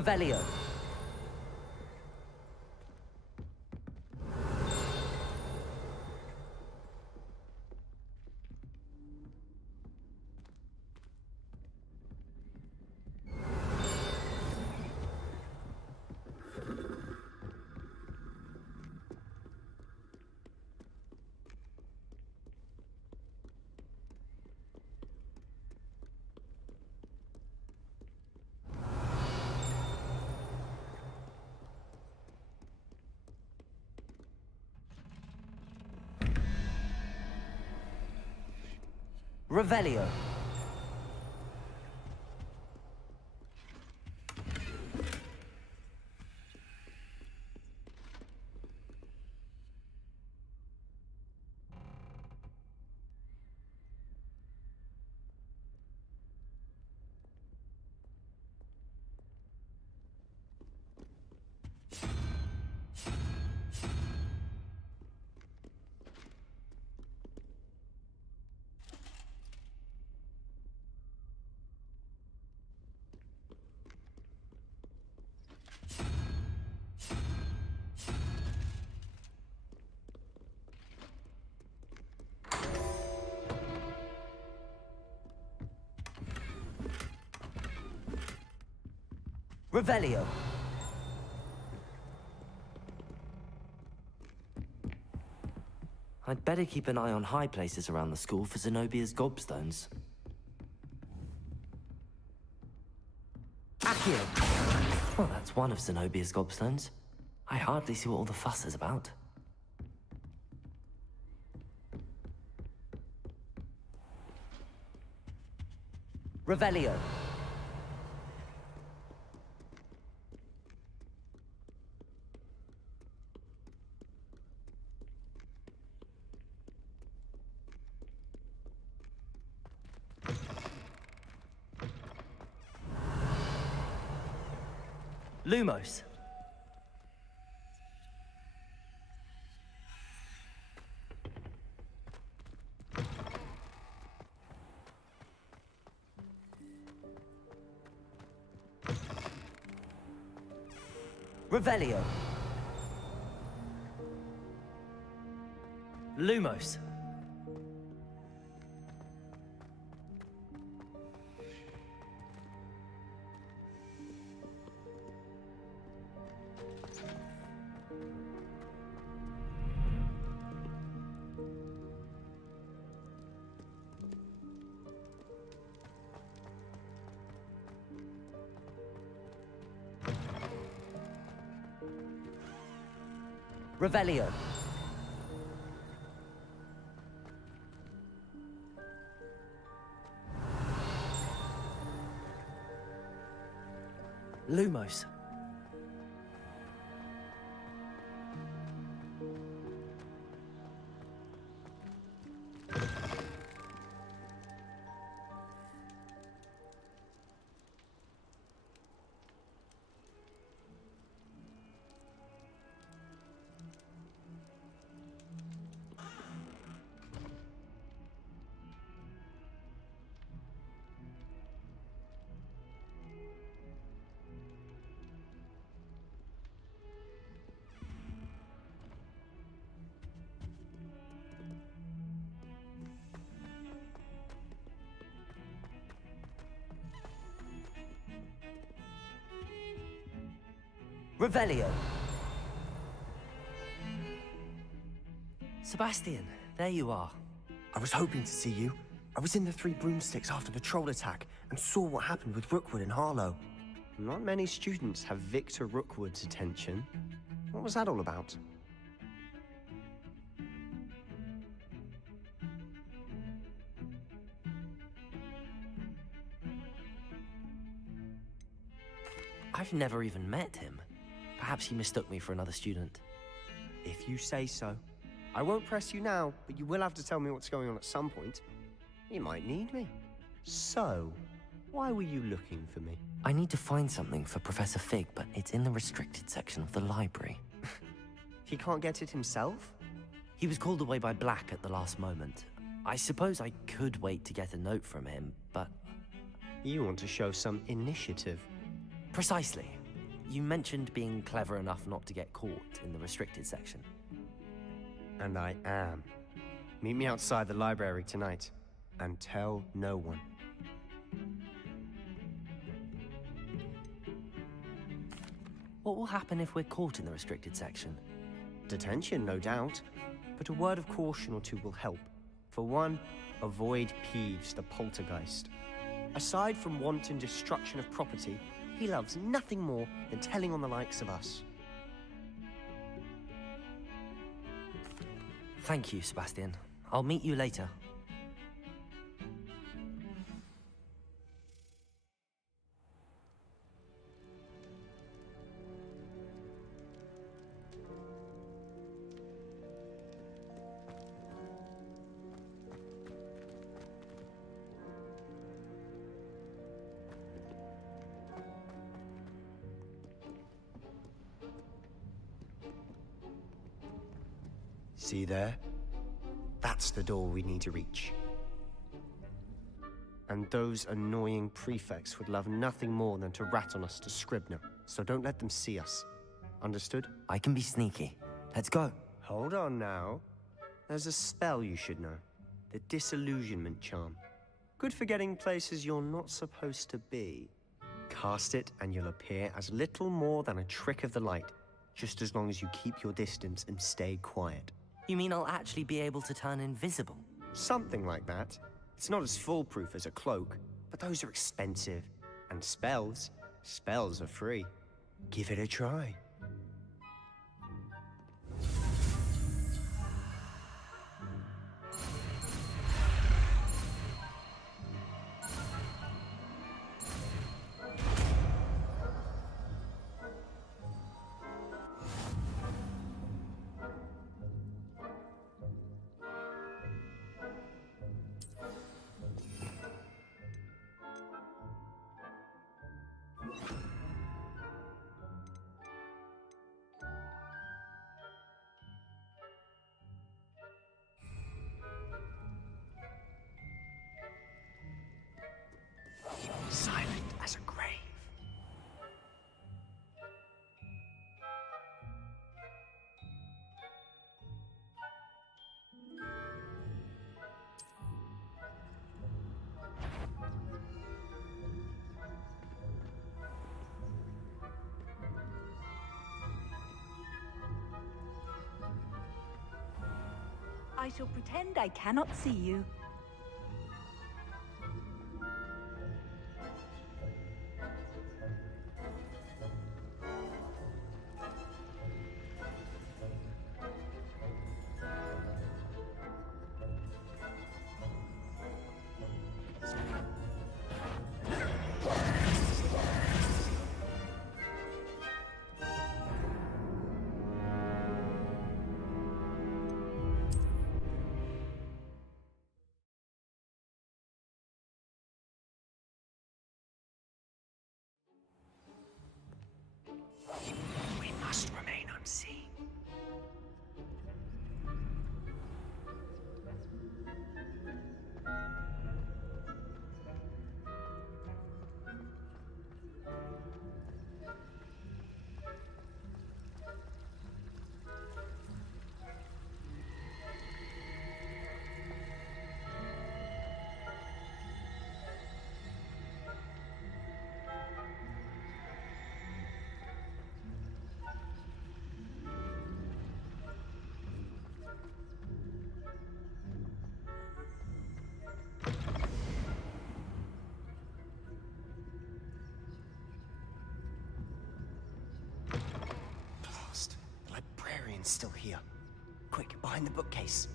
Revelio. Revelio. Revelio. I'd better keep an eye on high places around the school for Zenobia's gobstones. Accio! Well, that's one of Zenobia's gobstones. I hardly see what all the fuss is about. Revelio. Lumos. Revelio. Lumos. Revelio. Lumos. Revelio. Sebastian, there you are. I was hoping to see you. I was in the Three Broomsticks after the troll attack and saw what happened with Rookwood and Harlow. Not many students have Victor Rookwood's attention. What was that all about? I've never even met him. Perhaps he mistook me for another student. If you say so. I won't press you now, but you will have to tell me what's going on at some point. You might need me. So, why were you looking for me? I need to find something for Professor Fig, but it's in the restricted section of the library. He can't get it himself? He was called away by Black at the last moment. I suppose I could wait to get a note from him, but... You want to show some initiative. Precisely. You mentioned being clever enough not to get caught in the restricted section. And I am. Meet me outside the library tonight, and tell no one. What will happen if we're caught in the restricted section? Detention, no doubt. But a word of caution or two will help. For one, avoid Peeves, the poltergeist. Aside from wanton destruction of property, he loves nothing more than telling on the likes of us. Thank you, Sebastian. I'll meet you later. See there? That's the door we need to reach. And those annoying prefects would love nothing more than to rat on us to Scribner, so don't let them see us. Understood? I can be sneaky. Let's go. Hold on now. There's a spell you should know. The Disillusionment Charm. Good for getting places you're not supposed to be. Cast it and you'll appear as little more than a trick of the light, just as long as you keep your distance and stay quiet. You mean I'll actually be able to turn invisible? Something like that. It's not as foolproof as a cloak, but those are expensive. And spells are free. Give it a try. Silent as a grave. I shall pretend I cannot see you. We must remain unseen. The librarian's still here. Quick, behind the bookcase.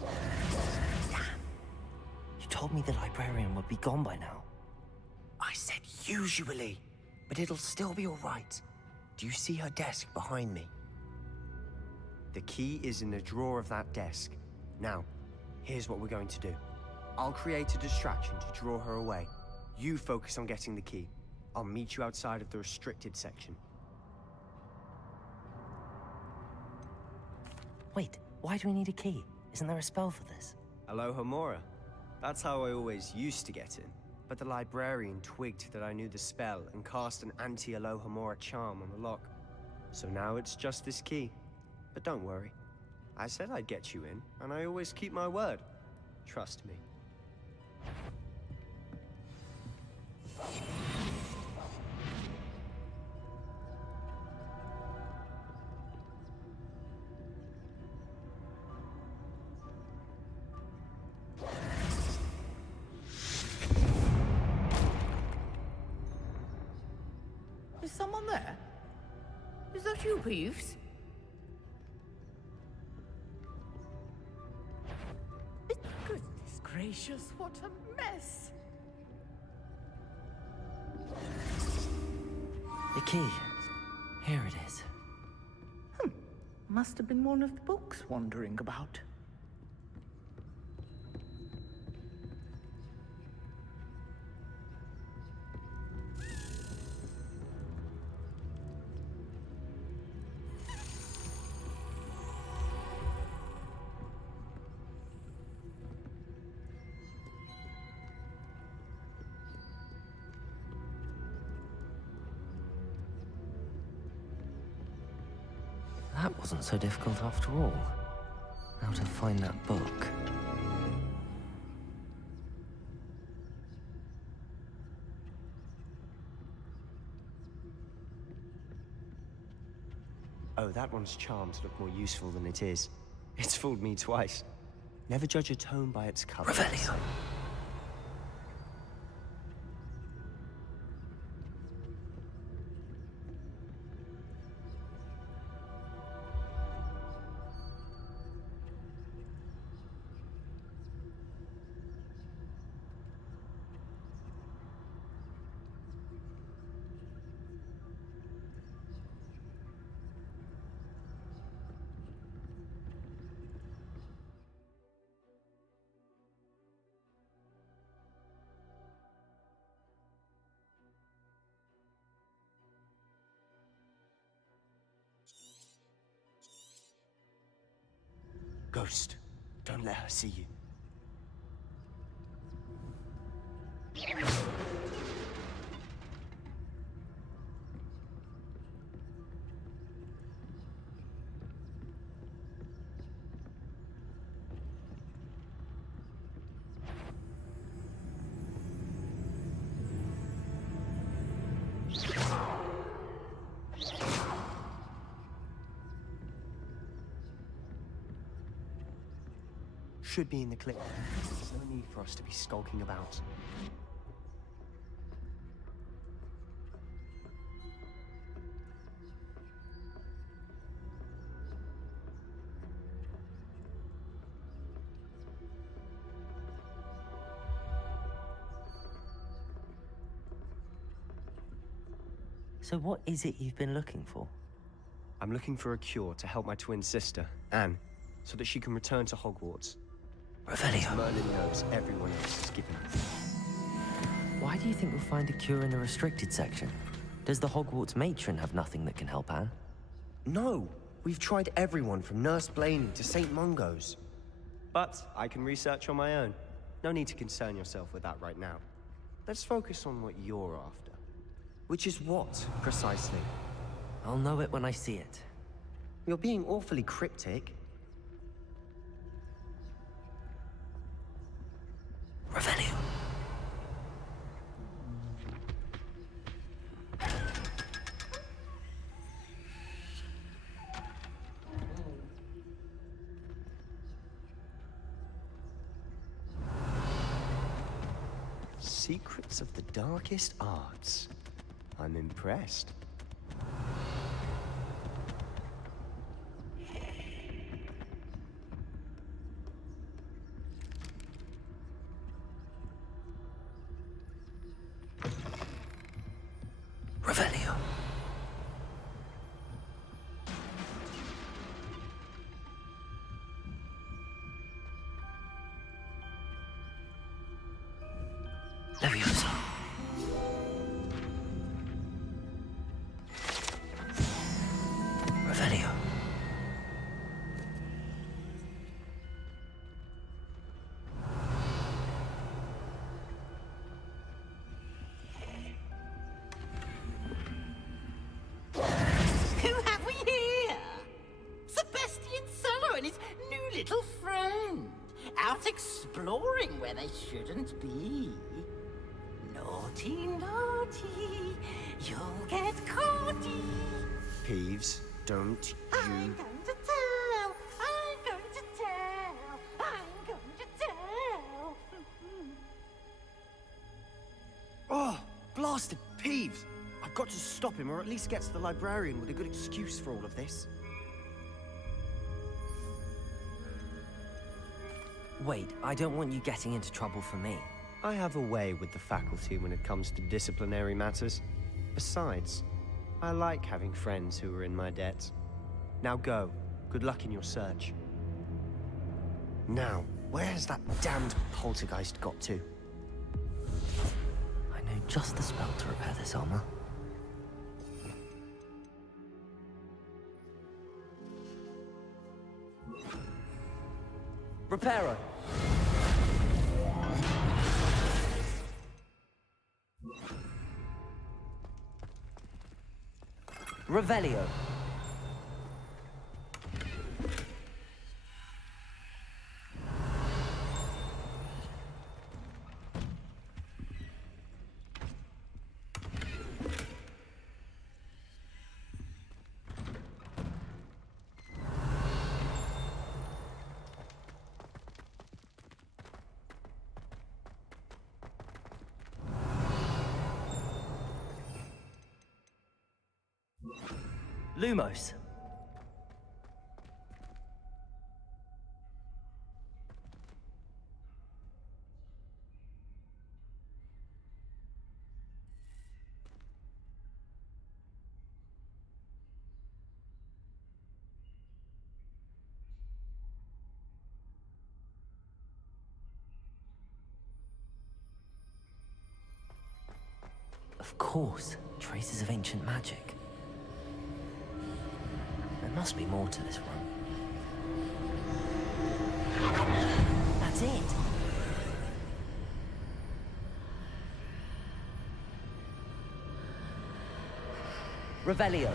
You told me the librarian would be gone by now. I said usually, but it'll still be all right. Do you see her desk behind me? The key is in the drawer of that desk. Now, here's what we're going to do. I'll create a distraction to draw her away. You focus on getting the key. I'll meet you outside of the restricted section. Wait, why do we need a key? Isn't there a spell for this? Aloha Mora. That's how I always used to get in. but the librarian twigged that I knew the spell and cast an anti-Alohomora charm on the lock. So now it's just this key. But don't worry. I said I'd get you in, and I always keep my word. Trust me. Is someone there? Is that you, Peeves? Goodness gracious, what a mess! The key. Here it is. Must have been one of the books wandering about. That wasn't so difficult after all. How to find that book. Oh, that one's charmed to look more useful than it is. It's fooled me twice. Never judge a tome by its color. Revelio. Ghost, don't let her see you. Should be in the clip. There's no need for us to be skulking about. So what is it you've been looking for? I'm looking for a cure to help my twin sister, Anne, so that she can return to Hogwarts. Revelio. Merlin knows everyone else is given it. Why do you think we'll find a cure in the restricted section? Does the Hogwarts matron have nothing that can help Anne? No! We've tried everyone from Nurse Blaney to St. Mungo's. But I can research on my own. No need to concern yourself with that right now. Let's focus on what you're after. Which is what, precisely? I'll know it when I see it. You're being awfully cryptic. Revelio. Secrets of the darkest arts. I'm impressed. Revelio. Leviosa. Revelio. shouldn't be. Naughty, naughty, you'll get caughty. Peeves, don't I'm you... going to tell, I'm going to tell, I'm going to tell. Oh, blasted Peeves! I've got to stop him, or at least get to the librarian with a good excuse for all of this. Wait, I don't want you getting into trouble for me. I have a way with the faculty when it comes to disciplinary matters. Besides, I like having friends who are in my debt. Now go. Good luck in your search. Now, where has that damned poltergeist got to? I know just the spell to repair this armor. Reparo. Revelio. Lumos. Of course, traces of ancient magic. There must be more to this room. That's it! Revelio.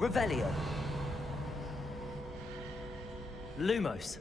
Revelio. Lumos.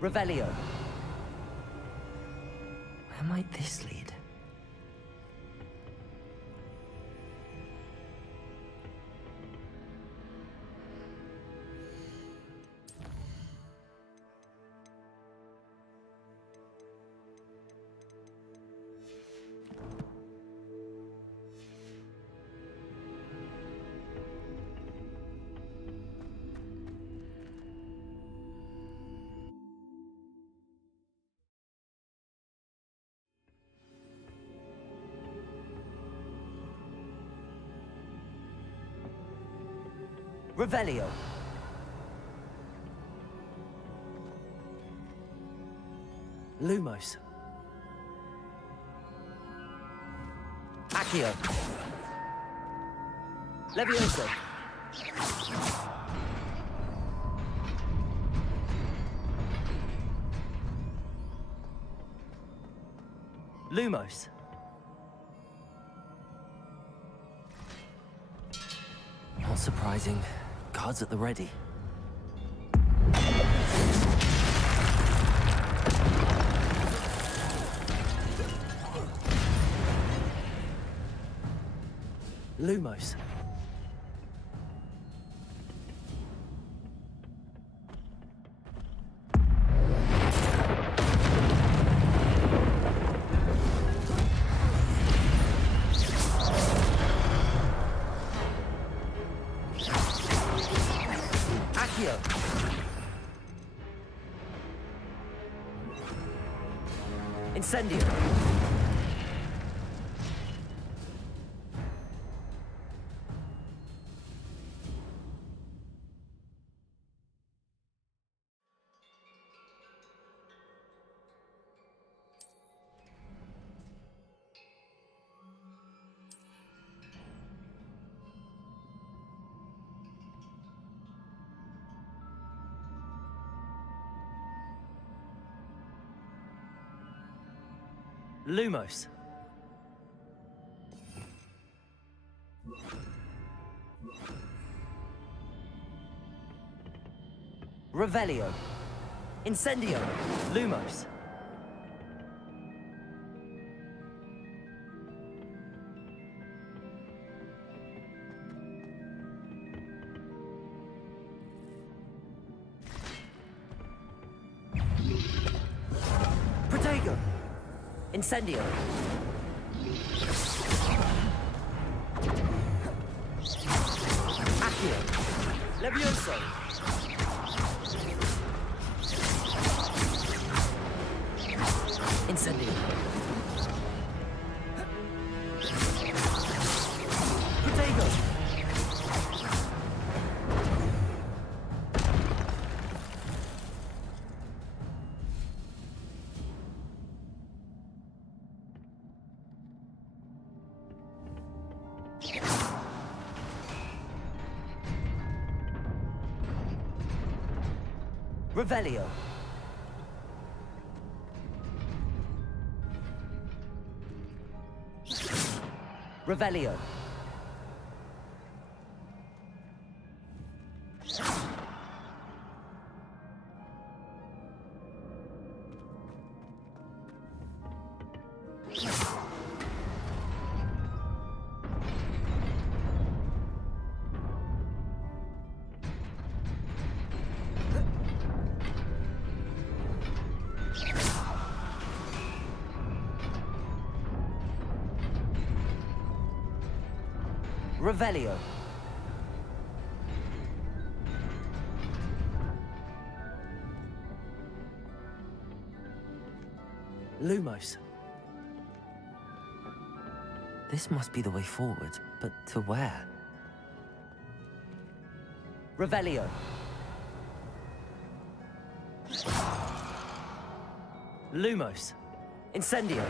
Revelio. Where might this lead? Revelio. Lumos. Accio. Levioso. Lumos. Not surprising. Guards at the ready. Lumos. Accio. Incendio. Lumos. Revelio. Incendio. Lumos. Protego. Incendio. Accio. Levioso. Incendio. Protego. Revelio. Revelio. Revelio. Lumos. This must be the way forward, but to where? Revelio. Lumos. Incendio.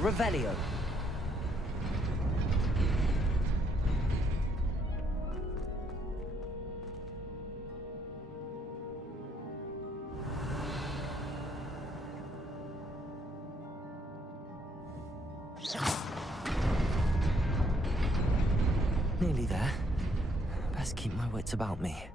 Revelio. Nearly there. Best keep my wits about me.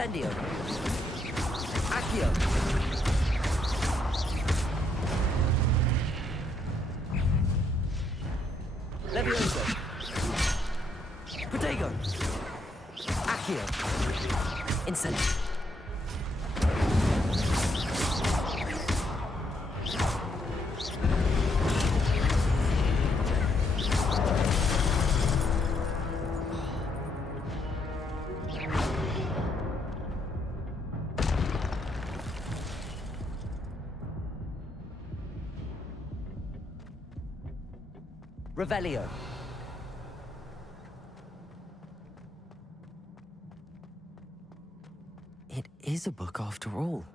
Incendio. Accio. Levioso. Protego. Accio. Incendio. Revelio. It is a book after all.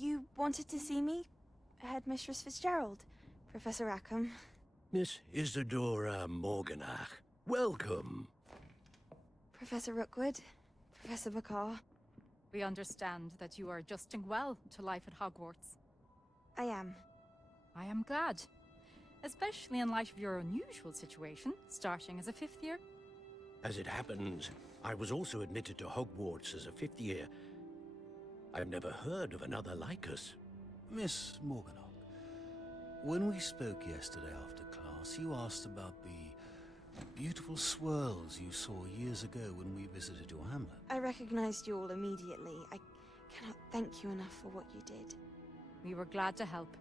You wanted to see me? Headmistress Fitzgerald, Professor Rackham. Miss Isadora Morganach, welcome. Professor Rookwood, Professor Bakar. We understand that you are adjusting well to life at Hogwarts. I am. I am glad. Especially in light of your unusual situation, starting as a fifth year. As it happens, I was also admitted to Hogwarts as a fifth year. I've never heard of another like us. Miss Morganach, when we spoke yesterday after class, you asked about the beautiful swirls you saw years ago when we visited your hamlet. I recognized you all immediately. I cannot thank you enough for what you did. We were glad to help.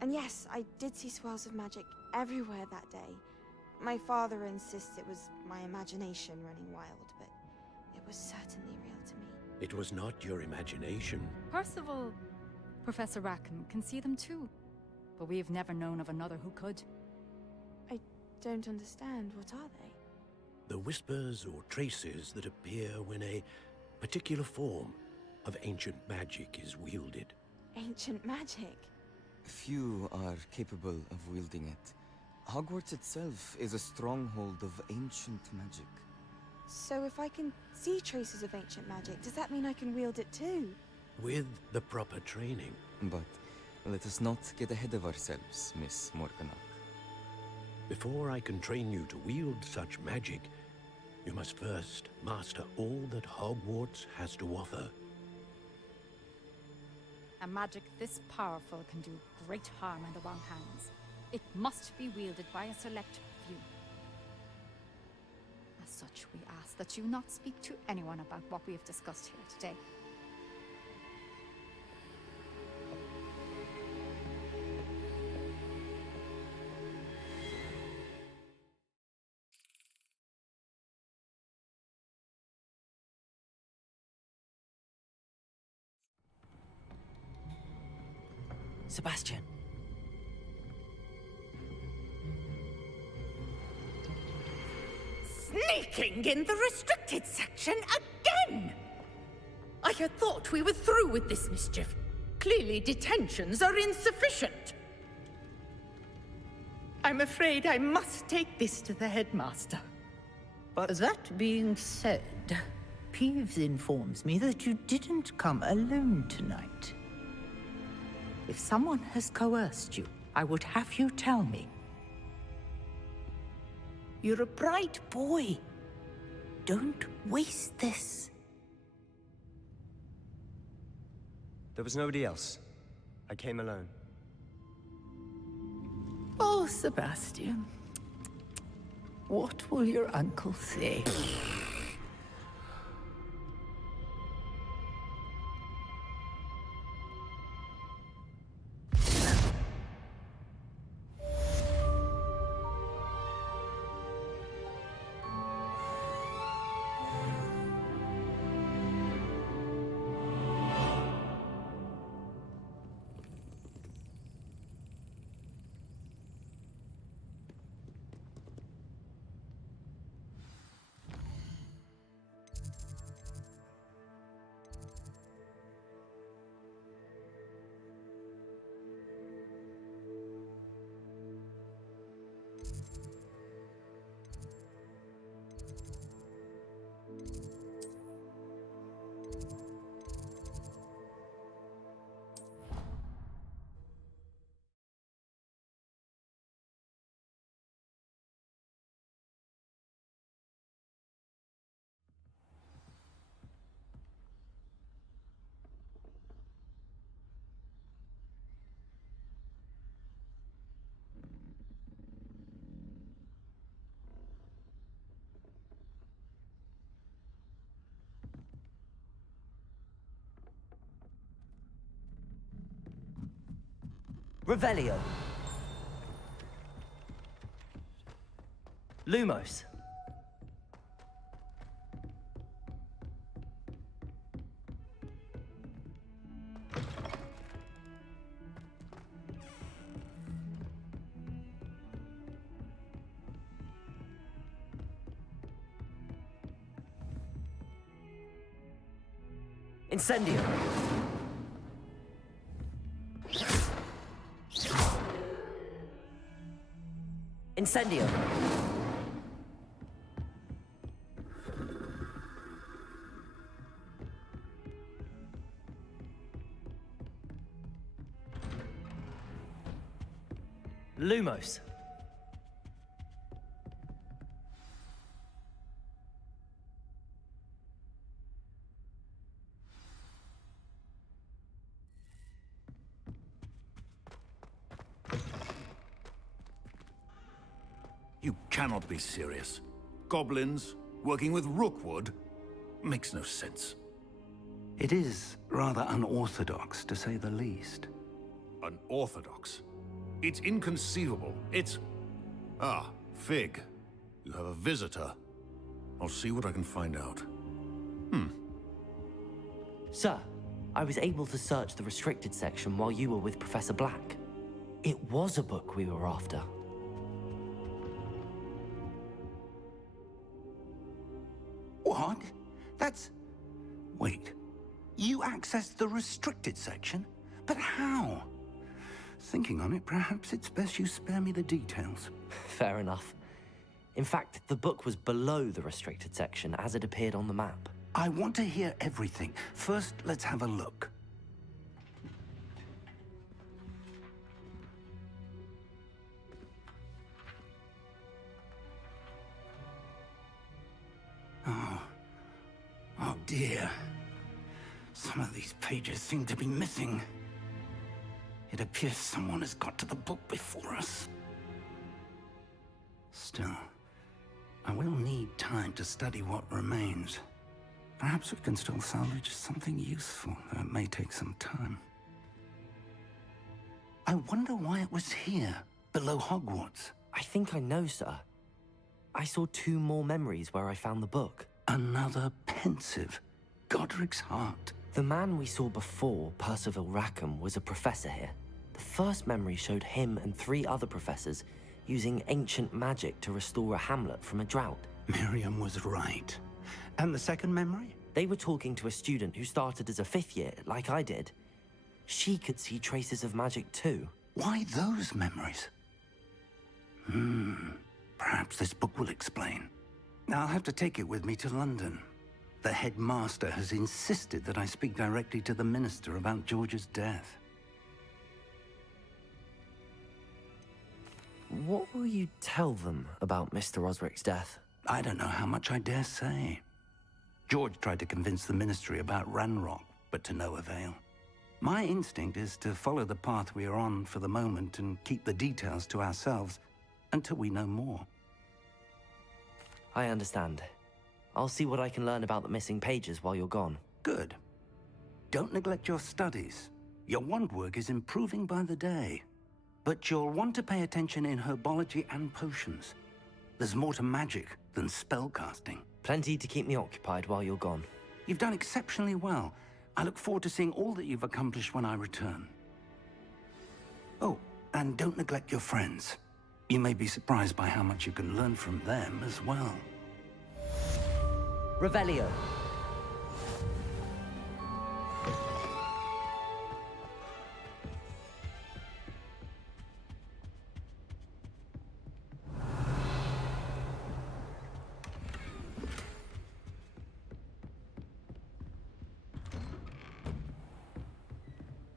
And yes, I did see swirls of magic everywhere that day. My father insists it was my imagination running wild, but it was certainly real to me. It was not your imagination. Percival, Professor Rackham can see them too. But we've never known of another who could. I don't understand. What are they? The whispers or traces that appear when a particular form of ancient magic is wielded. Ancient magic? Few are capable of wielding it. Hogwarts itself is a stronghold of ancient magic. So if I can see traces of ancient magic, does that mean I can wield it too? With the proper training. But let us not get ahead of ourselves, Miss Morganach. Before I can train you to wield such magic, you must first master all that Hogwarts has to offer. A magic this powerful can do great harm in the wrong hands. It must be wielded by a select few. As such, we ask that you not speak to anyone about what we have discussed here today. Sebastian. Sneaking in the restricted section again! I had thought we were through with this mischief. Clearly detentions are insufficient. I'm afraid I must take this to the headmaster. But That being said, Peeves informs me that you didn't come alone tonight. If someone has coerced you, I would have you tell me. You're a bright boy. Don't waste this. there was nobody else. I came alone. Oh, Sebastian. What will your uncle say? Revelio. Lumos. Incendio. Incendio. Lumos. You cannot be serious. Goblins working with Rookwood makes no sense. It is rather unorthodox, to say the least. Unorthodox? It's inconceivable. It's... Ah, Fig. You have a visitor. I'll see what I can find out. Sir, I was able to search the restricted section while you were with Professor Black. It was a book we were after. What? That's... Wait. You accessed the restricted section? But how? Thinking on it, perhaps it's best you spare me the details. Fair enough. In fact, the book was below the restricted section as it appeared on the map. I want to hear everything. First, let's have a look. Oh dear. Some of these pages seem to be missing. It appears someone has got to the book before us. Still, I will need time to study what remains. Perhaps we can still salvage something useful, though it may take some time. I wonder why it was here, below Hogwarts. I think I know, sir. I saw 2 more memories where I found the book. Another pensive. Godric's heart. The man we saw before, Percival Rackham, was a professor here. The first memory showed him and 3 other professors using ancient magic to restore a hamlet from a drought. Miriam was right. And the second memory? They were talking to a student who started as a 5th year, like I did. She could see traces of magic too. Why those memories? Perhaps this book will explain. I'll have to take it with me to London. The headmaster has insisted that I speak directly to the minister about George's death. What will you tell them about Mr. Osric's death? I don't know how much I dare say. George tried to convince the ministry about Ranrock, but to no avail. My instinct is to follow the path we are on for the moment and keep the details to ourselves until we know more. I understand. I'll see what I can learn about the missing pages while you're gone. Good. Don't neglect your studies. Your wand work is improving by the day. But you'll want to pay attention in herbology and potions. There's more to magic than spellcasting. Plenty to keep me occupied while you're gone. You've done exceptionally well. I look forward to seeing all that you've accomplished when I return. Oh, and don't neglect your friends. You may be surprised by how much you can learn from them as well. Revelio.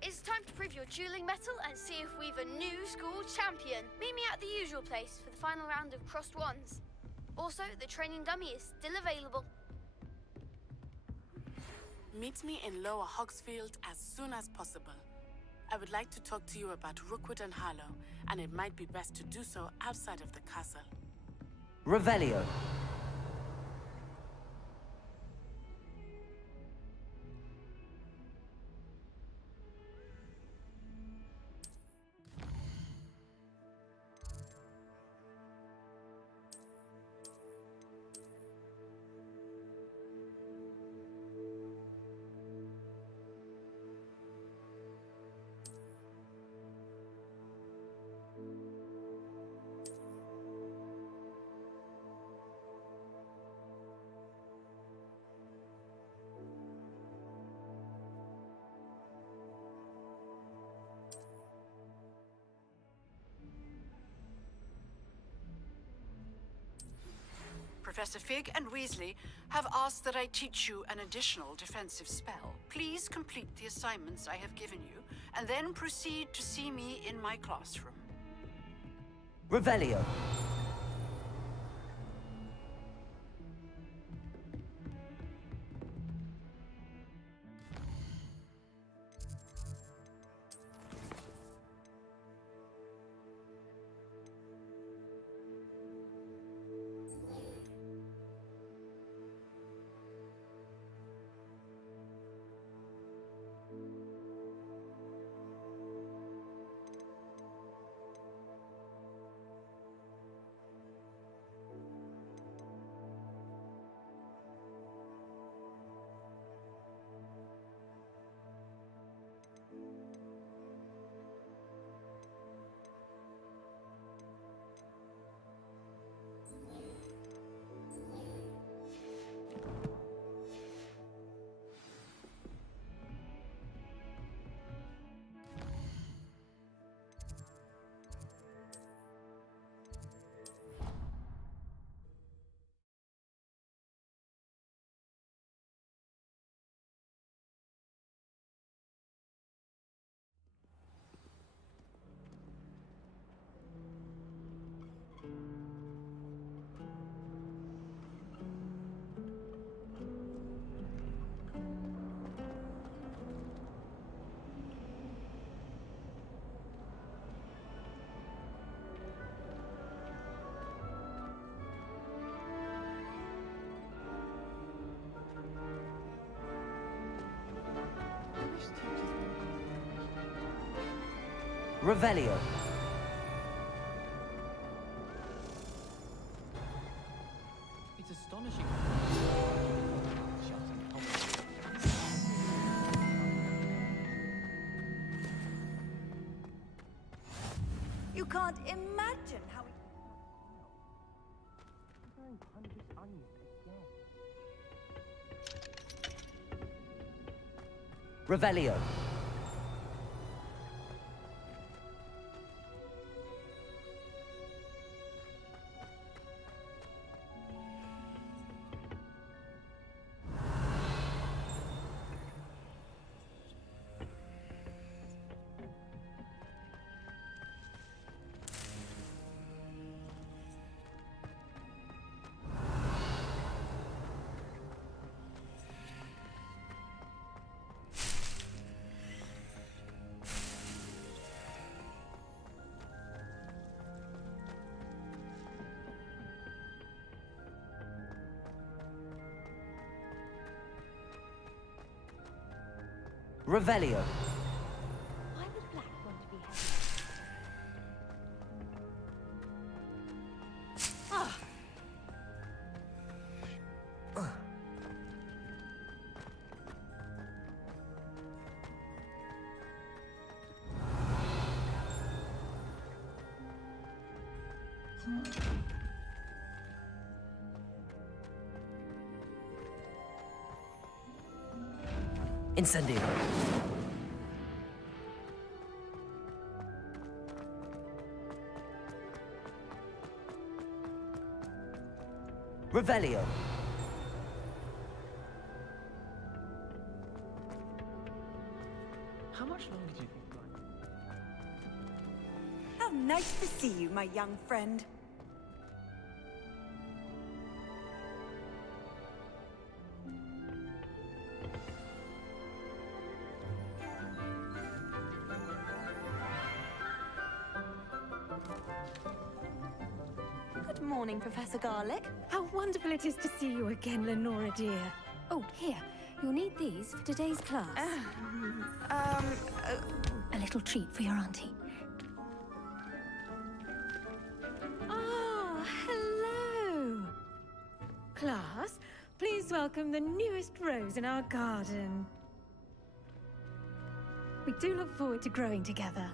It's time to prove your dueling mettle and see if we've a new school champion. Meet me at the usual place for the final round of crossed wands. Also, the training dummy is still available. Meet me in Lower Hogsfield as soon as possible. I would like to talk to you about Rookwood and Harlow, and it might be best to do so outside of the castle. Revelio. Professor Fig and Weasley have asked that I teach you an additional defensive spell. Please complete the assignments I have given you, and then proceed to see me in my classroom. Revelio. Revelio. It's astonishing. You can't imagine how it... Revelio. Revelio. Why would Black want to be happy? Ah! Incendio. Revelio. How much longer do you think, Glenn? How nice to see you, my young friend. Good morning, Professor Garlick. How wonderful it is to see you again, Lenora dear. Oh, here. You'll need these for today's class. A little treat for your auntie. Ah, hello. Class, please welcome the newest rose in our garden. We do look forward to growing together.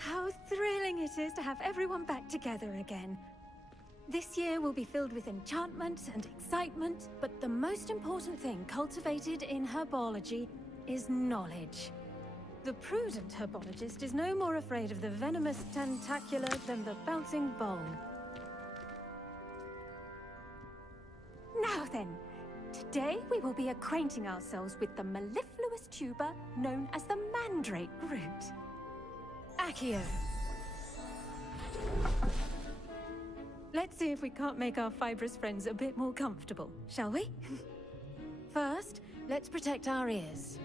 How thrilling it is to have everyone back together again. This year will be filled with enchantment and excitement, but the most important thing cultivated in herbology is knowledge. The prudent herbologist is no more afraid of the venomous tentacula than the bouncing bulb. Now then, today we will be acquainting ourselves with the mellifluous tuber known as the mandrake root. Accio. Let's see if we can't make our fibrous friends a bit more comfortable, shall we? First, let's protect our ears.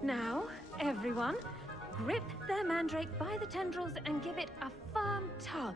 Now, everyone, grip their mandrake by the tendrils and give it a firm tug.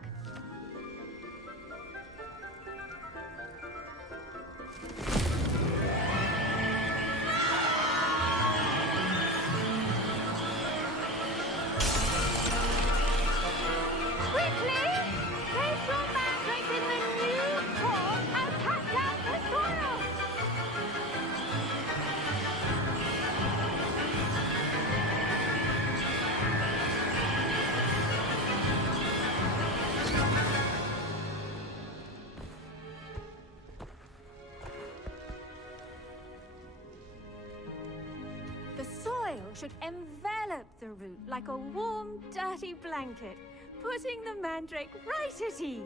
Should envelop the root like a warm, dirty blanket, putting the mandrake right at ease.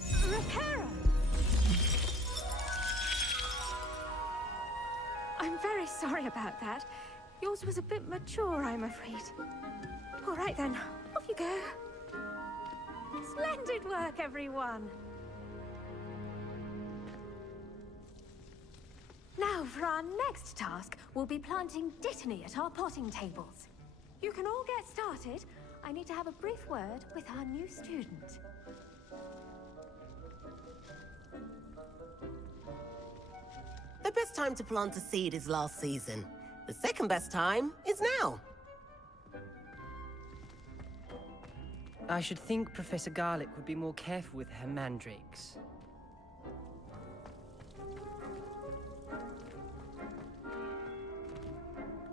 Reparo! I'm very sorry about that. Yours was a bit mature, I'm afraid. All right then, off you go. Splendid work, everyone. Now, for our next task, we'll be planting Dittany at our potting tables. You can all get started. I need to have a brief word with our new student. The best time to plant a seed is last season. The second best time is now. I should think Professor Garlick would be more careful with her mandrakes.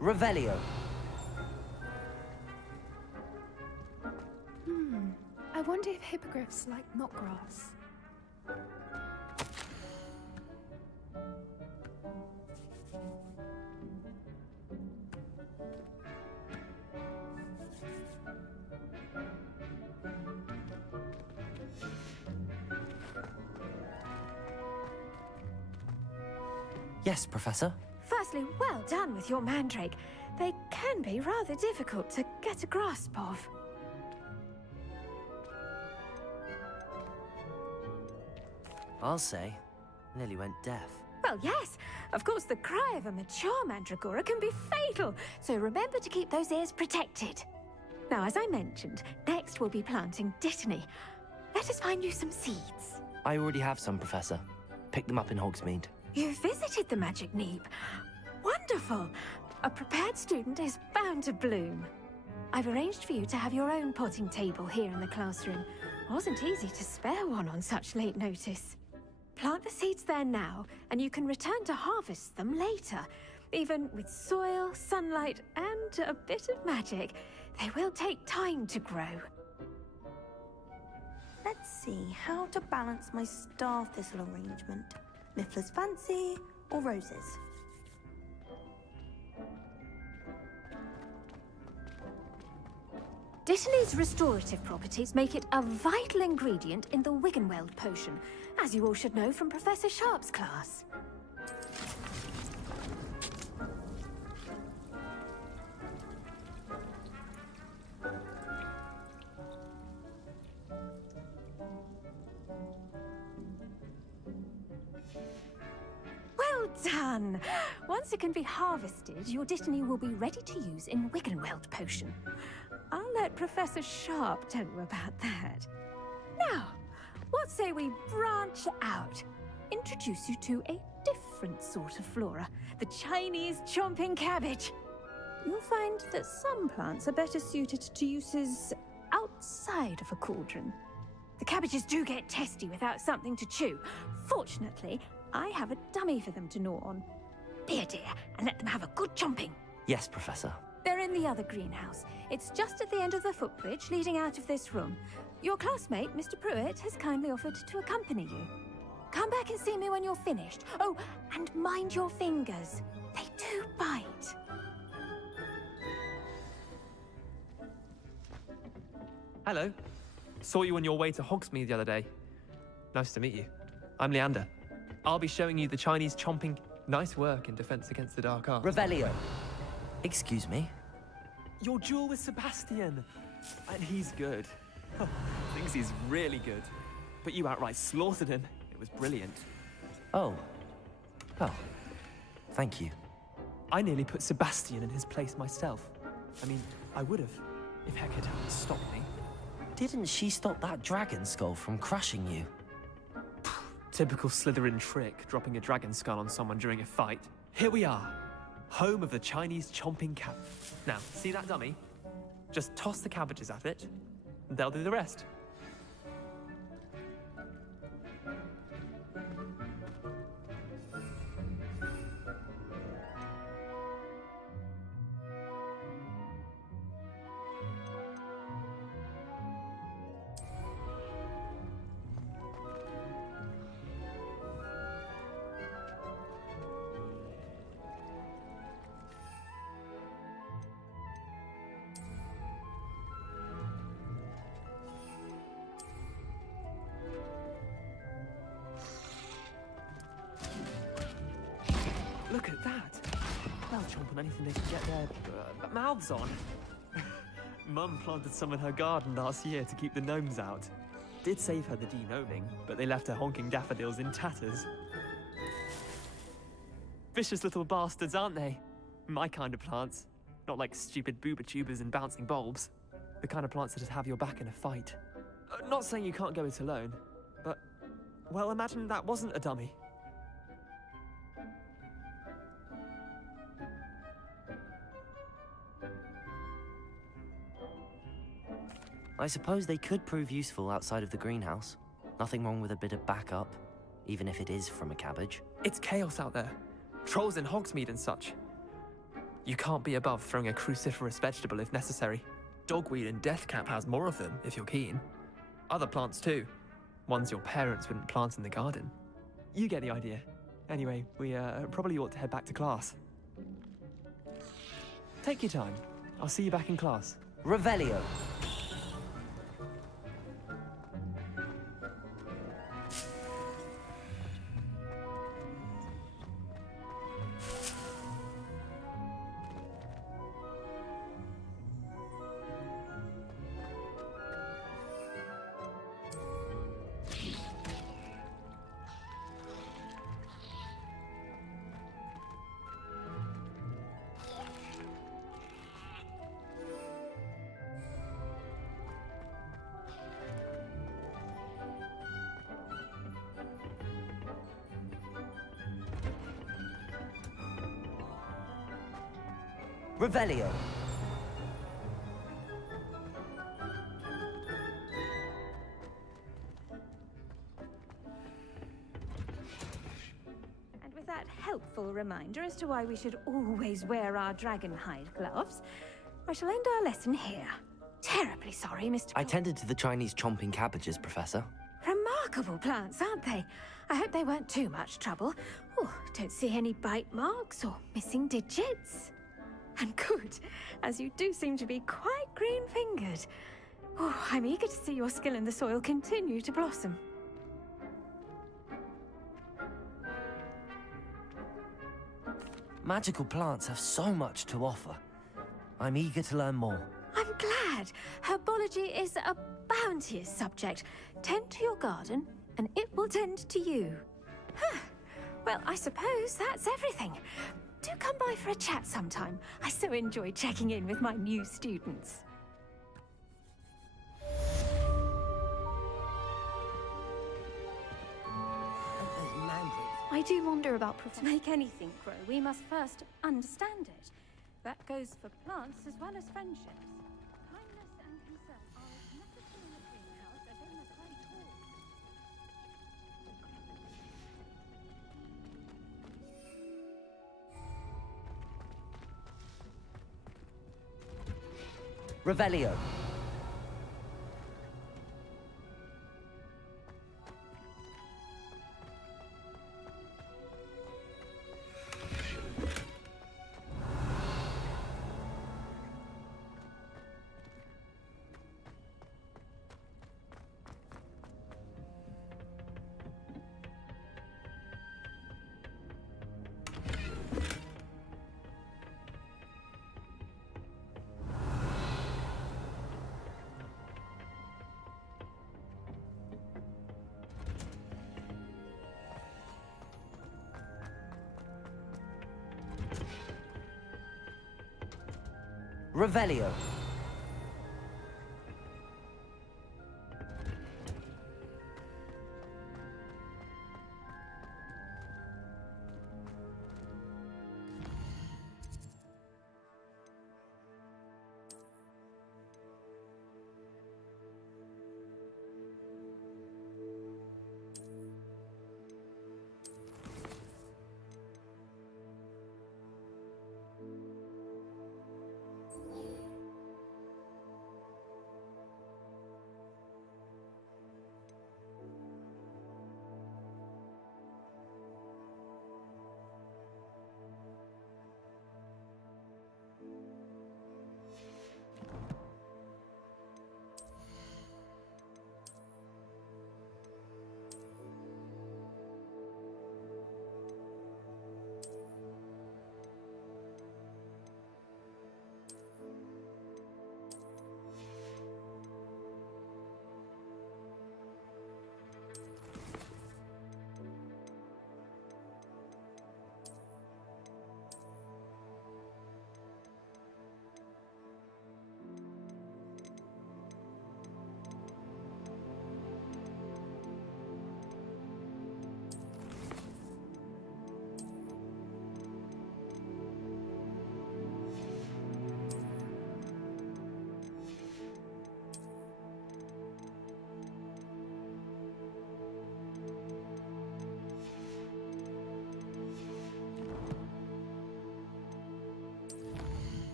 Revelio. I wonder if hippogriffs like knotgrass. Yes, Professor. Firstly, well done with your mandrake. They can be rather difficult to get a grasp of. I'll say, nearly went deaf. Well, yes. Of course, the cry of a mature mandragora can be fatal, so remember to keep those ears protected. Now, as I mentioned, next we'll be planting dittany. Let us find you some seeds. I already have some, Professor. Picked them up in Hogsmeade. You visited the Magic Neep. Wonderful! A prepared student is bound to bloom. I've arranged for you to have your own potting table here in the classroom. Wasn't easy to spare one on such late notice. Plant the seeds there now, and you can return to harvest them later. Even with soil, sunlight, and a bit of magic, they will take time to grow. Let's see how to balance my star thistle arrangement. Miffler's Fancy or roses? Dittany's restorative properties make it a vital ingredient in the Wiggenweld potion, as you all should know from Professor Sharp's class. Well done! Once it can be harvested, your Dittany will be ready to use in Wiggenweld potion. I'll let Professor Sharp tell you about that. Now, what say we branch out? Introduce you to a different sort of flora, the Chinese chomping cabbage. You'll find that some plants are better suited to uses outside of a cauldron. The cabbages do get testy without something to chew. Fortunately, I have a dummy for them to gnaw on. Dear, and let them have a good chomping. Yes, Professor. They're in the other greenhouse. It's just at the end of the footbridge leading out of this room. Your classmate, Mr. Pruitt, has kindly offered to accompany you. Come back and see me when you're finished. Oh, and mind your fingers. They do bite. Hello. Saw you on your way to Hogsmeade the other day. Nice to meet you. I'm Leander. I'll be showing you the Chinese chomping. Nice work in Defense Against the Dark Arts. Revelio. Excuse me? Your duel with Sebastian. And he's good. Thinks he's really good. But you outright slaughtered him. It was brilliant. Oh. Oh. Thank you. I nearly put Sebastian in his place myself. I mean, I would have, if Hecate hadn't stopped me. Didn't she stop that dragon skull from crushing you? Typical Slytherin trick, dropping a dragon skull on someone during a fight. Here we are. Home of the Chinese chomping cat. Now, see that dummy? Just toss the cabbages at it, and they'll do the rest. Look at that! They'll chomp on anything they can get their mouths on. Mum planted some in her garden last year to keep the gnomes out. Did save her the de-gnoming, but they left her honking daffodils in tatters. Vicious little bastards, aren't they? My kind of plants. Not like stupid booba tubers and bouncing bulbs. The kind of plants that have your back in a fight. Not saying you can't go it alone, but... well, imagine that wasn't a dummy. I suppose they could prove useful outside of the greenhouse. Nothing wrong with a bit of backup, even if it is from a cabbage. It's chaos out there. Trolls in Hogsmeade and such. You can't be above throwing a cruciferous vegetable if necessary. Dogweed and deathcap has more of them, if you're keen. Other plants too. Ones your parents wouldn't plant in the garden. You get the idea. Anyway, we probably ought to head back to class. Take your time. I'll see you back in class. Revelio. Revelio. And with that helpful reminder as to why we should always wear our dragonhide gloves, I shall end our lesson here. Terribly sorry, Mr. I tended to the Chinese chomping cabbages, Professor. Remarkable plants, aren't they? I hope they weren't too much trouble. Oh, don't see any bite marks or missing digits. And good, as you do seem to be quite green-fingered. Oh, I'm eager to see your skill in the soil continue to blossom. Magical plants have so much to offer. I'm eager to learn more. I'm glad. Herbology is a bounteous subject. Tend to your garden, and it will tend to you. Huh. Well, I suppose that's everything. Do come by for a chat sometime. I so enjoy checking in with my new students. I do wonder about To make anything grow, we must first understand it. That goes for plants as well as friendships. Kindness and concern are as necessary in the greenhouse as in the clay court. Revelio. Revelio.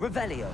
Revelio.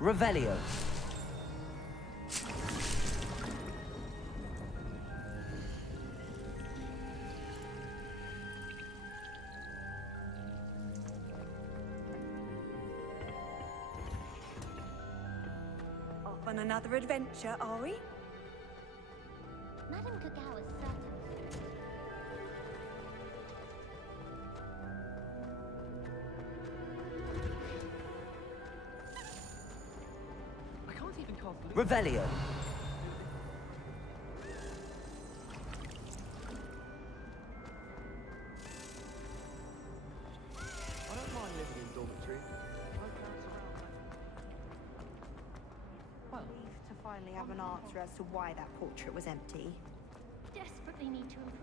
Revelio. Off on another adventure, are we? Madame Kagawa's certain. I can't even cast Revelio. I don't mind living in dormitory. Relieved to finally have an answer as to why that portrait was empty. Desperately need to improve.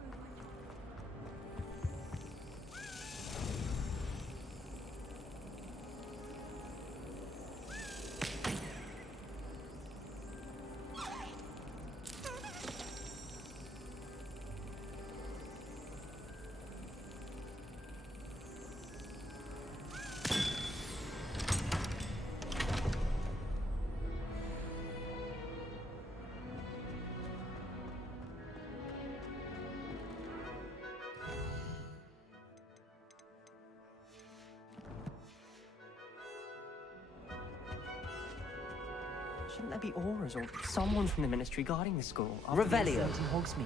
Shouldn't there be auras or someone from the ministry guarding the school after the Revelio. incident in Hogsmeade?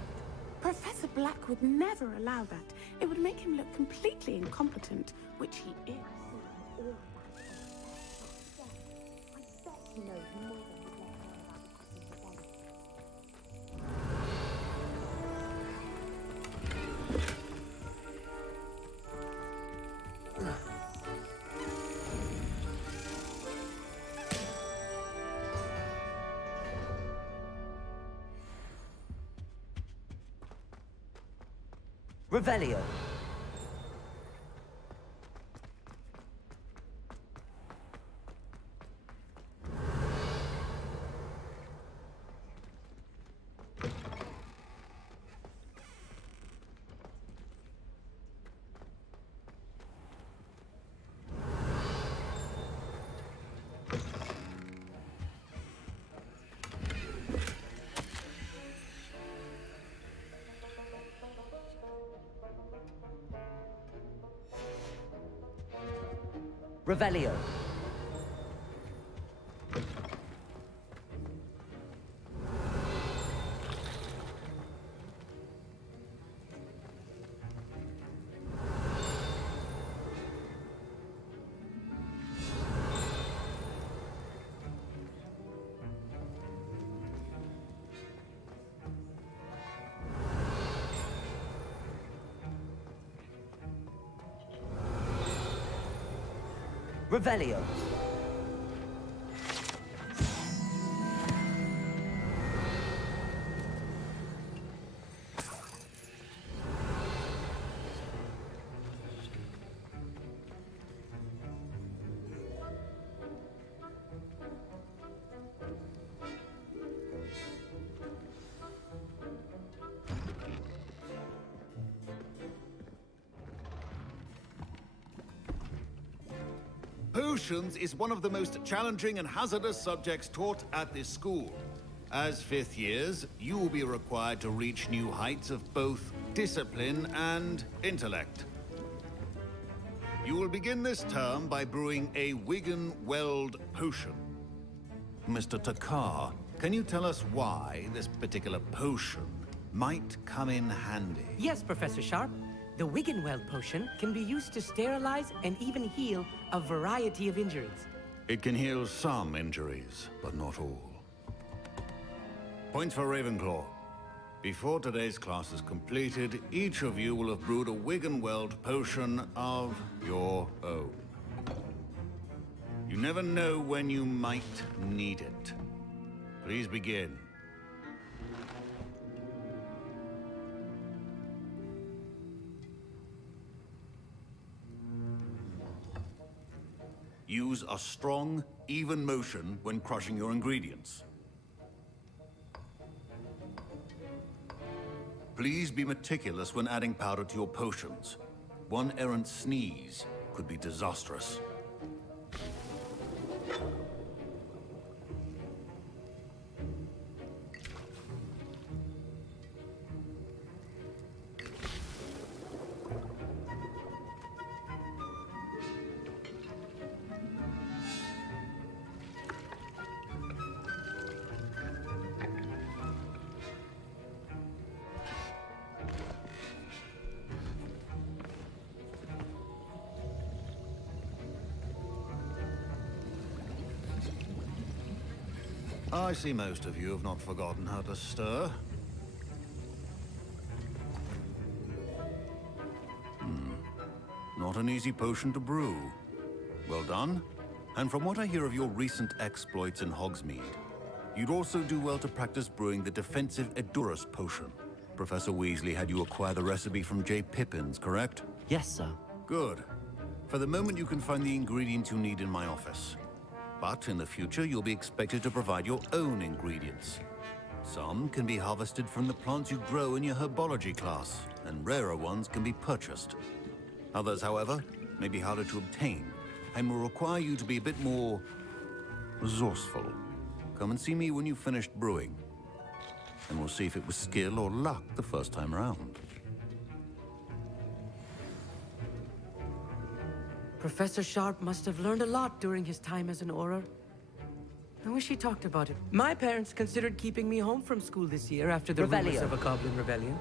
Professor Black would never allow that. It would make him look completely incompetent, which he is. Revelio. Revelio. Revelio. Potions is one of the most challenging and hazardous subjects taught at this school. As fifth years, you will be required to reach new heights of both discipline and intellect. You will begin this term by brewing a Wigan-Weld potion. Mr. Takar, can you tell us why this particular potion might come in handy? Yes, Professor Sharp. The Wigan-Weld potion can be used to sterilize and even heal a variety of injuries. It can heal some injuries, but not all. Points for Ravenclaw. Before today's class is completed, each of you will have brewed a Wigan-Weld potion of your own. You never know when you might need it. Please begin. Use a strong, even motion when crushing your ingredients. Please be meticulous when adding powder to your potions. One errant sneeze could be disastrous. I see most of you have not forgotten how to stir. Not an easy potion to brew. Well done. And from what I hear of your recent exploits in Hogsmeade, you'd also do well to practice brewing the defensive Edurus potion. Professor Weasley had you acquire the recipe from J. Pippins, correct? Yes, sir. Good. For the moment, you can find the ingredients you need in my office. But in the future, you'll be expected to provide your own ingredients. Some can be harvested from the plants you grow in your herbology class, and rarer ones can be purchased. Others, however, may be harder to obtain, and will require you to be a bit more resourceful. Come and see me when you've finished brewing, and we'll see if it was skill or luck the first time around. Professor Sharp must have learned a lot during his time as an Auror. I wish he talked about it. My parents considered keeping me home from school this year after the rumors of a Goblin rebellion.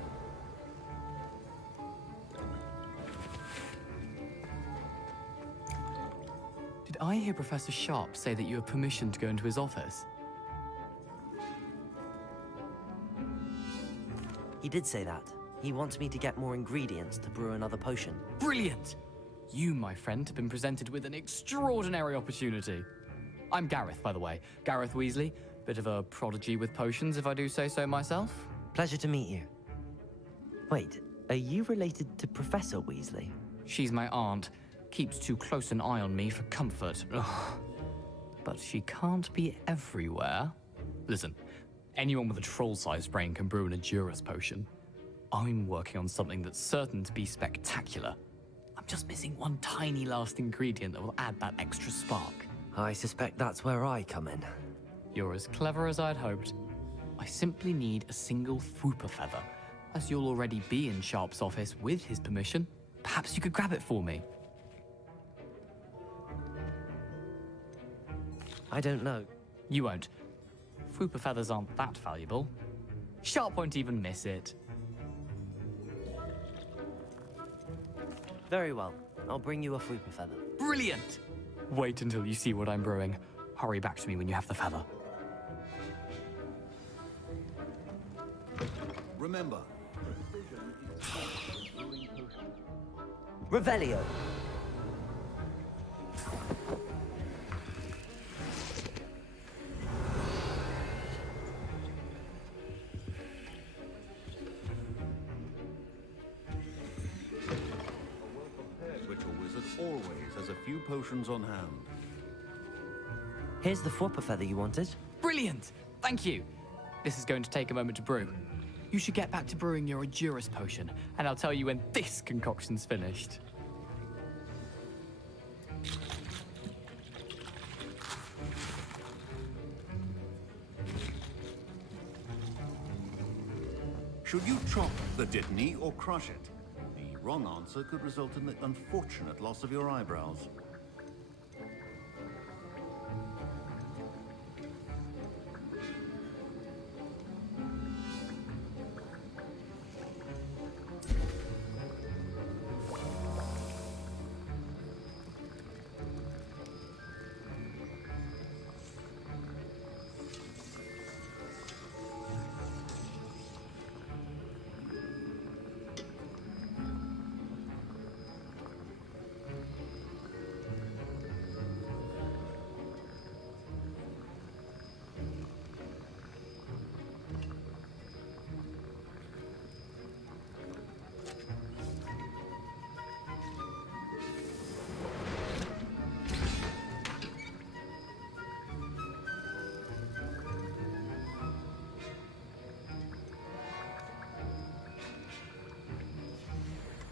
Did I hear Professor Sharp say that you have permission to go into his office? He did say that. He wants me to get more ingredients to brew another potion. Brilliant! You, my friend, have been presented with an extraordinary opportunity. I'm Gareth, by the way. Gareth Weasley. Bit of a prodigy with potions, if I do say so myself. Pleasure to meet you. Wait, Are you related to Professor Weasley? She's my aunt. Keeps too close an eye on me for comfort. Ugh. But she can't be everywhere. Listen, anyone with a troll-sized brain can brew an Endurus potion. I'm working on something that's certain to be spectacular. I'm just missing one tiny last ingredient that will add that extra spark. I suspect that's where I come in. You're as clever as I'd hoped. I simply need a single Fwooper feather. As you'll already be in Sharp's office with his permission, perhaps you could grab it for me. I don't know. You won't. Fwooper feathers aren't that valuable. Sharp won't even miss it. Very well. I'll bring you a Fwooper feather. Brilliant! Wait until you see what I'm brewing. Hurry back to me when you have the feather. Remember, Revelio. Ritual Wizard always has a few potions on hand. Here's the Fwooper feather you wanted. Brilliant! Thank you. This is going to take a moment to brew. You should get back to brewing your Endurus potion, and I'll tell you when this concoction's finished. Should you chop the Dittany or crush it? The wrong answer could result in the unfortunate loss of your eyebrows.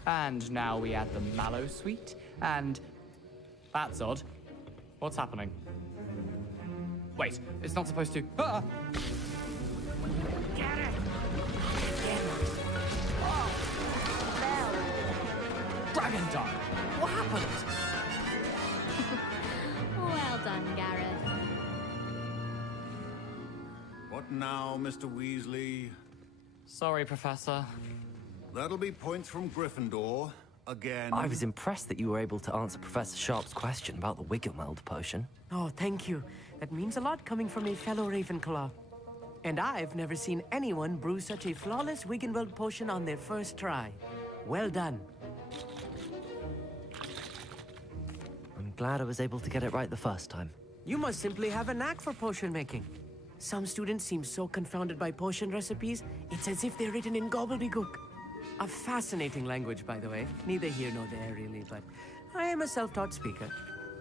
And now we add the mallow sweet, and... That's odd. What's happening? Wait, it's not supposed to... Ah! Get it! Dragon Dog! What happened? Well done, Gareth. What now, Mr. Weasley? Sorry, Professor. That'll be points from Gryffindor, again. I was impressed that you were able to answer Professor Sharp's question about the Wiggenweld potion. Oh, thank you. That means a lot coming from a fellow Ravenclaw. And I've never seen anyone brew such a flawless Wiggenweld potion on their first try. Well done. I'm glad I was able to get it right the first time. You must simply have a knack for potion making. Some students seem so confounded by potion recipes, it's as if they're written in gobbledygook. A fascinating language, by the way. Neither here nor there, really, but I am a self-taught speaker.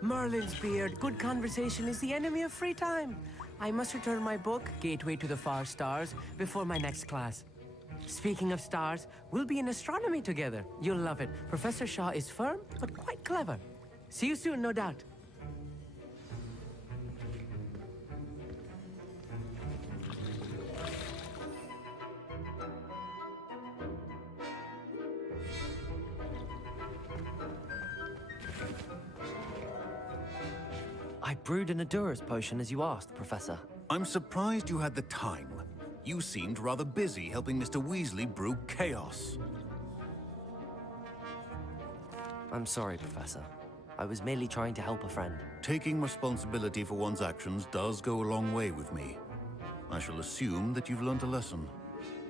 Merlin's beard, good conversation is the enemy of free time. I must return my book, Gateway to the Far Stars, before my next class. Speaking of stars, we'll be in astronomy together. You'll love it. Professor Shaw is firm, but quite clever. See you soon, no doubt. I brewed an Endurus potion as you asked, Professor. I'm surprised you had the time. You seemed rather busy helping Mr. Weasley brew chaos. I'm sorry, Professor. I was merely trying to help a friend. Taking responsibility for one's actions does go a long way with me. I shall assume that you've learned a lesson.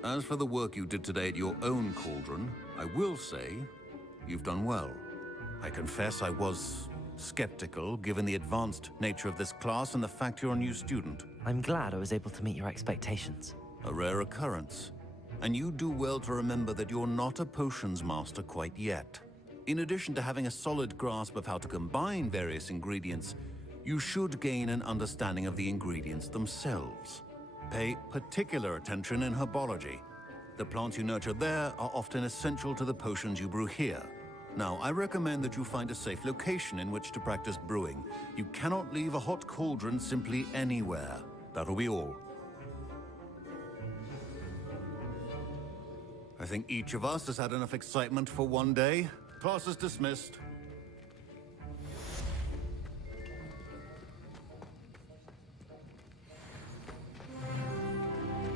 As for the work you did today at your own cauldron, I will say you've done well. I confess I was skeptical, given the advanced nature of this class and the fact you're a new student. I'm glad I was able to meet your expectations. A rare occurrence. And you do well to remember that you're not a potions master quite yet. In addition to having a solid grasp of how to combine various ingredients, you should gain an understanding of the ingredients themselves. Pay particular attention in herbology. The plants you nurture there are often essential to the potions you brew here. Now, I recommend that you find a safe location in which to practice brewing. You cannot leave a hot cauldron simply anywhere. That'll be all. I think each of us has had enough excitement for one day. Class is dismissed.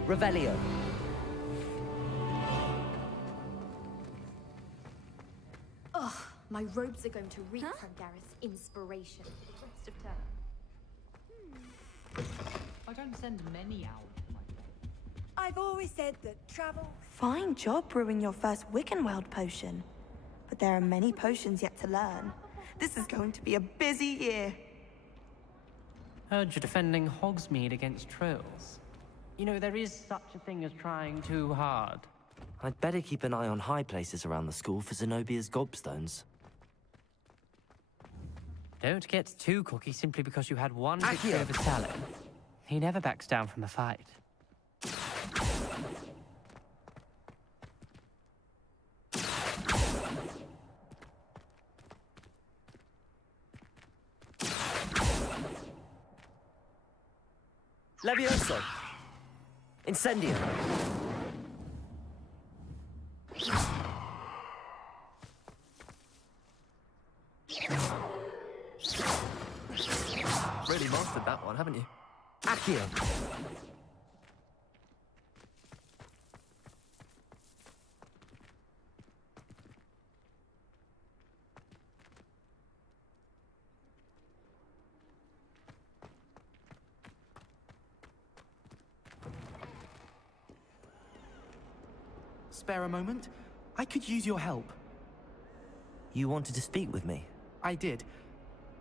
Revelio. Ugh, my robes are going to reek from Gareth's inspiration for the rest of term. I don't send many out. I've always said that travel... Fine job brewing your first Wiccanweld potion. But there are many potions yet to learn. This is going to be a busy year. Heard you're defending Hogsmeade against trolls. You know, there is such a thing as trying too hard. I'd better keep an eye on high places around the school for Zenobia's gobstones. Don't get too cocky simply because you had one victory over Salim. He never backs down from a fight. Levioso! Incendio! Really mastered that one, haven't you? Accio! Spare a moment? I could use your help. You wanted to speak with me? I did.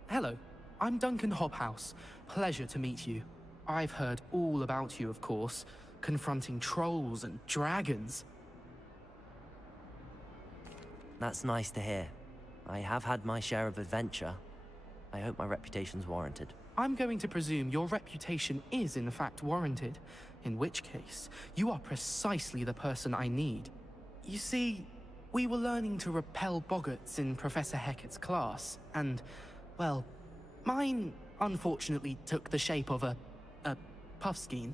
Hello, I'm Duncan Hobhouse. Pleasure to meet you. I've heard all about you, of course, confronting trolls and dragons. That's nice to hear. I have had my share of adventure. I hope my reputation's warranted. I'm going to presume your reputation is in fact warranted, in which case, you are precisely the person I need. You see, we were learning to repel boggarts in Professor Hecat's class, and, well, mine unfortunately took the shape of a puffskein.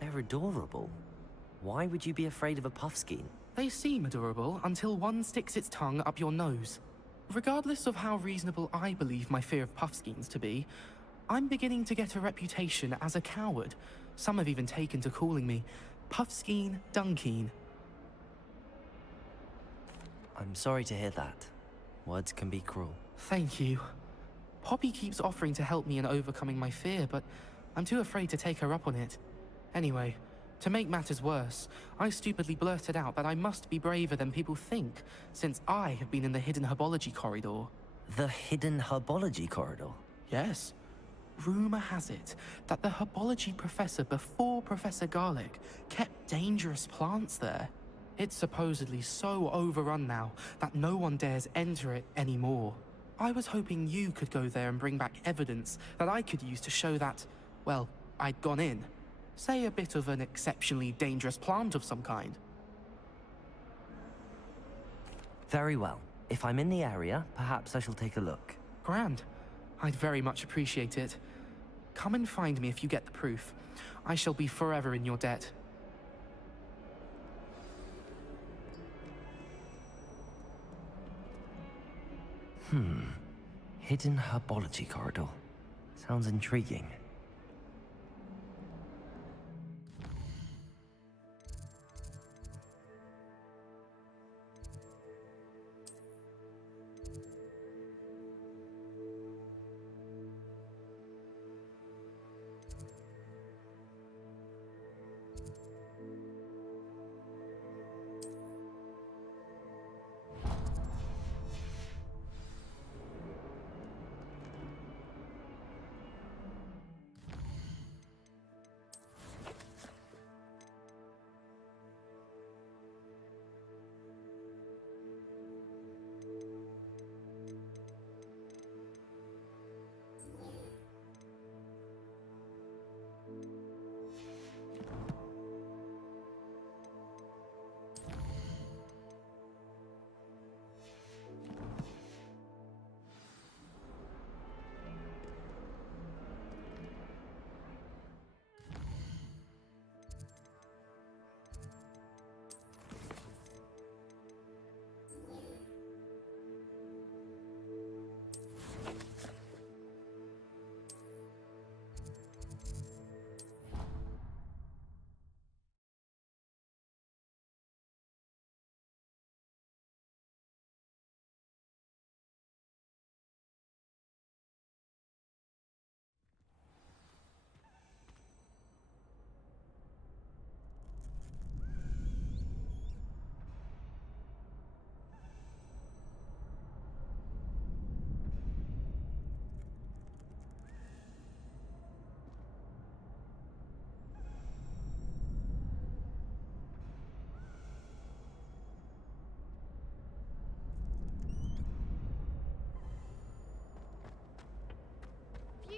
They're adorable. Why would you be afraid of a puffskein? They seem adorable until one sticks its tongue up your nose. Regardless of how reasonable I believe my fear of puffskeins to be, I'm beginning to get a reputation as a coward. Some have even taken to calling me Puffskein Dunkeen. I'm sorry to hear that. Words can be cruel. Thank you. Poppy keeps offering to help me in overcoming my fear, but I'm too afraid to take her up on it. Anyway, to make matters worse, I stupidly blurted out that I must be braver than people think, since I have been in the hidden herbology corridor. The hidden herbology corridor? Yes. Rumor has it that the herbology professor before Professor Garlic kept dangerous plants there. It's supposedly so overrun now that no one dares enter it anymore. I was hoping you could go there and bring back evidence that I could use to show that, well, I'd gone in. Say a bit of an exceptionally dangerous plant of some kind. Very well. If I'm in the area, perhaps I shall take a look. Grand. I'd very much appreciate it. Come and find me if you get the proof. I shall be forever in your debt. Hidden herbology corridor. Sounds intriguing.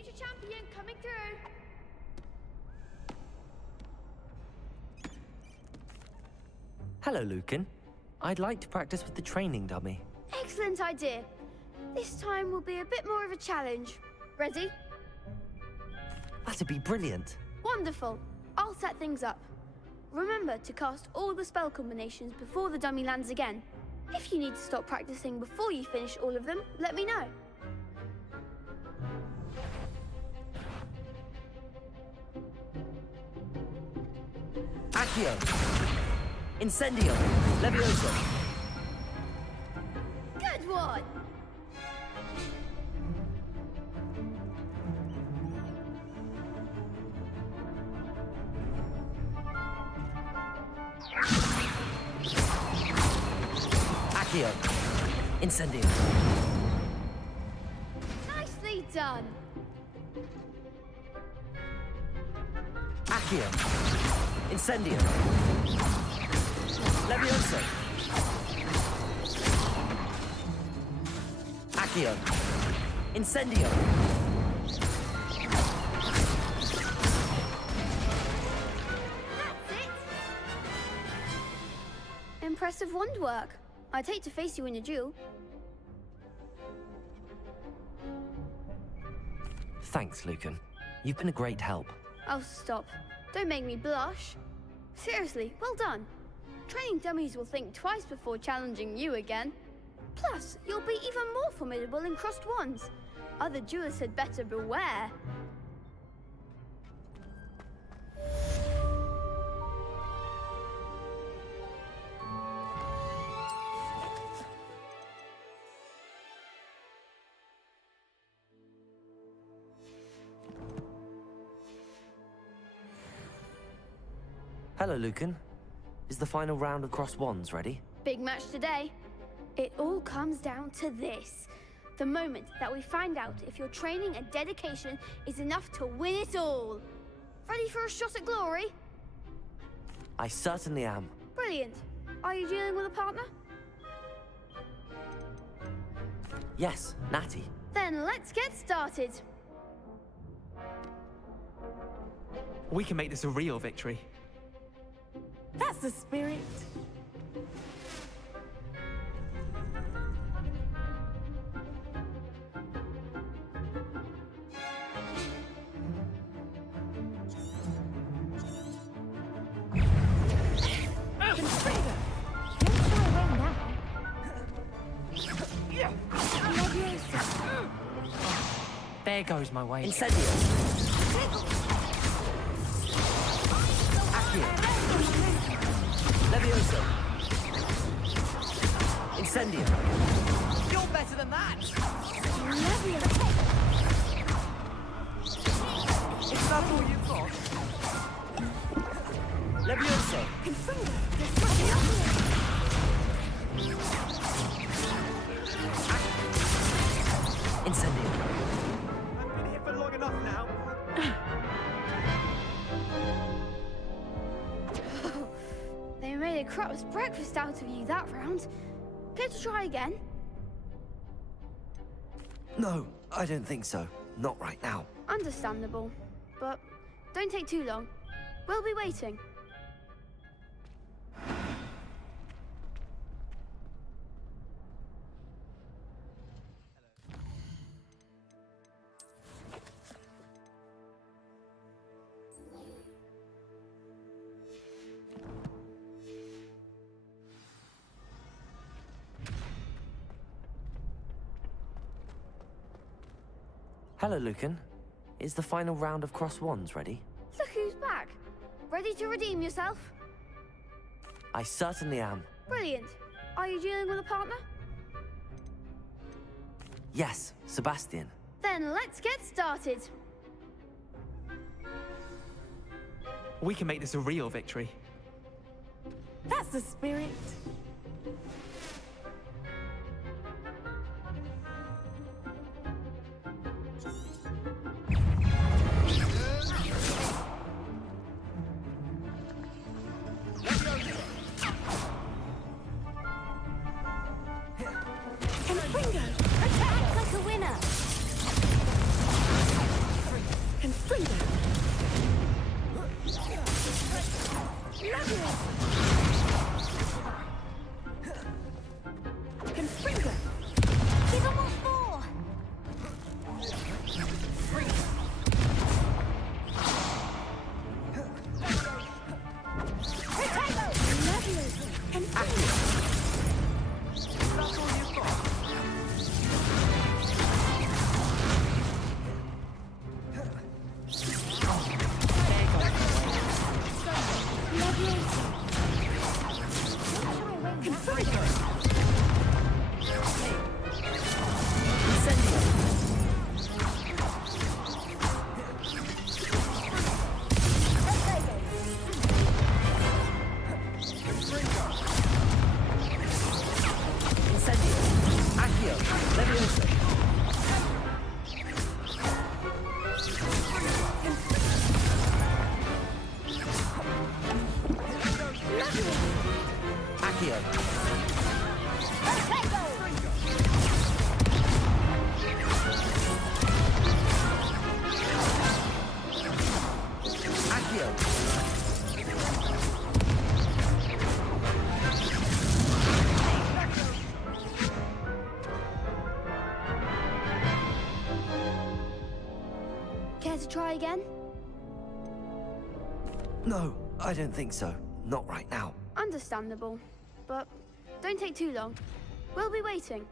Future champion coming through. Hello, Lucan. I'd like to practice with the training dummy. Excellent idea. This time will be a bit more of a challenge. Ready? That'd be brilliant. Wonderful. I'll set things up. Remember to cast all the spell combinations before the dummy lands again. If you need to stop practicing before you finish all of them, let me know. Accio! Incendio! Levioso! Good one! Accio! Incendio! Nicely done! Accio! Incendio! Levioso! Accio! Incendio! Impressive wand work. I'd hate to face you in a duel. Thanks, Lucan. You've been a great help. Oh, stop. Don't make me blush. Seriously, well done. Training dummies will think twice before challenging you again. Plus, you'll be even more formidable in crossed wands. Other duelists had better beware. Hello, Lucan. Is the final round of crossed wands ready? Big match today. It all comes down to this. The moment that we find out if your training and dedication is enough to win it all. Ready for a shot at glory? I certainly am. Brilliant. Are you dealing with a partner? Yes, Natty. Then let's get started. We can make this a real victory. That's the spirit. There goes my way. Incendio! Accio! Levioso! Incendio! You're better than that! Is that all you've got? Levioso! Incendio! I've been here for long enough now. They made a crap's breakfast out of you that round. Care to try again? No, I don't think so. Not right now. Understandable. But don't take too long. We'll be waiting. Hello, Lucan. Is the final round of crossed wands ready? Look who's back. Ready to redeem yourself? I certainly am. Brilliant. Are you dealing with a partner? Yes, Sebastian. Then let's get started. We can make this a real victory. That's the spirit. Care to try again? No, I don't think so. Not right now. Understandable. But don't take too long. We'll be waiting.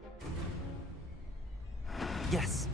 Yes.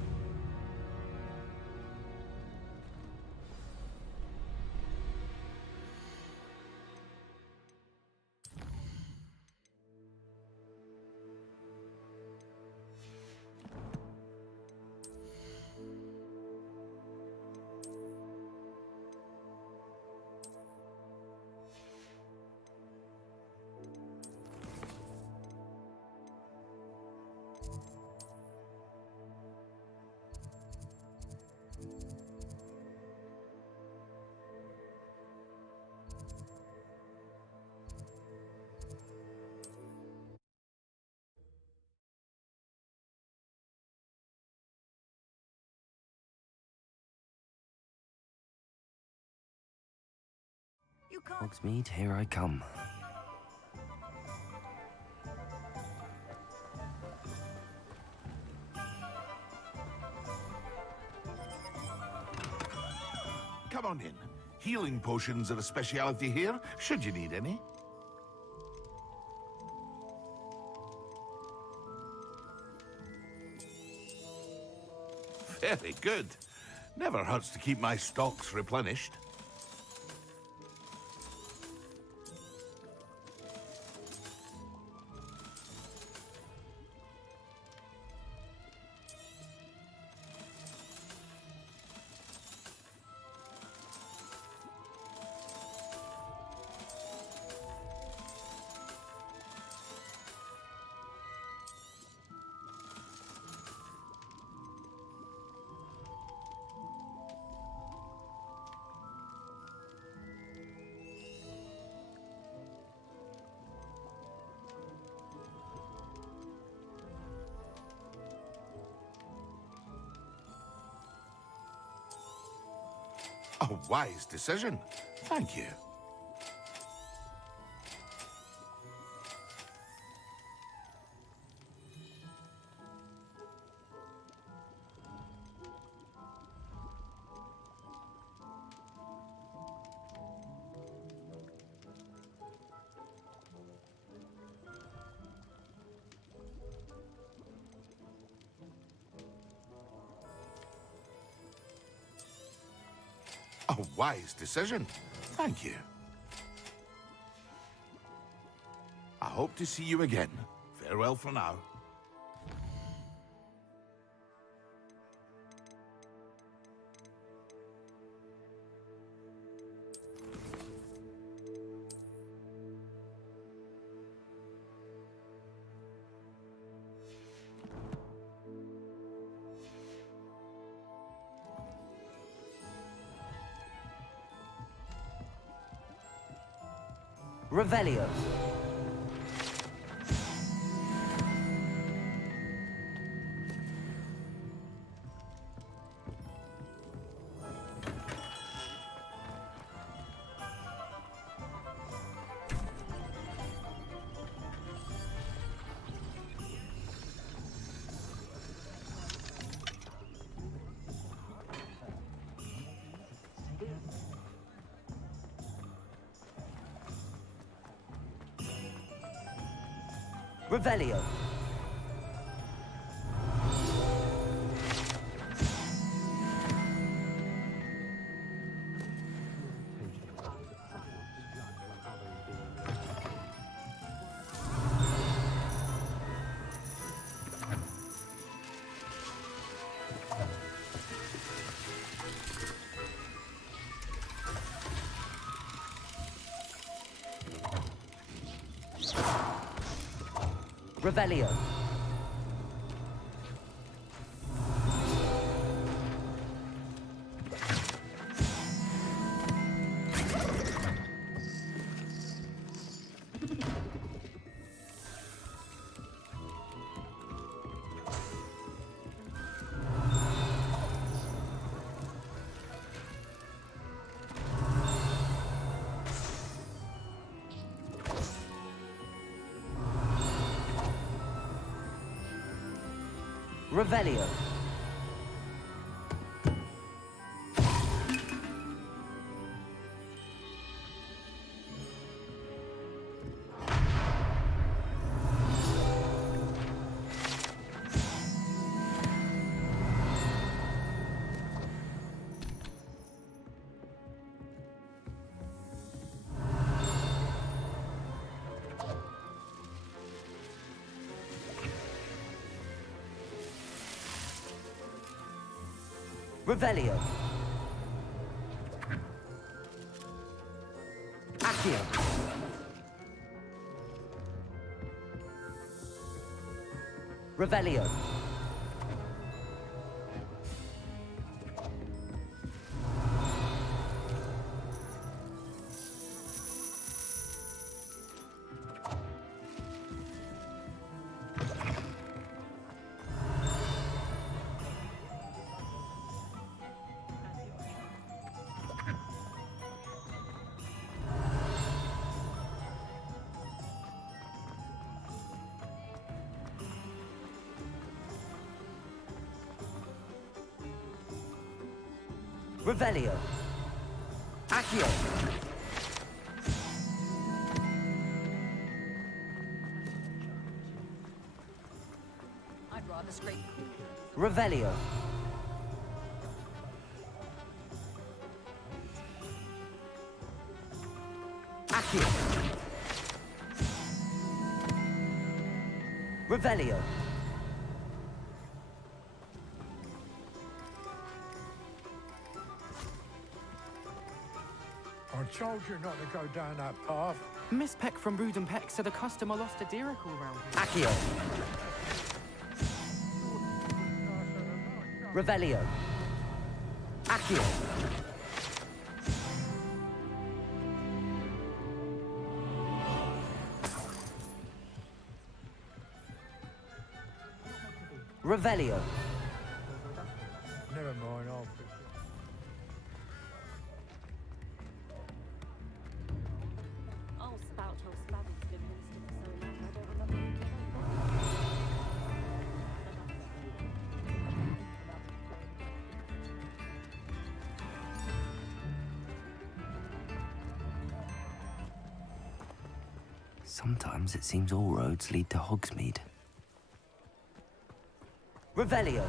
Hogsmeade, here I come. Come on in. Healing potions are a speciality here, should you need any. Very good. Never hurts to keep my stocks replenished. A wise decision. Thank you. A wise decision. Thank you. I hope to see you again. Farewell for now. Revelio. Revelio. Revelio. Revelio. Revelio. Accio. Revelio. Revelio. Accio. I'd rather scrape. Revelio. Accio. Revelio. I told you not to go down that path. Miss Peck from Brood and Peck said a customer lost a deeracle round here. Accio. Revelio. Accio. Revelio. Never mind, I'll fix it. I'll spout how Spabby's been minister for so long, I don't remember who came Sometimes it seems all roads lead to Hogsmeade. Revelio.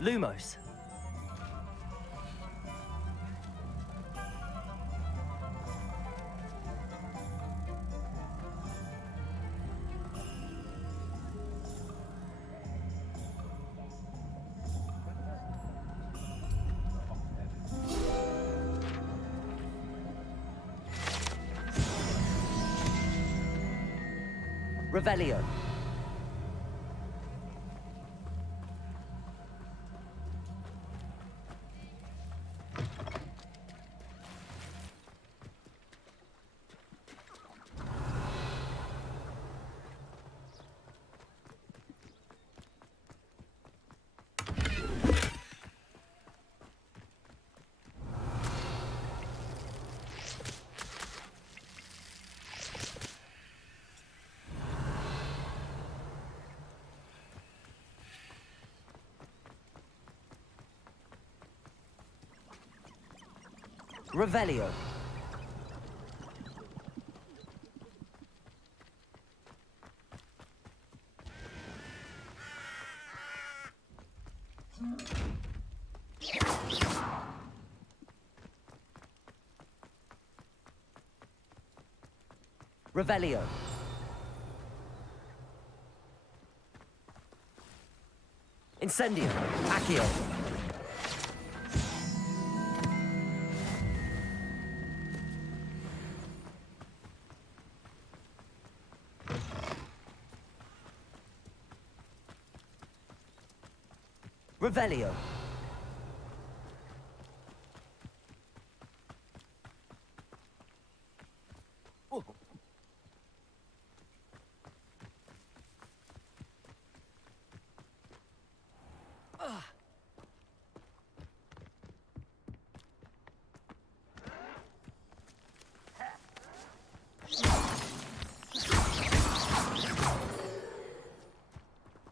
Lumos. Revelio. Revelio. Revelio. Incendio. Accio. Revelio.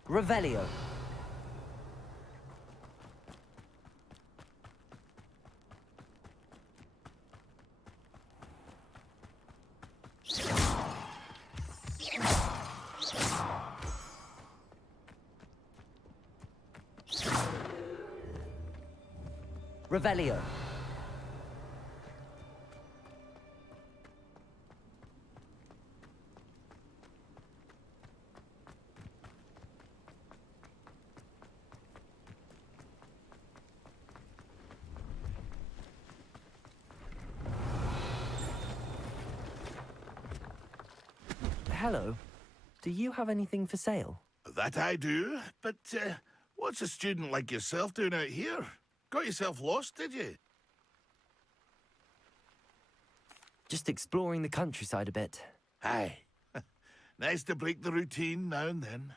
Revelio. Revelio. Hello. Do you have anything for sale? That I do, but what's a student like yourself doing out here? Got yourself lost, did you? Just exploring the countryside a bit. Aye. Nice to break the routine now and then.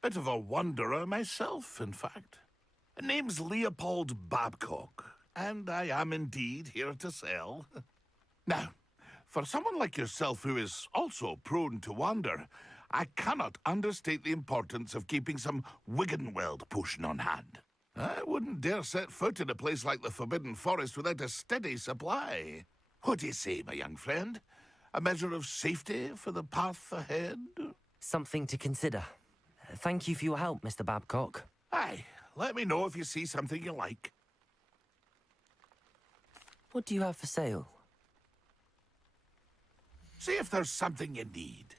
Bit of a wanderer myself, in fact. Name's Leopold Babcock, and I am indeed here to sell. Now, for someone like yourself who is also prone to wander, I cannot understate the importance of keeping some Wiggenweld potion on hand. I wouldn't dare set foot in a place like the Forbidden Forest without a steady supply. What do you say, my young friend? A measure of safety for the path ahead? Something to consider. Thank you for your help, Mr. Babcock. Aye, let me know if you see something you like. What do you have for sale? See if there's something you need.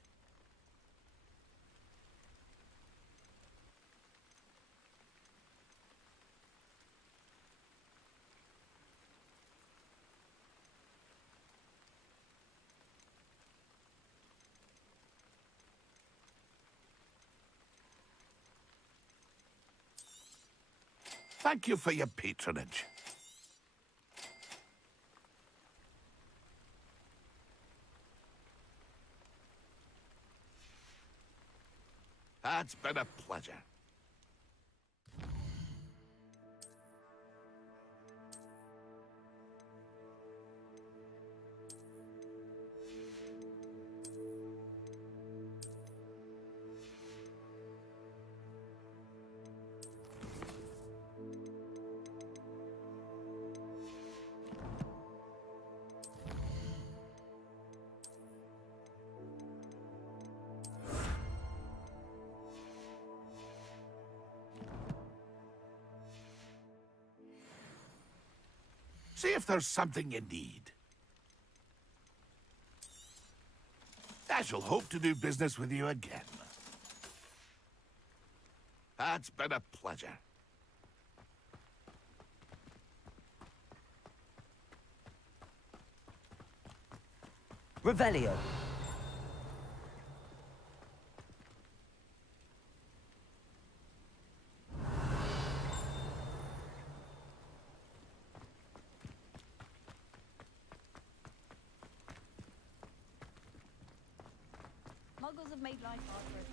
Thank you for your patronage. It's been a pleasure. See if there's something you need. I shall hope to do business with you again. It's been a pleasure. Revelio. Muggles have made life hard for us.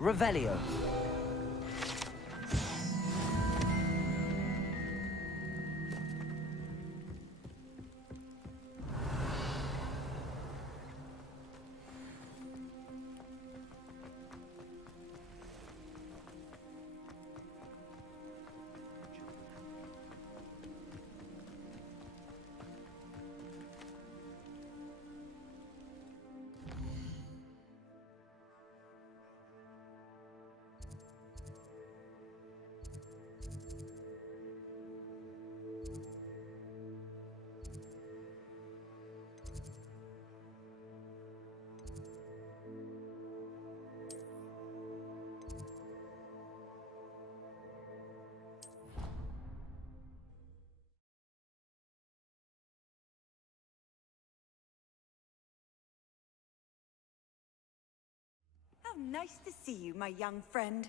Revelio. nice to see you, my young friend.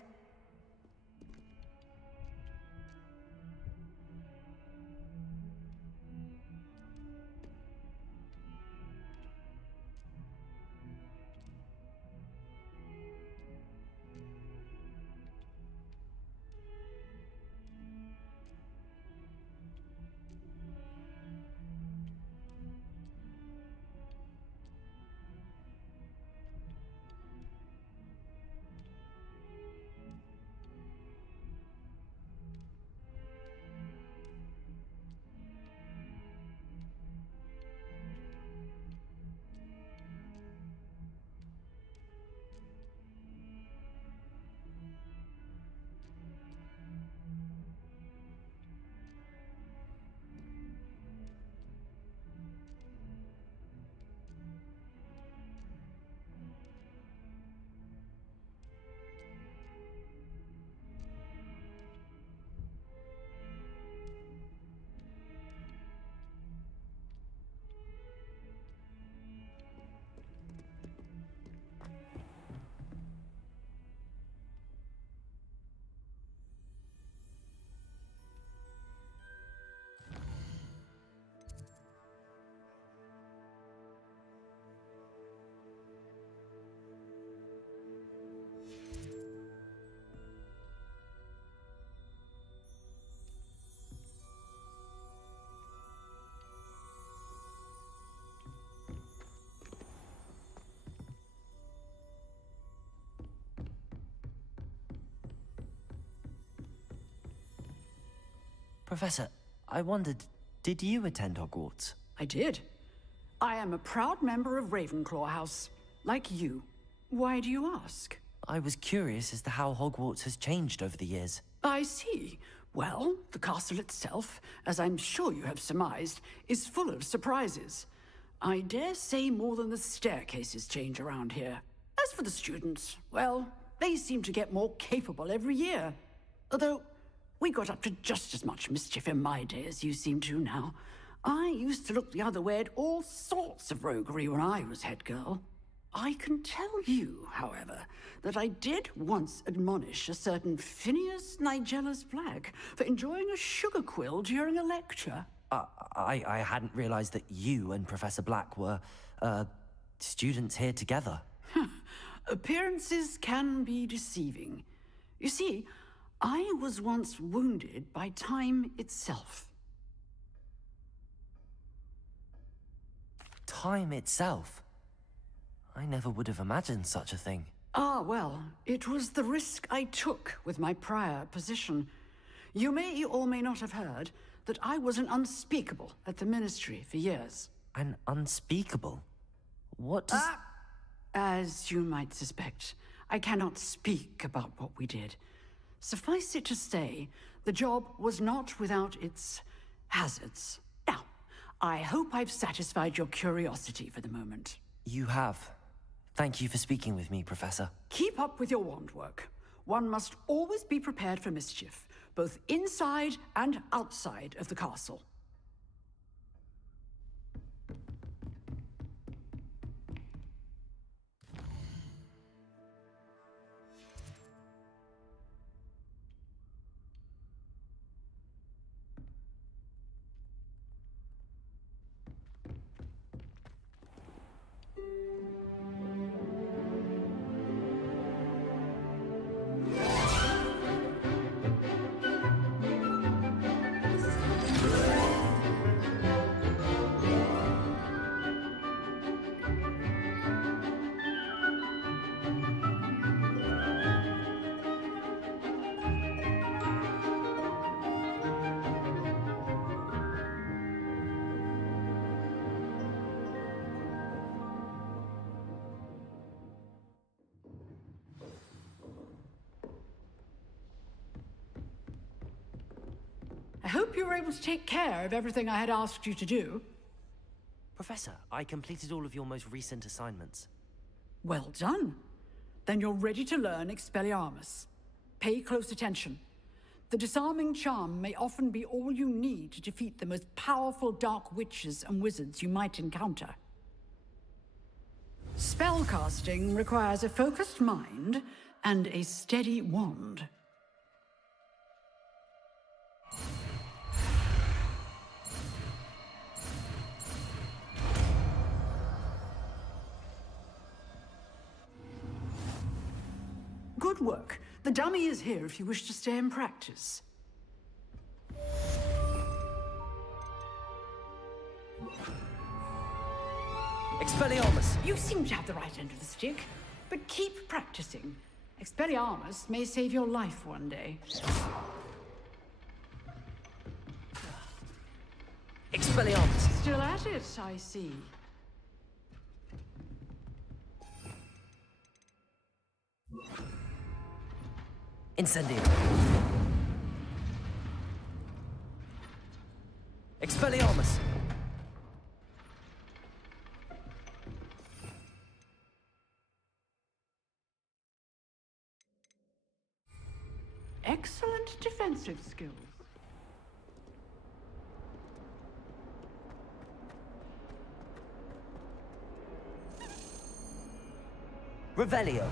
Professor, I wondered, did you attend Hogwarts? I did. I am a proud member of Ravenclaw House, like you. Why do you ask? I was curious as to how Hogwarts has changed over the years. I see. Well, the castle itself, as I'm sure you have surmised, is full of surprises. I dare say more than the staircases change around here. As for the students, well, they seem to get more capable every year. Although, we got up to just as much mischief in my day as you seem to now. I used to look the other way at all sorts of roguery when I was head girl. I can tell you, however, that I did once admonish a certain Phineas Nigella's Black for enjoying a sugar quill during a lecture. I hadn't realized that you and Professor Black were, students here together. Appearances can be deceiving. You see, I was once wounded by time itself. Time itself? I never would have imagined such a thing. Ah, well, it was the risk I took with my prior position. You may or may not have heard that I was an unspeakable at the Ministry for years. An unspeakable? What does... As you might suspect, I cannot speak about what we did. Suffice it to say, the job was not without its hazards. Now, I hope I've satisfied your curiosity for the moment. You have. Thank you for speaking with me, Professor. Keep up with your wand work. One must always be prepared for mischief, both inside and outside of the castle. I hope you were able to take care of everything I had asked you to do. Professor, I completed all of your most recent assignments. Well done. Then you're ready to learn Expelliarmus. Pay close attention. The disarming charm may often be all you need to defeat the most powerful dark witches and wizards you might encounter. Spellcasting requires a focused mind and a steady wand. Good work. The dummy is here if you wish to stay and practice. Expelliarmus! You seem to have the right end of the stick, but keep practicing. Expelliarmus may save your life one day. Expelliarmus! Still at it, I see. Incendio! Expelliarmus! Excellent defensive skills. Revelio!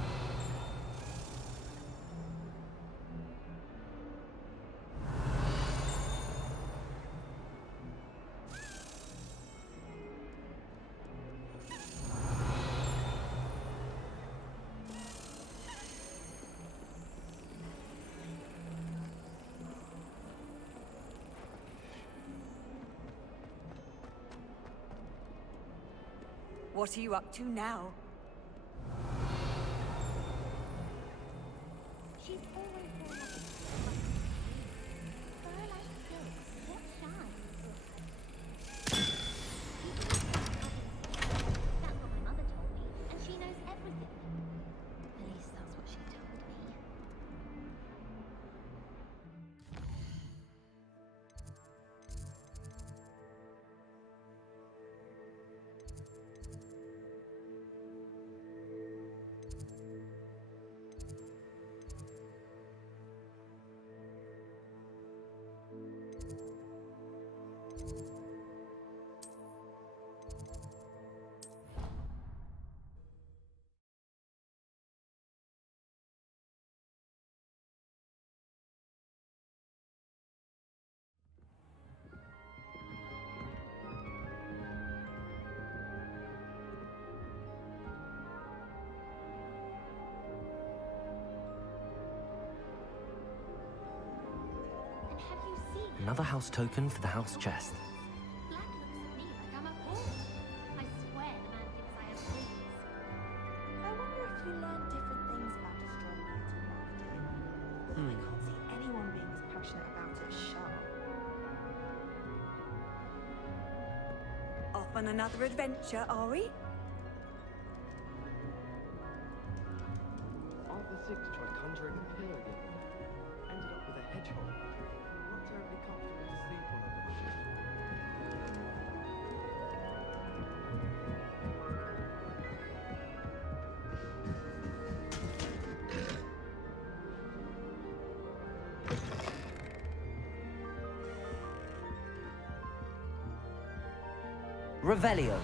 What are you up to now? She's always been like this. For her life skills, what shine? That's what my mother told me, and she knows everything. At least that's what she told me. Another house token for the house chest. Black looks at me like I'm a fool. I swear the man thinks I have wings. I wonder if you learned different things about astronomy at all, Martin. I can't see anyone being as passionate about it as Sharp. Off on another adventure, are we? Arthur Six tried conjuring a pill again. Ended up with a hedgehog. Not terribly comfortable to sleep on at the moment. Revelio!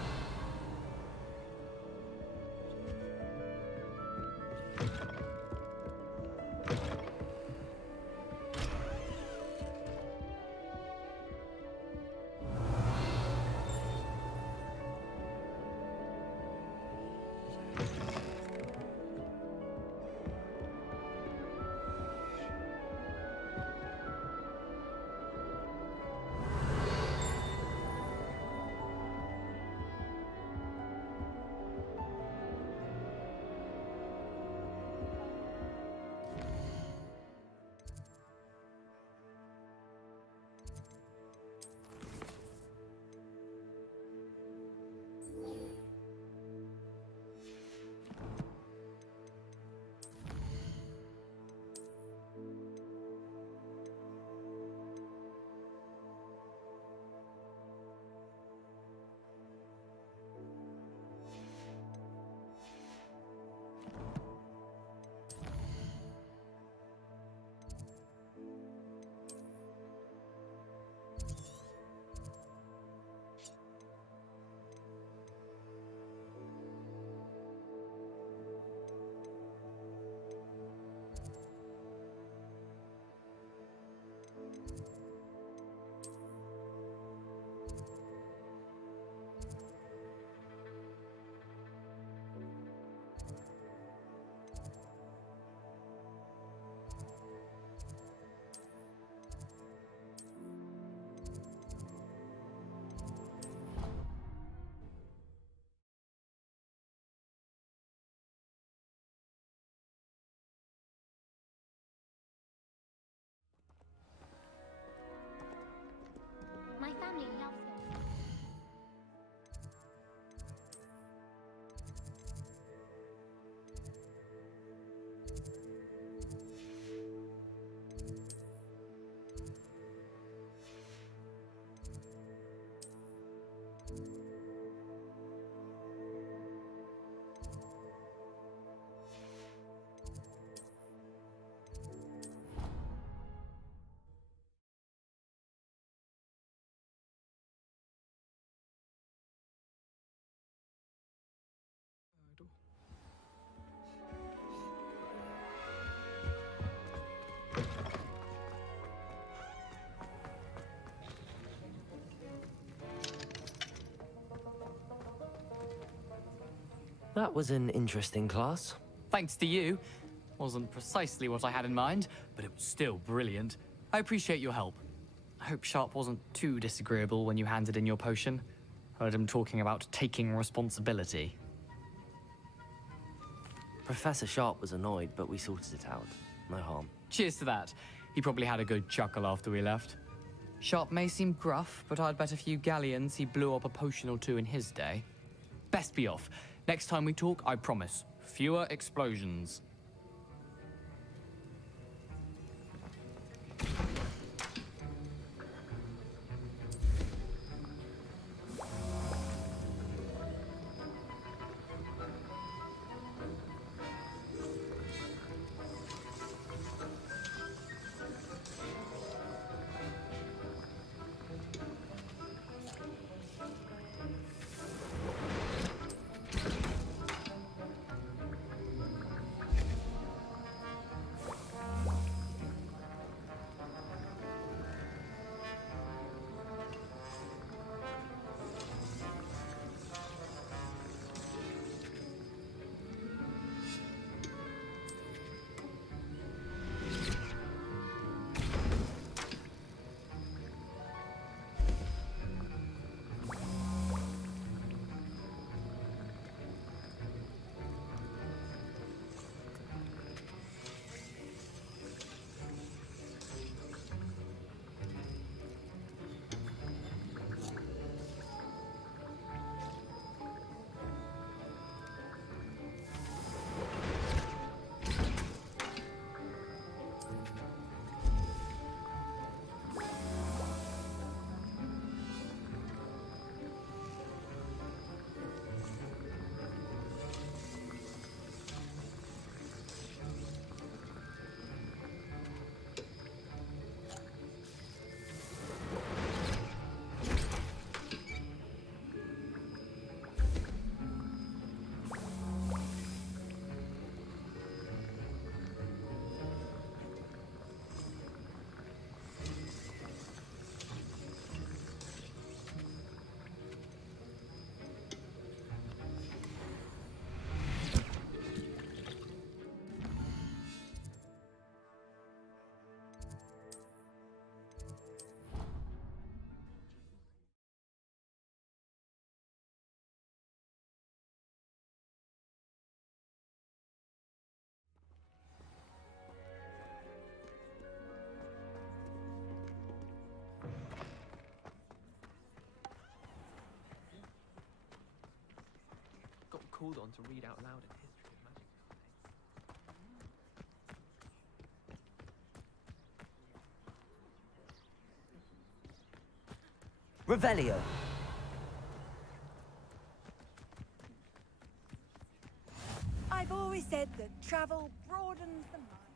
That was an interesting class. Thanks to you. Wasn't precisely what I had in mind, but it was still brilliant. I appreciate your help. I hope Sharp wasn't too disagreeable when you handed in your potion. Heard him talking about taking responsibility. Professor Sharp was annoyed, but we sorted it out. No harm. Cheers to that. He probably had a good chuckle after we left. Sharp may seem gruff, but I'd bet a few galleons he blew up a potion or two in his day. Best be off. Next time we talk, I promise. Fewer explosions. Got called on to read out loud in history of magic. Revelio. I've always said that travel broadens the mind.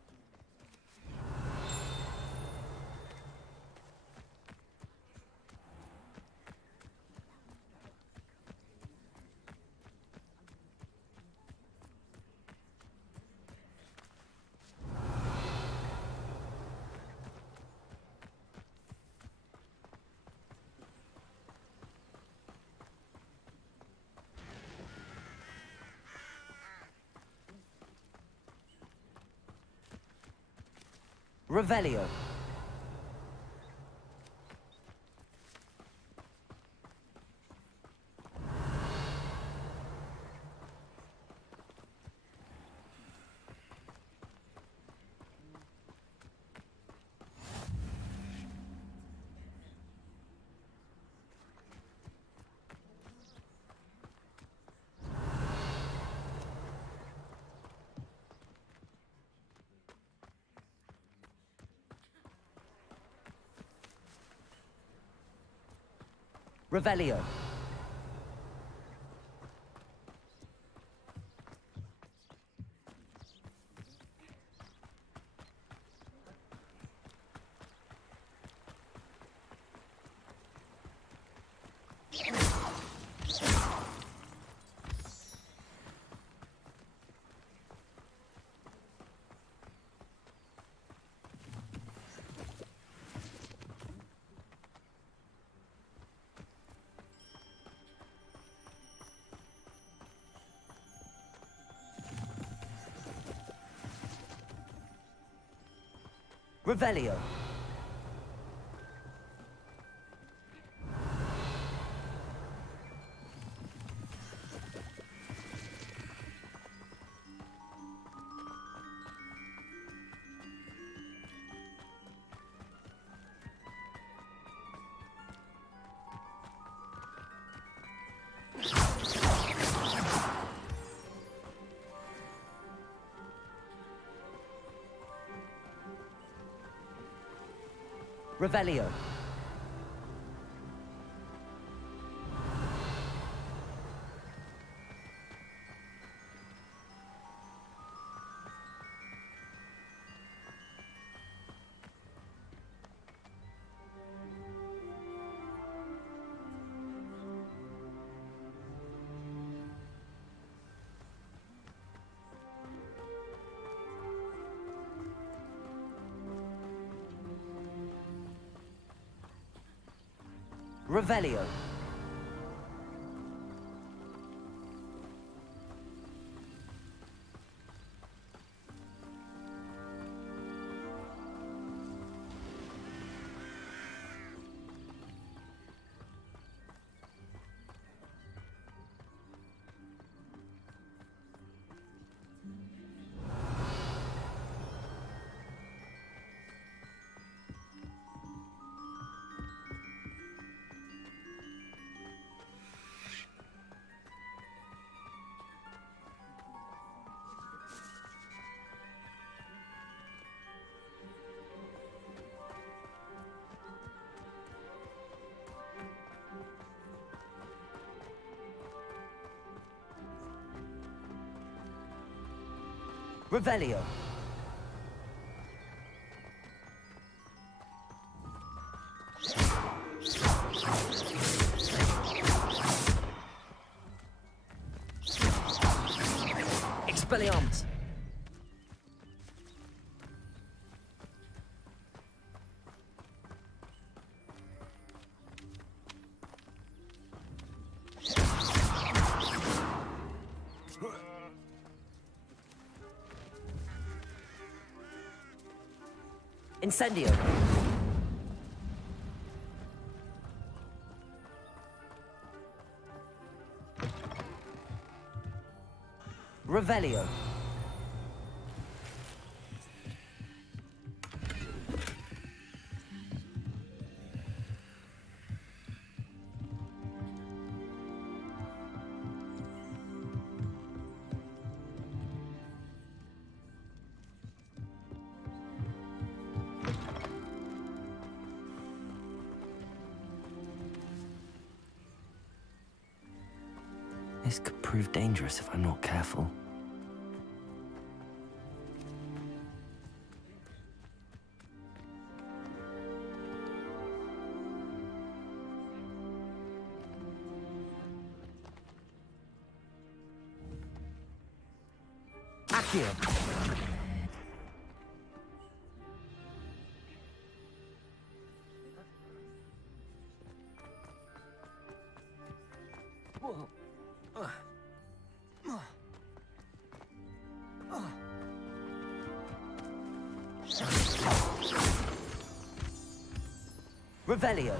Revelio. Revelio. Revelio. Revelio. Revelio. Revelio. Expelliarmus. Incendio. Revelio. This could prove dangerous if I'm not careful. Accio. Revelio.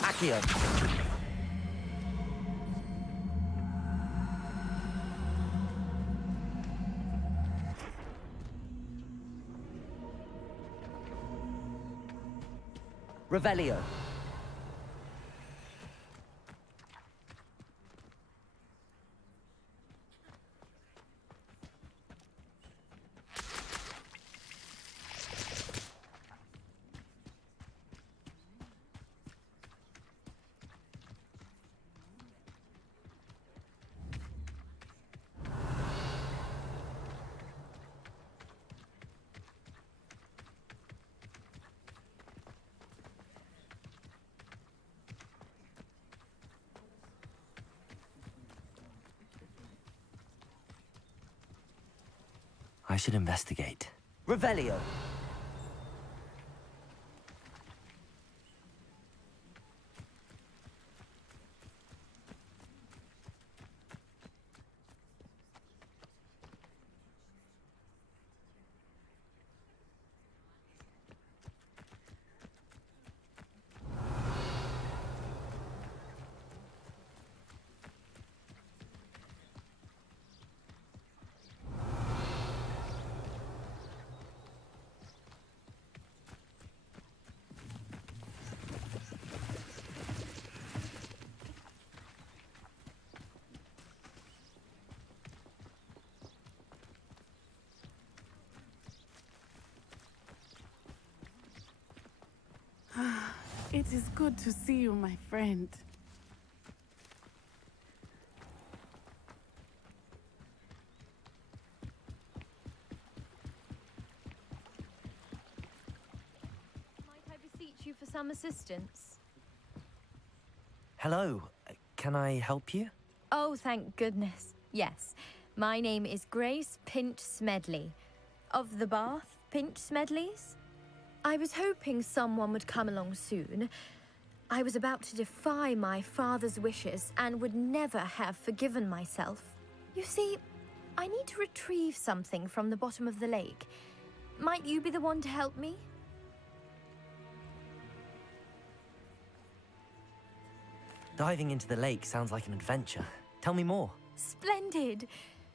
Accio. Revelio. I should investigate. Revelio. It is good to see you, my friend. Might I beseech you for some assistance? Hello. Can I help you? Oh, thank goodness. Yes. My name is Grace Pinch Smedley. Of the Bath Pinch Smedleys? I was hoping someone would come along soon. I was about to defy my father's wishes and would never have forgiven myself. You see, I need to retrieve something from the bottom of the lake. Might you be the one to help me? Diving into the lake sounds like an adventure. Tell me more. Splendid!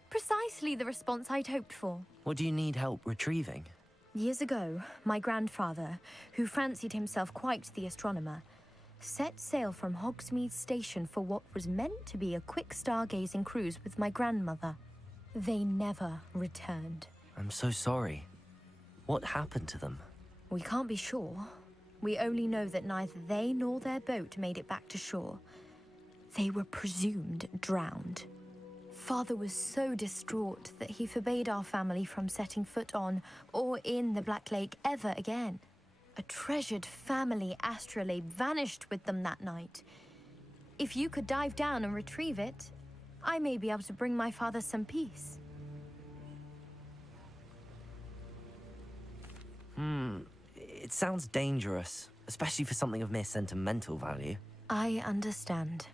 Precisely the response I'd hoped for. What do you need help retrieving? Years ago, my grandfather, who fancied himself quite the astronomer, set sail from Hogsmeade Station for what was meant to be a quick stargazing cruise with my grandmother. They never returned. I'm so sorry. What happened to them? We can't be sure. We only know that neither they nor their boat made it back to shore. They were presumed drowned. Father was so distraught that he forbade our family from setting foot on or in the Black Lake ever again. A treasured family astrolabe vanished with them that night. If you could dive down and retrieve it, I may be able to bring my father some peace. It sounds dangerous, especially for something of mere sentimental value. I understand.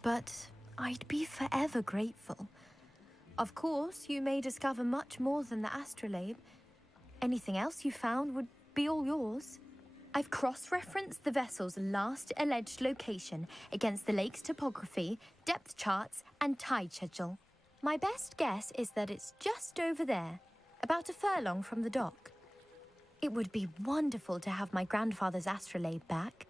But I'd be forever grateful. Of course, you may discover much more than the astrolabe. Anything else you found would be all yours. I've cross-referenced the vessel's last alleged location against the lake's topography, depth charts, and tide schedule. My best guess is that it's just over there, about a furlong from the dock. It would be wonderful to have my grandfather's astrolabe back.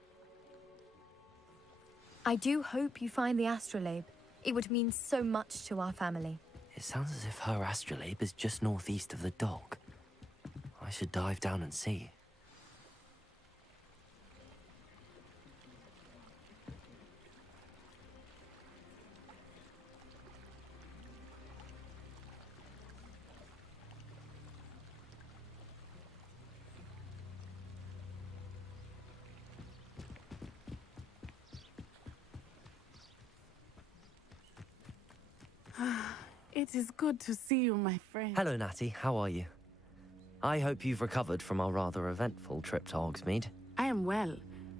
I do hope you find the astrolabe. It would mean so much to our family. It sounds as if her astrolabe is just northeast of the dock. I should dive down and see. It is good to see you, my friend. Hello, Natty. How are you? I hope you've recovered from our rather eventful trip to Hogsmeade. I am well,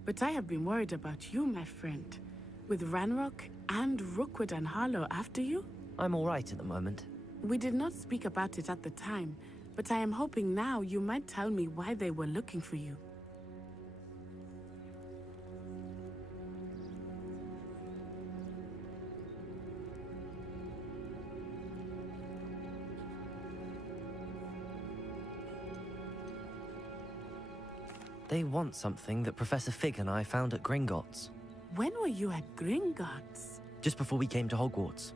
but I have been worried about you, my friend. With Ranrock and Rookwood and Harlow after you? I'm all right at the moment. We did not speak about it at the time, but I am hoping now you might tell me why they were looking for you. They want something that Professor Fig and I found at Gringotts. When were you at Gringotts? Just before we came to Hogwarts.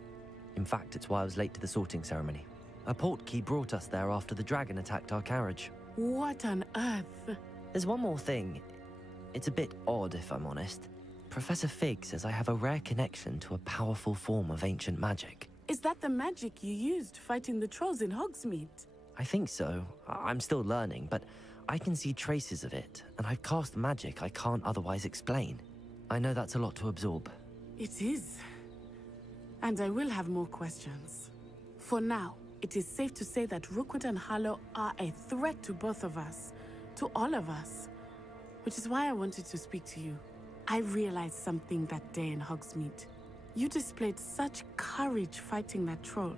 In fact, it's why I was late to the sorting ceremony. A portkey brought us there after the dragon attacked our carriage. What on earth? There's one more thing. It's a bit odd, if I'm honest. Professor Fig says I have a rare connection to a powerful form of ancient magic. Is that the magic you used fighting the trolls in Hogsmeade? I think so. I'm still learning, but I can see traces of it, and I've cast magic I can't otherwise explain. I know that's a lot to absorb. It is. And I will have more questions. For now, it is safe to say that Rookwood and Harlow are a threat to both of us, to all of us. Which is why I wanted to speak to you. I realized something that day in Hogsmeade. You displayed such courage fighting that troll,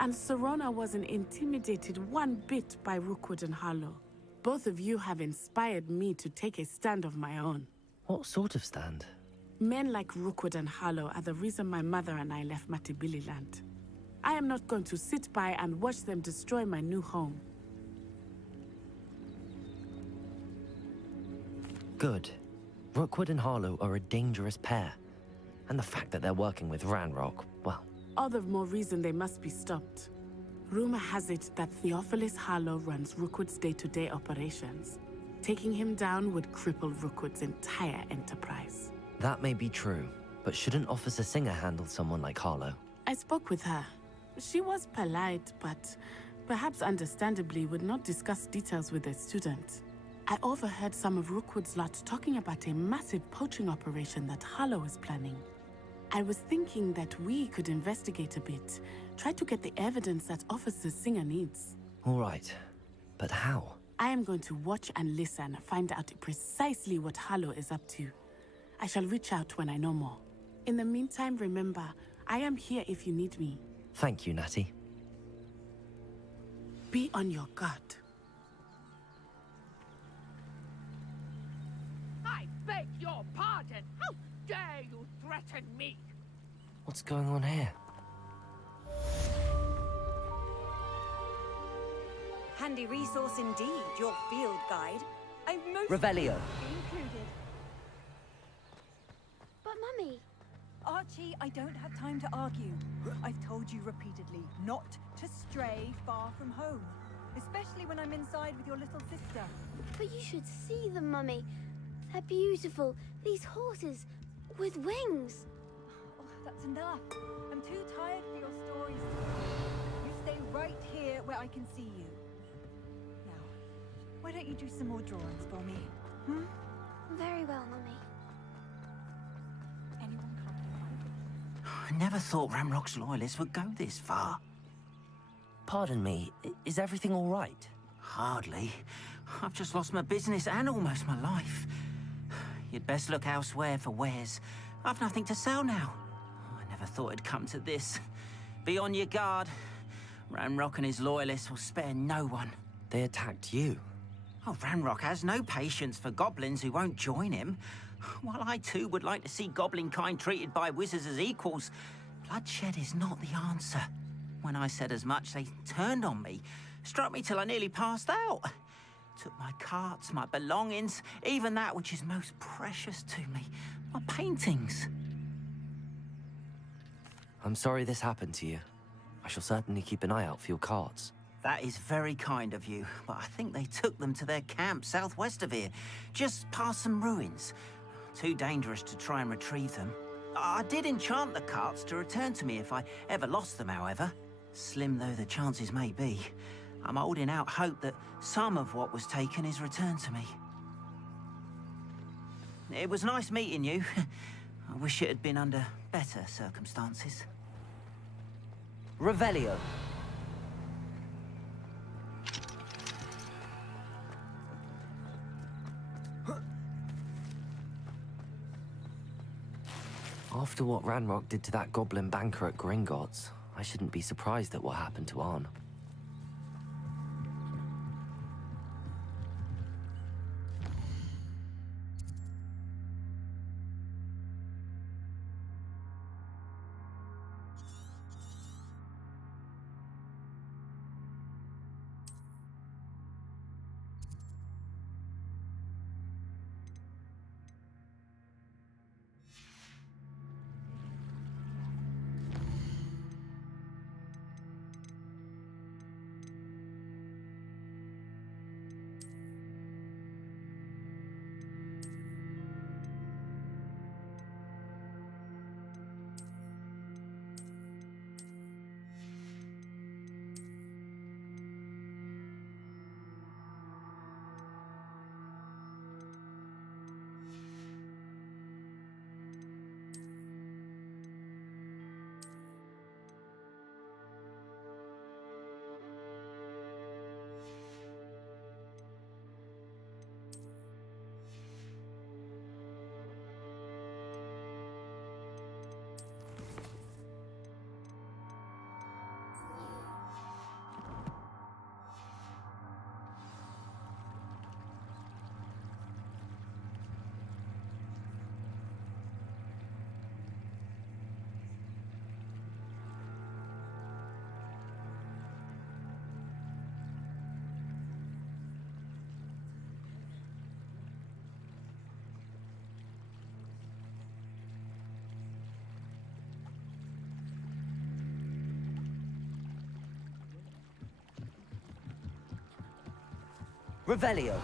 and Serona wasn't intimidated one bit by Rookwood and Harlow. Both of you have inspired me to take a stand of my own. What sort of stand? Men like Rookwood and Harlow are the reason my mother and I left Matibili land. I am not going to sit by and watch them destroy my new home. Good. Rookwood and Harlow are a dangerous pair. And the fact that they're working with Ranrock, well... All the more reason they must be stopped. Rumor has it that Theophilus Harlow runs Rookwood's day-to-day operations. Taking him down would cripple Rookwood's entire enterprise. That may be true, but shouldn't Officer Singer handle someone like Harlow? I spoke with her. She was polite, but perhaps understandably would not discuss details with a student. I overheard some of Rookwood's lot talking about a massive poaching operation that Harlow is planning. I was thinking that we could investigate a bit, try to get the evidence that Officer Singer needs. All right, but how? I am going to watch and listen, find out precisely what Harlow is up to. I shall reach out when I know more. In the meantime, remember, I am here if you need me. Thank you, Natty. Be on your guard. I beg your pardon! How dare you threaten me? What's going on here? Handy resource indeed, your field guide. I'm most Revelio. included. But Mummy... Archie, I don't have time to argue. I've told you repeatedly not to stray far from home. Especially when I'm inside with your little sister. But you should see them, Mummy. They're beautiful. These horses with wings. Oh, that's enough. I'm too tired for your stories. You stay right here where I can see you. Now, why don't you do some more drawings for me? Hmm? Very well, Mummy. Anyone come? I never thought Ramrock's loyalists would go this far. Pardon me, is everything all right? Hardly. I've just lost my business and almost my life. You'd best look elsewhere for wares. I've nothing to sell now. I never thought it'd come to this. Be on your guard. Ranrock and his loyalists will spare no one. They attacked you. Oh, Ranrock has no patience for goblins who won't join him. While I too would like to see goblin kind treated by wizards as equals, bloodshed is not the answer. When I said as much, they turned on me, struck me till I nearly passed out. Took my carts, my belongings, even that which is most precious to me, my paintings. I'm sorry this happened to you. I shall certainly keep an eye out for your carts. That is very kind of you, but I think they took them to their camp southwest of here, just past some ruins. Too dangerous to try and retrieve them. I did enchant the carts to return to me if I ever lost them, however. Slim though the chances may be, I'm holding out hope that some of what was taken is returned to me. It was nice meeting you. I wish it had been under better circumstances. Revelio. After what Ranrock did to that goblin banker at Gringotts, I shouldn't be surprised at what happened to Arn. Revelio.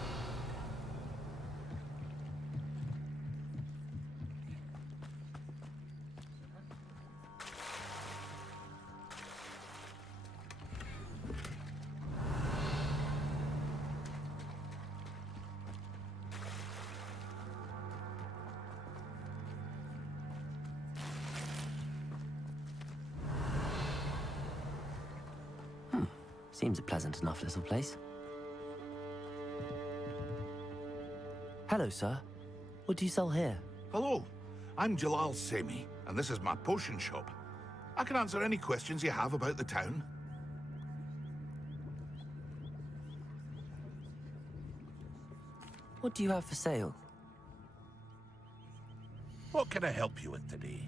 Seems a pleasant enough little place. Hello, sir. What do you sell here? Hello, I'm Jalal Semi, and this is my potion shop. I can answer any questions you have about the town. What do you have for sale? What can I help you with today?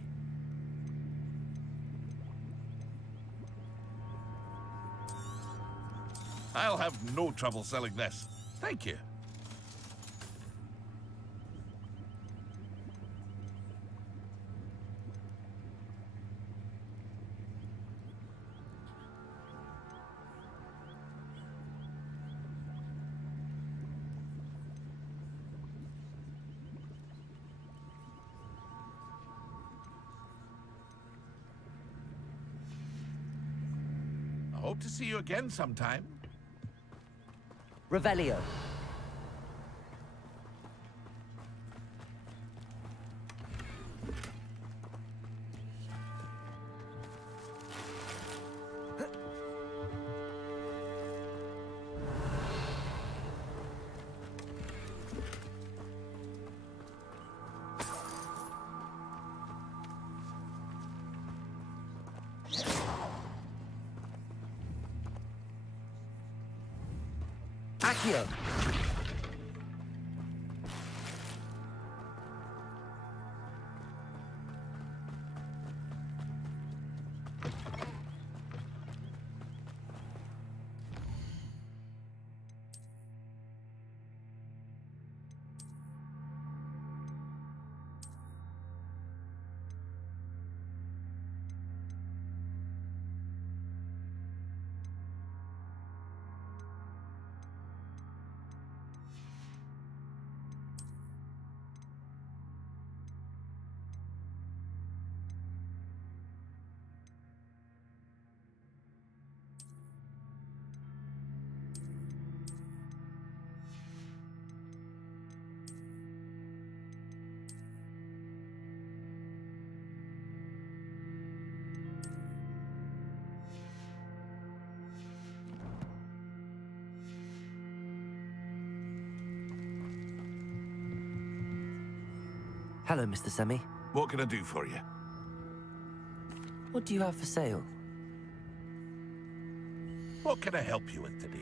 I'll have no trouble selling this. Thank you. I hope to see you again sometime. Revelio. Accio. Hello, Mr. Semi. What can I do for you? What do you have for sale? What can I help you with today?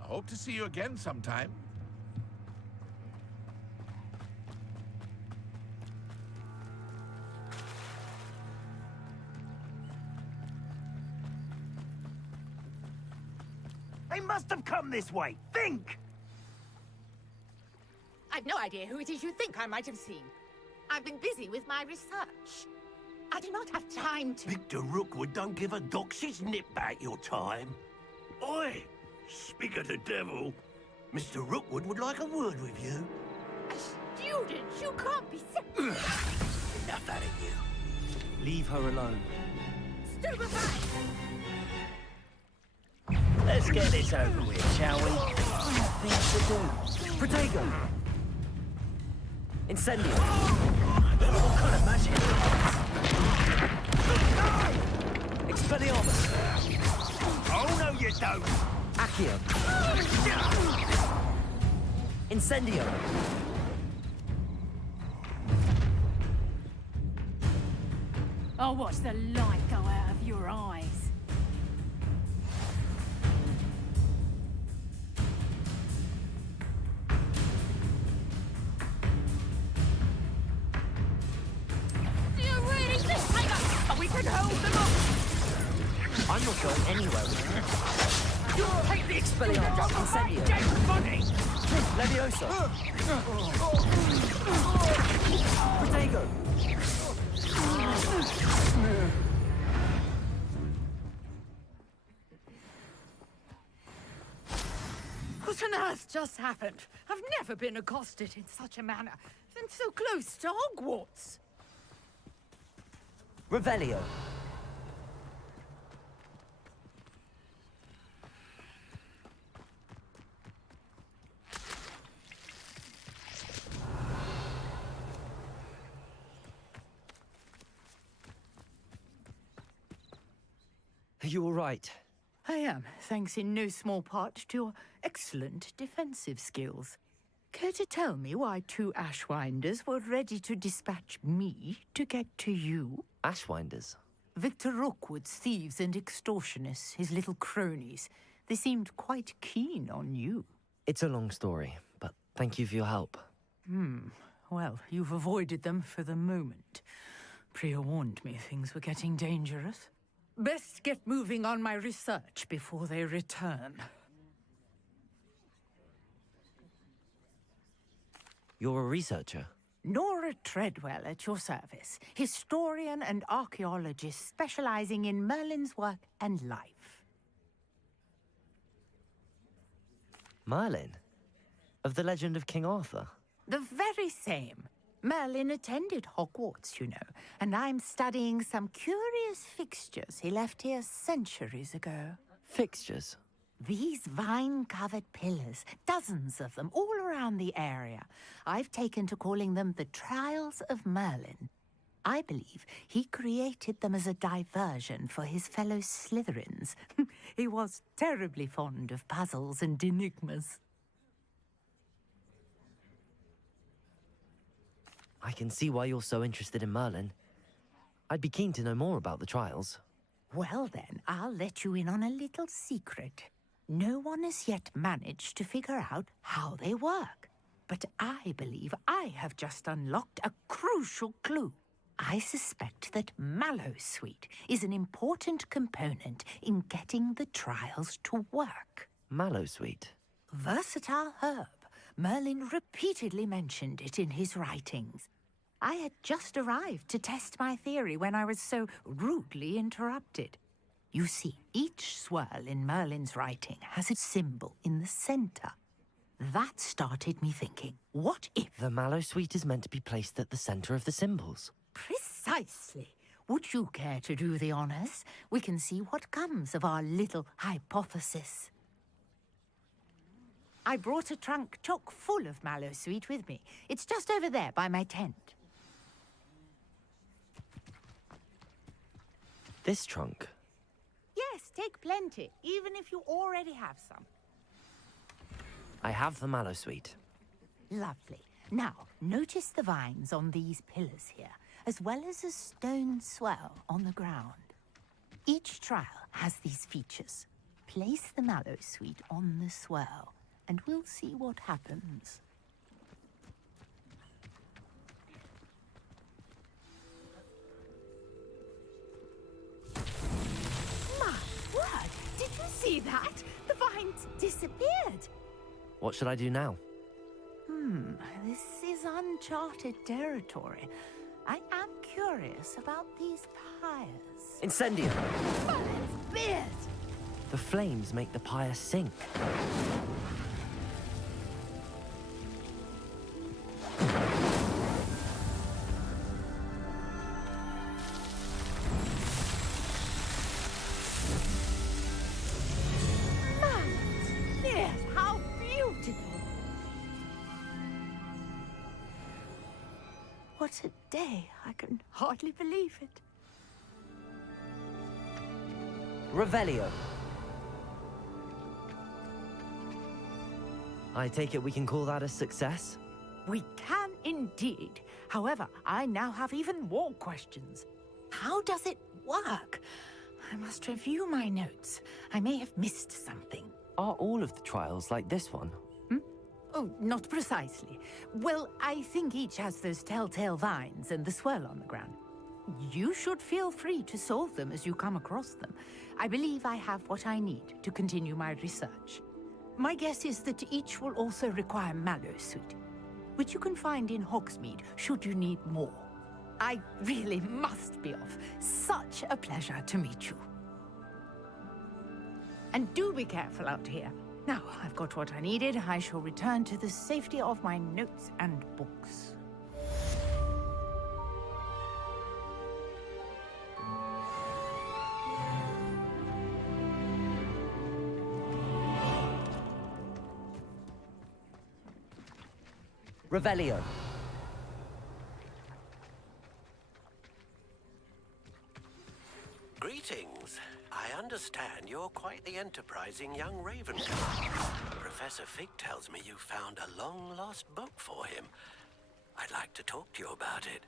I hope to see you again sometime. They must have come this way. Think! I've no idea who it is you think I might have seen. I've been busy with my research. I do not have time to... Victor Rookwood don't give a doxy's nip back your time. Oi! Speak of the devil. Mr. Rookwood would like a word with you. A student? You can't be... Enough out of you. Leave her alone. Stupefy! Let's get this over with, shall we? Things to do. Protego! Incendio. What kind of magic? Expelliarmus. Oh, no, you don't. Accio. Incendio. I'll watch the light go out of your eyes. You I'm not going anywhere with you. You'll take the Expelliarmus, Incendio. dead body! Levioso. Protego. What on earth just happened? I've never been accosted in such a manner. And so close to Hogwarts. Revelio. Are you all right? I am, thanks in no small part to your excellent defensive skills. Care to tell me why two Ashwinders were ready to dispatch me to get to you? Ashwinders? Victor Rookwood's thieves and extortionists, his little cronies. They seemed quite keen on you. It's a long story, but thank you for your help. Well, you've avoided them for the moment. Priya warned me things were getting dangerous. Best get moving on my research before they return. You're a researcher? Nora Treadwell at your service, historian and archaeologist specializing in Merlin's work and life. Merlin? Of the legend of King Arthur? The very same. Merlin attended Hogwarts, you know, and I'm studying some curious fixtures he left here centuries ago. Fixtures? These vine-covered pillars, dozens of them, all around the area. I've taken to calling them the Trials of Merlin. I believe he created them as a diversion for his fellow Slytherins. He was terribly fond of puzzles and enigmas. I can see why you're so interested in Merlin. I'd be keen to know more about the trials. Well then, I'll let you in on a little secret. No one has yet managed to figure out how they work. But I believe I have just unlocked a crucial clue. I suspect that Mallowsweet is an important component in getting the trials to work. Mallowsweet? Versatile herb. Merlin repeatedly mentioned it in his writings. I had just arrived to test my theory when I was so rudely interrupted. You see, each swirl in Merlin's writing has a symbol in the center. That started me thinking, what if... The Mallowsweet is meant to be placed at the center of the symbols. Precisely. Would you care to do the honors? We can see what comes of our little hypothesis. I brought a trunk chock full of Mallowsweet with me. It's just over there by my tent. This trunk? Yes, take plenty, even if you already have some. I have the Mallowsweet. Lovely. Now, notice the vines on these pillars here, as well as a stone swell on the ground. Each trial has these features. Place the Mallowsweet on the swell, and we'll see what happens. My word! Did you see that? The vines disappeared! What should I do now? This is uncharted territory. I am curious about these pyres. Incendio. Merlin's beard! The flames make the pyre sink. Merlin's beard! How beautiful! What a day. I can hardly believe it. Revelio. I take it we can call that a success? We can indeed. However, I now have even more questions. How does it work? I must review my notes. I may have missed something. Are all of the trials like this one? Oh, not precisely. Well, I think each has those telltale vines and the swirl on the ground. You should feel free to solve them as you come across them. I believe I have what I need to continue my research. My guess is that each will also require mallowsweet, which you can find in Hogsmeade should you need more. I really must be off. Such a pleasure to meet you. And do be careful out here. Now, I've got what I needed. I shall return to the safety of my notes and books. Revelio. Greetings. I understand you're quite the enterprising young raven. Professor Fig tells me you found a long-lost book for him. I'd like to talk to you about it.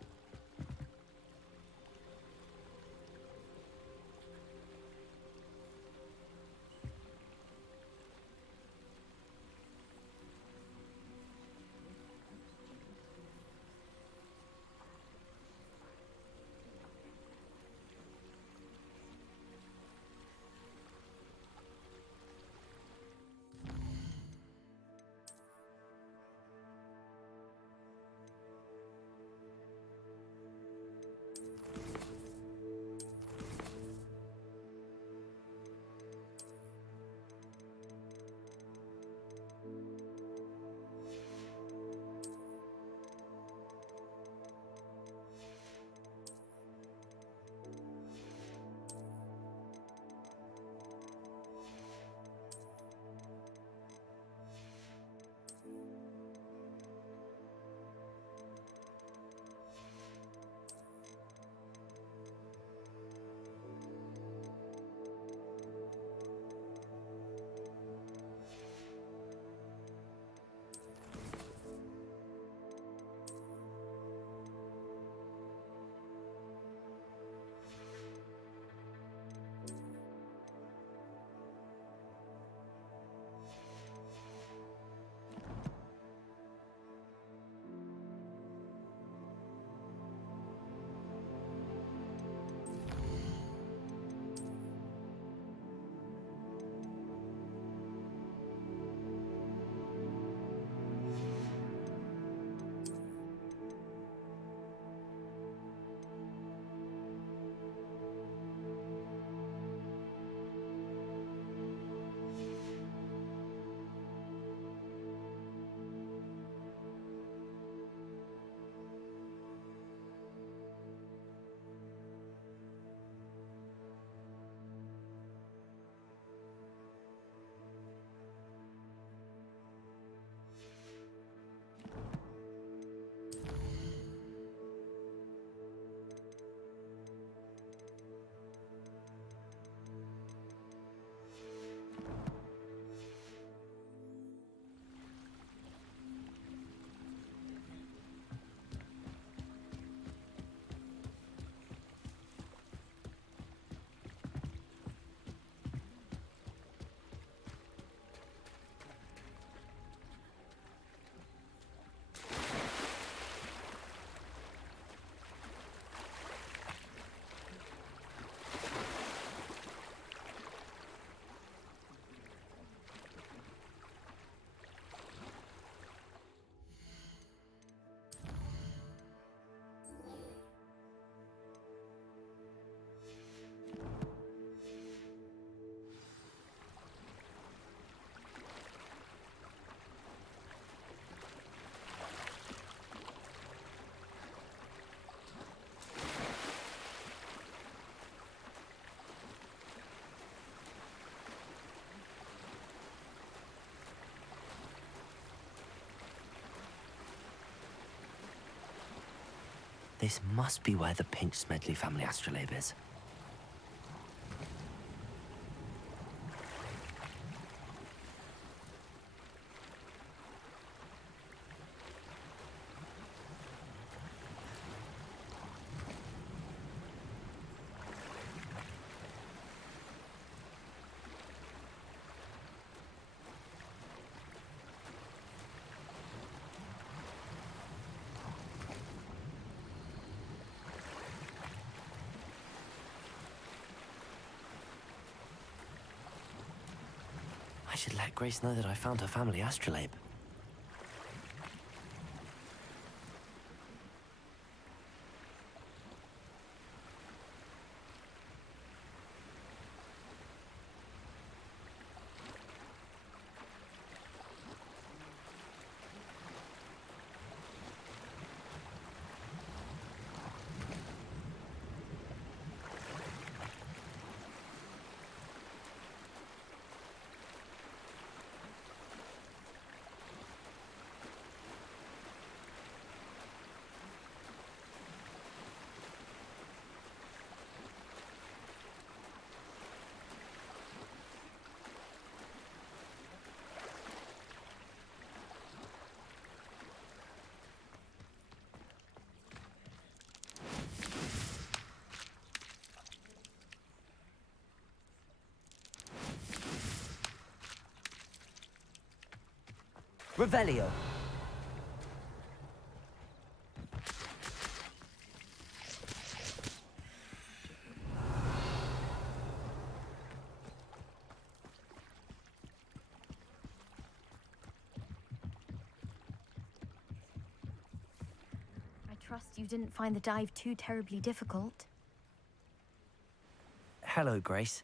This must be where the Pinch Smedley family astrolabe is. I should let Grace know that I found her family astrolabe. Revelio. I trust you didn't find the dive too terribly difficult. Hello, Grace.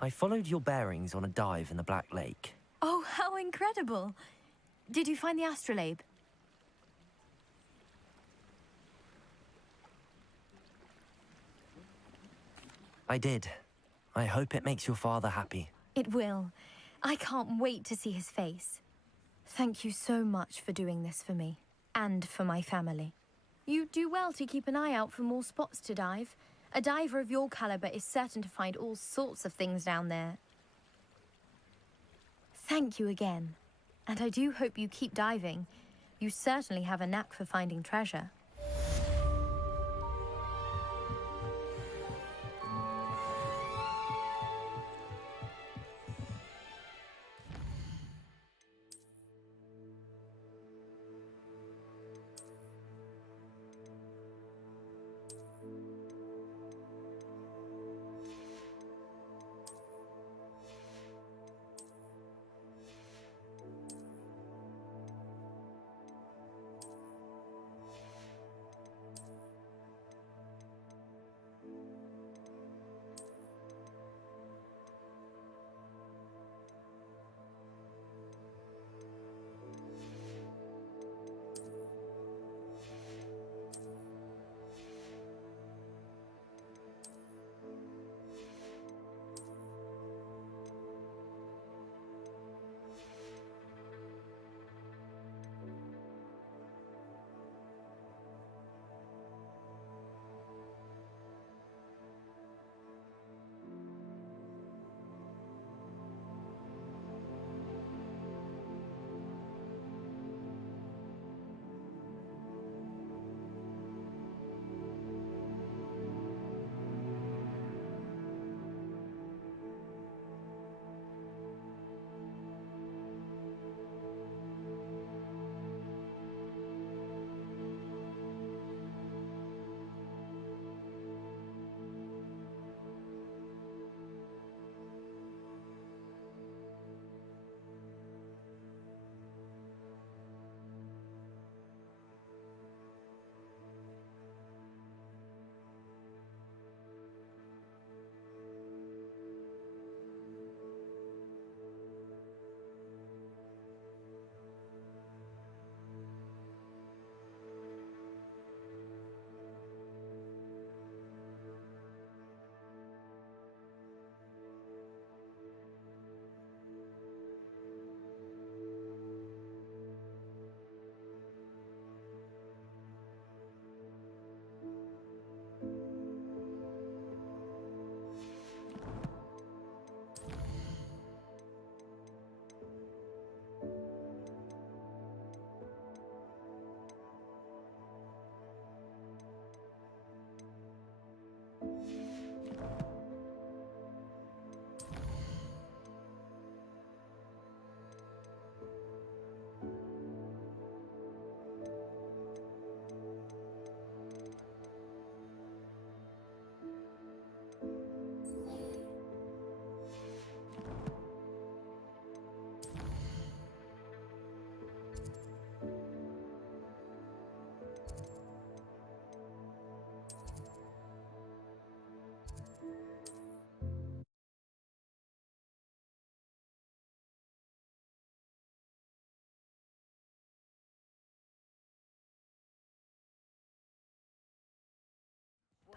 I followed your bearings on a dive in the Black Lake. Oh, how incredible! Did you find the astrolabe? I did. I hope it makes your father happy. It will. I can't wait to see his face. Thank you so much for doing this for me, and for my family. You do well to keep an eye out for more spots to dive. A diver of your caliber is certain to find all sorts of things down there. Thank you again. And I do hope you keep diving. You certainly have a knack for finding treasure.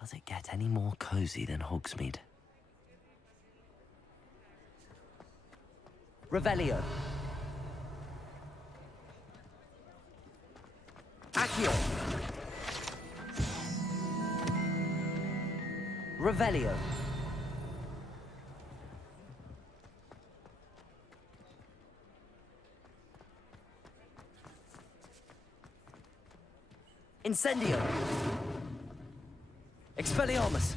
Does it get any more cozy than Hogsmeade? Revelio. Accio. Revelio. Incendio. Expelliarmus.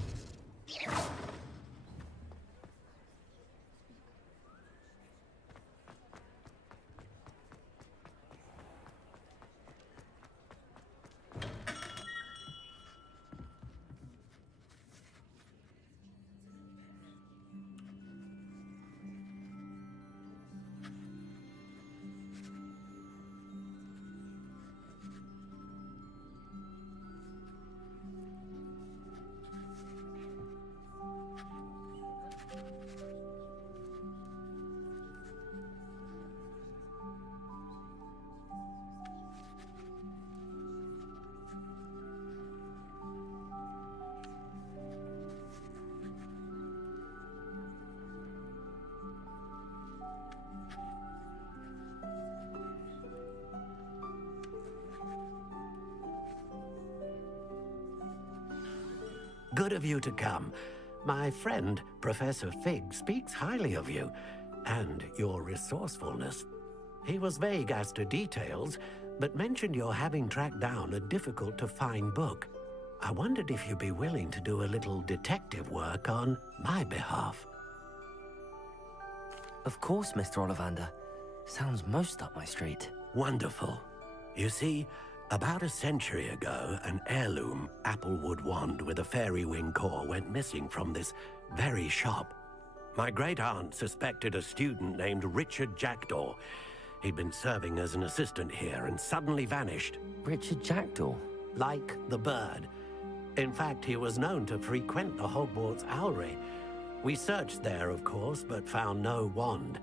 Good of you to come. My friend, Professor Fig, speaks highly of you and your resourcefulness. He was vague as to details, but mentioned your having tracked down a difficult-to-find book. I wondered if you'd be willing to do a little detective work on my behalf. Of course, Mr. Ollivander. Sounds most up my street. Wonderful. You see, about a century ago, an heirloom applewood wand with a fairy wing core went missing from this very shop. My great-aunt suspected a student named Richard Jackdaw. He'd been serving as an assistant here and suddenly vanished. Richard Jackdaw? Like the bird. In fact, he was known to frequent the Hogwarts Owlry. We searched there, of course, but found no wand.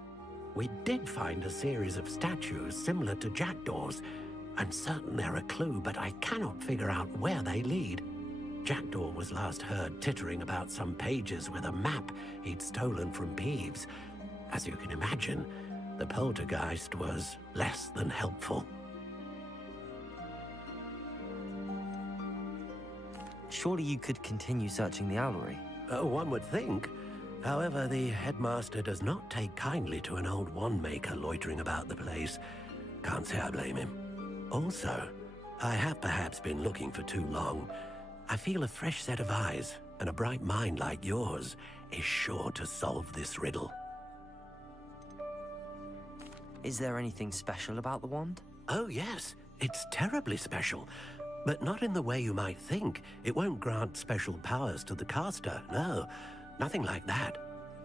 We did find a series of statues similar to Jackdaw's. I'm certain they're a clue, but I cannot figure out where they lead. Jackdaw was last heard tittering about some pages with a map he'd stolen from Peeves. As you can imagine, the poltergeist was less than helpful. Surely you could continue searching the Owlery. One would think. However, the headmaster does not take kindly to an old wand-maker loitering about the place. Can't say I blame him. Also, I have perhaps been looking for too long. I feel a fresh set of eyes, and a bright mind like yours is sure to solve this riddle. Is there anything special about the wand? Oh, yes. It's terribly special. But not in the way you might think. It won't grant special powers to the caster, no. Nothing like that.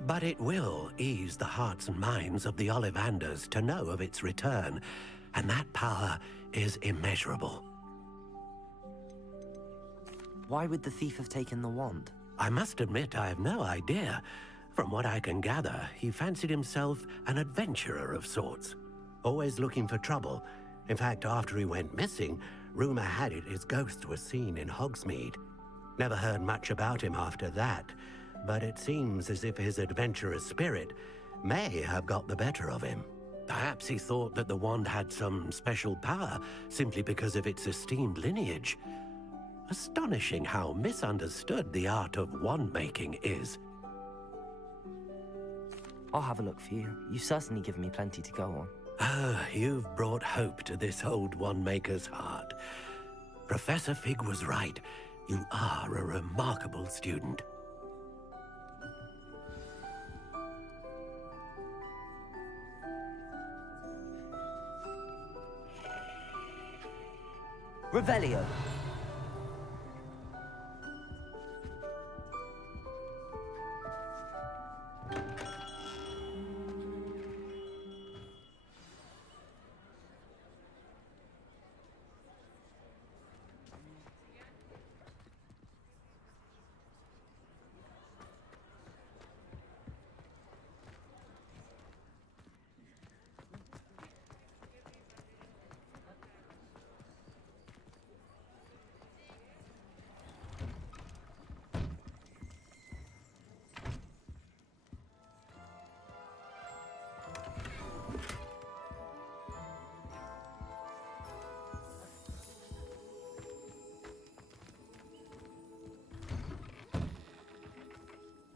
But it will ease the hearts and minds of the Ollivanders to know of its return, and that power is immeasurable. Why would the thief have taken the wand? I must admit I have no idea. From what I can gather, he fancied himself an adventurer of sorts. Always looking for trouble. In fact, after he went missing, rumor had it his ghost was seen in Hogsmeade. Never heard much about him after that, but it seems as if his adventurous spirit may have got the better of him. Perhaps he thought that the wand had some special power simply because of its esteemed lineage. Astonishing how misunderstood the art of wand-making is. I'll have a look for you. You've certainly given me plenty to go on. Ah, you've brought hope to this old wand-maker's heart. Professor Fig was right. You are a remarkable student. Revelio.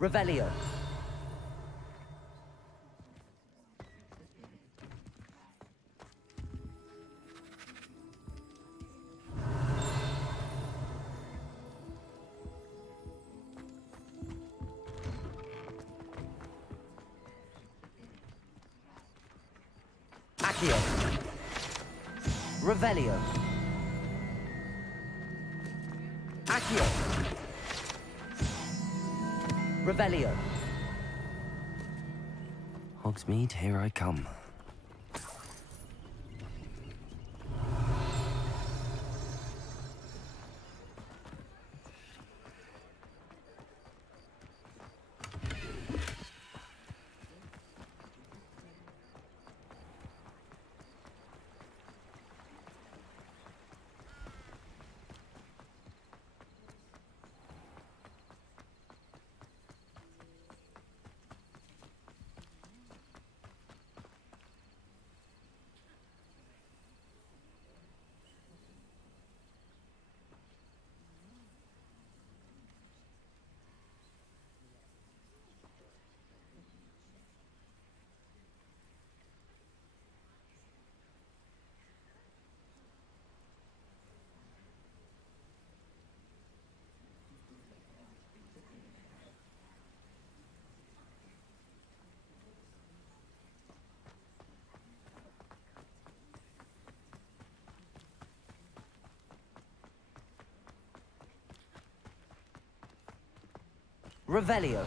Revelio. Accio. Revelio. Accio. Revelio. Hogsmeade, here I come. Revelio.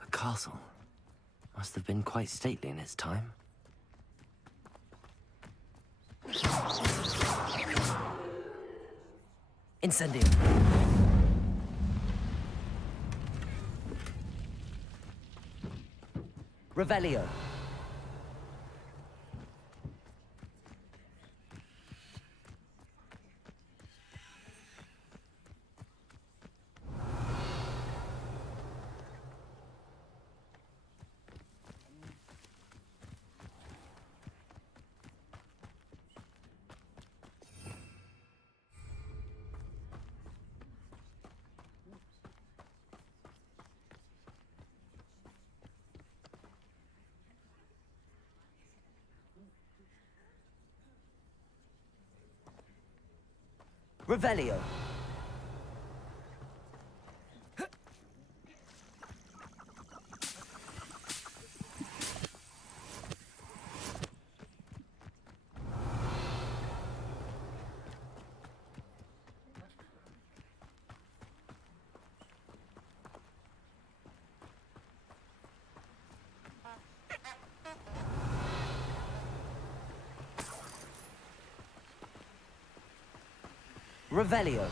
The castle must have been quite stately in its time. Incendio. Revelio. Revelio. Revelio.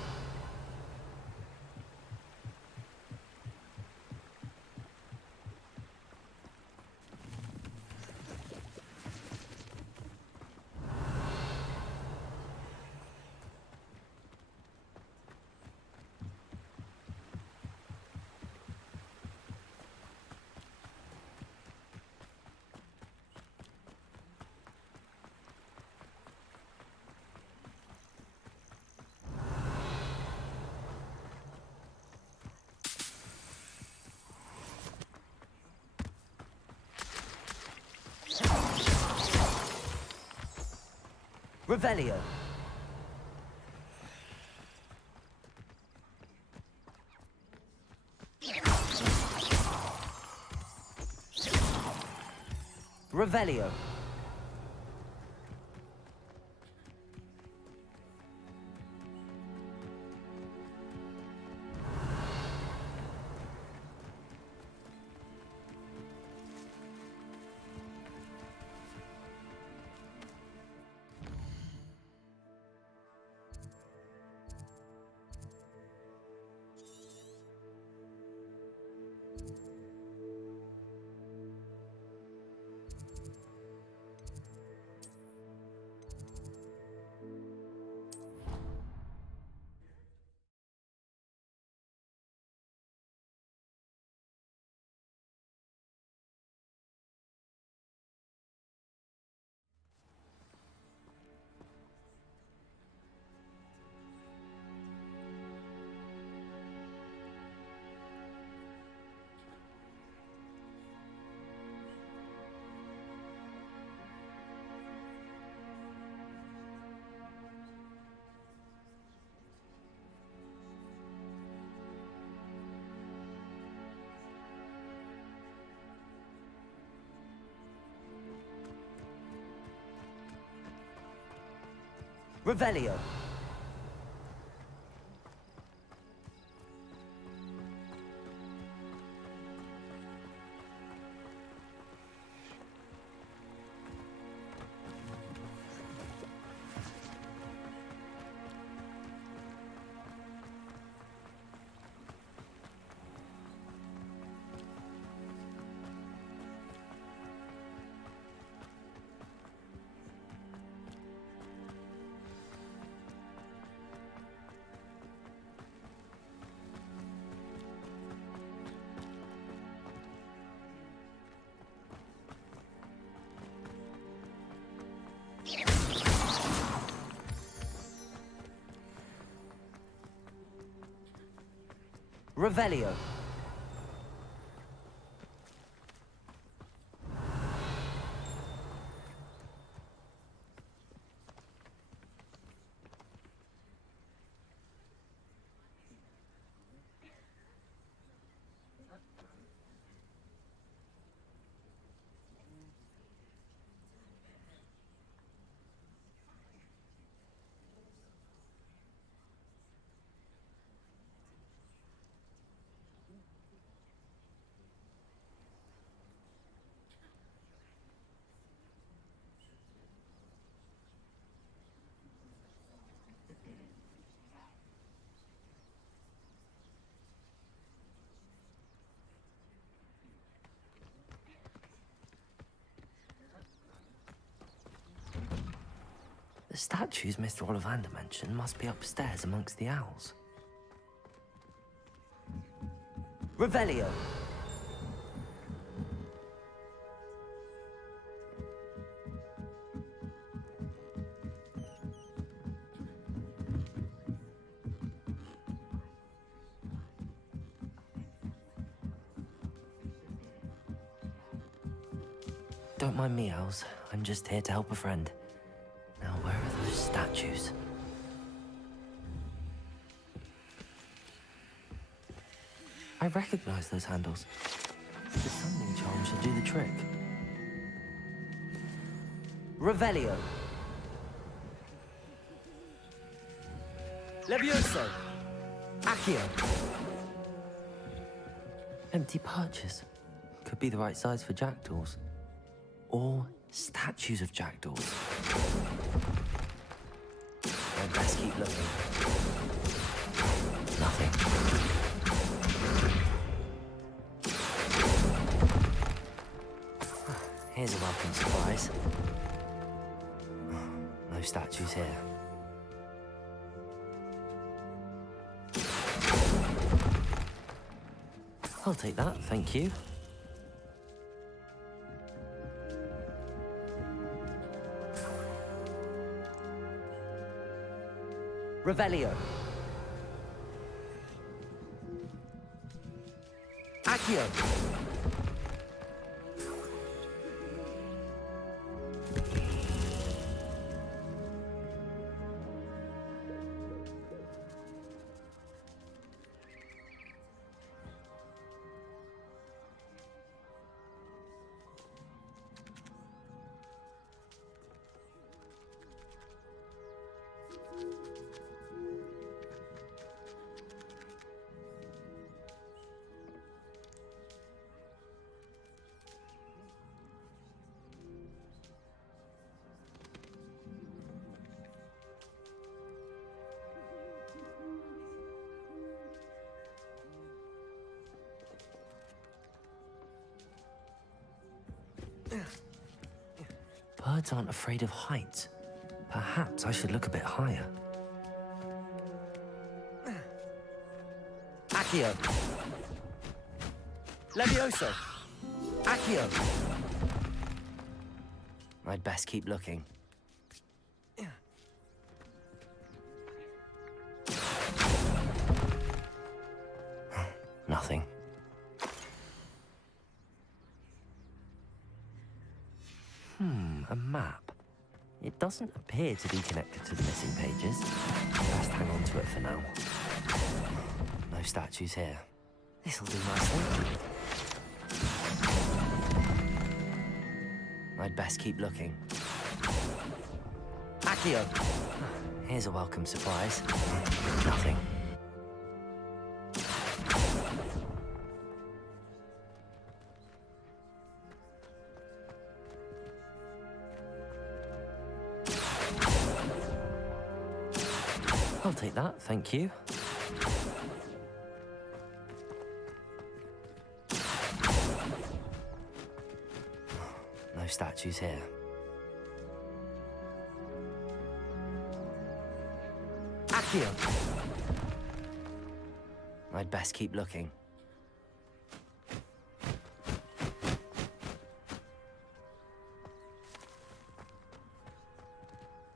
Revelio. Revelio. Revelio. Revelio. The statues Mr. Ollivander mentioned must be upstairs amongst the owls. Revelio. Don't mind me, owls. I'm just here to help a friend. Now, where are those statues? I recognize those handles. The summoning charm should do the trick. Revelio. Levioso. Accio. Empty perches. Could be the right size for jackdaws. Or statues of jackdaws. I'd best keep looking. Nothing. Here's a welcome surprise. No statues here. I'll take that, thank you. Revelio. Accio. Birds aren't afraid of heights. Perhaps I should look a bit higher. Accio. Levioso. Accio. I'd best keep looking. Nothing. A map. It doesn't appear to be connected to the missing pages. Best hang on to it for now. No statues here. This'll do nicely. I'd best keep looking. Accio. Here's a welcome surprise. Nothing. I'll take that, thank you. No statues here. Accio. I'd best keep looking.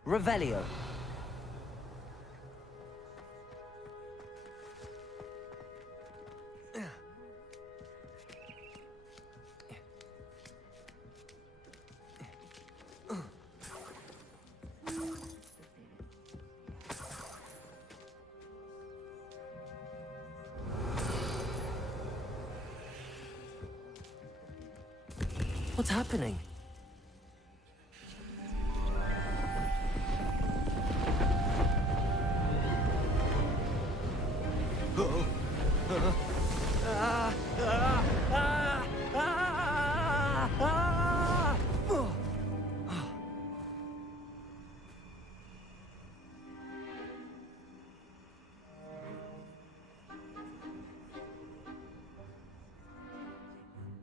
Revelio. What's happening?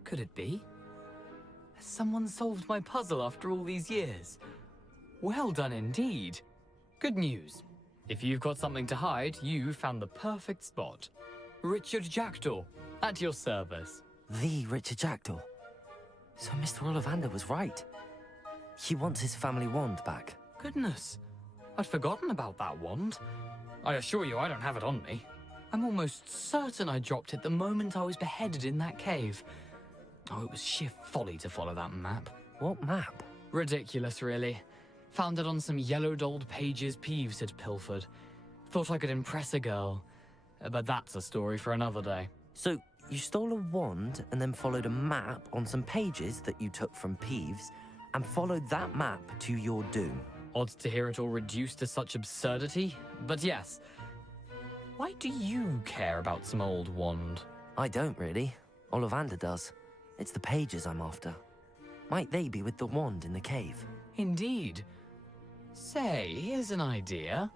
Could it be? Has someone solved my puzzle after all these years? Well done indeed. Good news. If you've got something to hide, you found the perfect spot. Richard Jackdaw, at your service. The Richard Jackdaw. So Mr. Ollivander was right. He wants his family wand back. Goodness, I'd forgotten about that wand. I assure you I don't have it on me. I'm almost certain I dropped it the moment I was beheaded in that cave. Oh, it was sheer folly to follow that map. What map? Ridiculous, really. Found it on some yellowed old pages Peeves had pilfered. Thought I could impress a girl. But that's a story for another day. So, you stole a wand and then followed a map on some pages that you took from Peeves and followed that map to your doom. Odd to hear it all reduced to such absurdity, but yes. Why do you care about some old wand? I don't, really. Ollivander does. It's the pages I'm after. Might they be with the wand in the cave? Indeed. Say, here's an idea.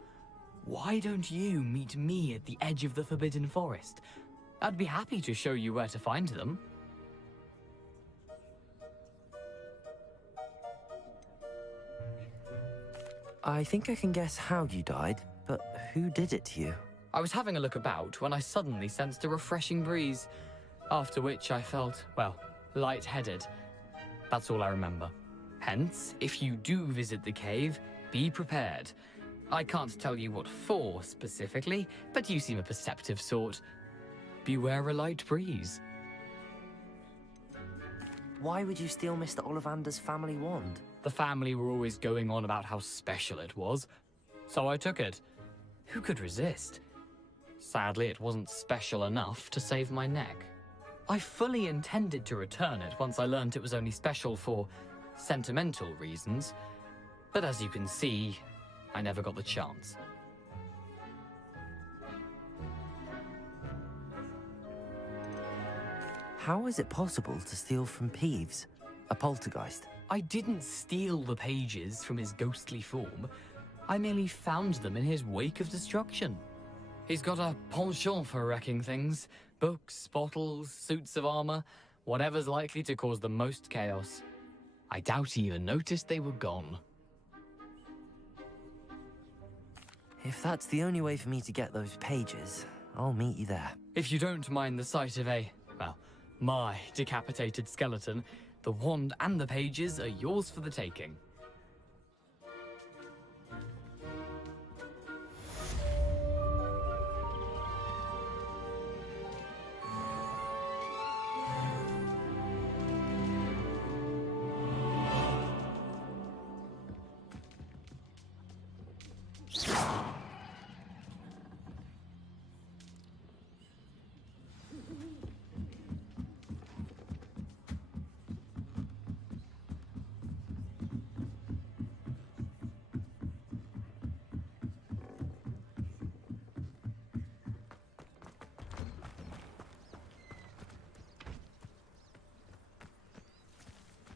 Why don't you meet me at the edge of the Forbidden Forest? I'd be happy to show you where to find them. I think I can guess how you died, but who did it to you? I was having a look about when I suddenly sensed a refreshing breeze, after which I felt, well, lightheaded. That's all I remember. Hence, if you do visit the cave, be prepared. I can't tell you what for specifically, but you seem a perceptive sort. Beware a light breeze. Why would you steal Mr. Ollivander's family wand? The family were always going on about how special it was, so I took it. Who could resist? Sadly, it wasn't special enough to save my neck. I fully intended to return it once I learned it was only special for sentimental reasons, but as you can see, I never got the chance. How is it possible to steal from Peeves, a poltergeist? I didn't steal the pages from his ghostly form. I merely found them in his wake of destruction. He's got a penchant for wrecking things. Books, bottles, suits of armor, whatever's likely to cause the most chaos. I doubt he even noticed they were gone. If that's the only way for me to get those pages, I'll meet you there. If you don't mind the sight of well, my decapitated skeleton, the wand and the pages are yours for the taking.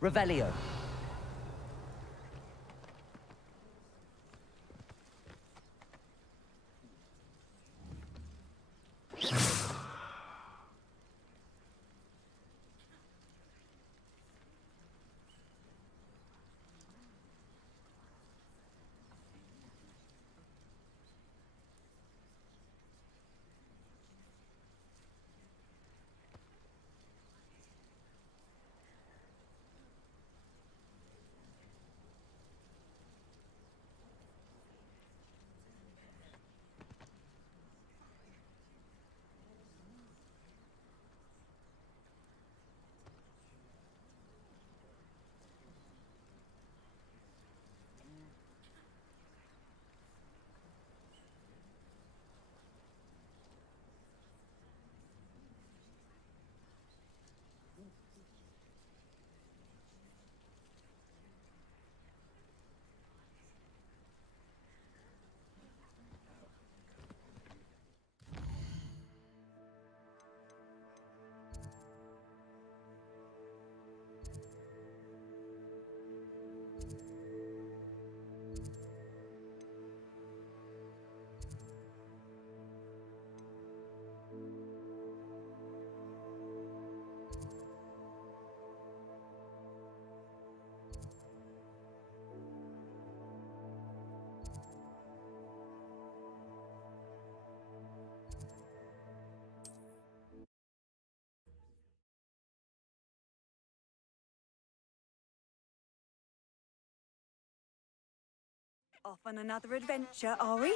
Revelio. Off on another adventure, are we?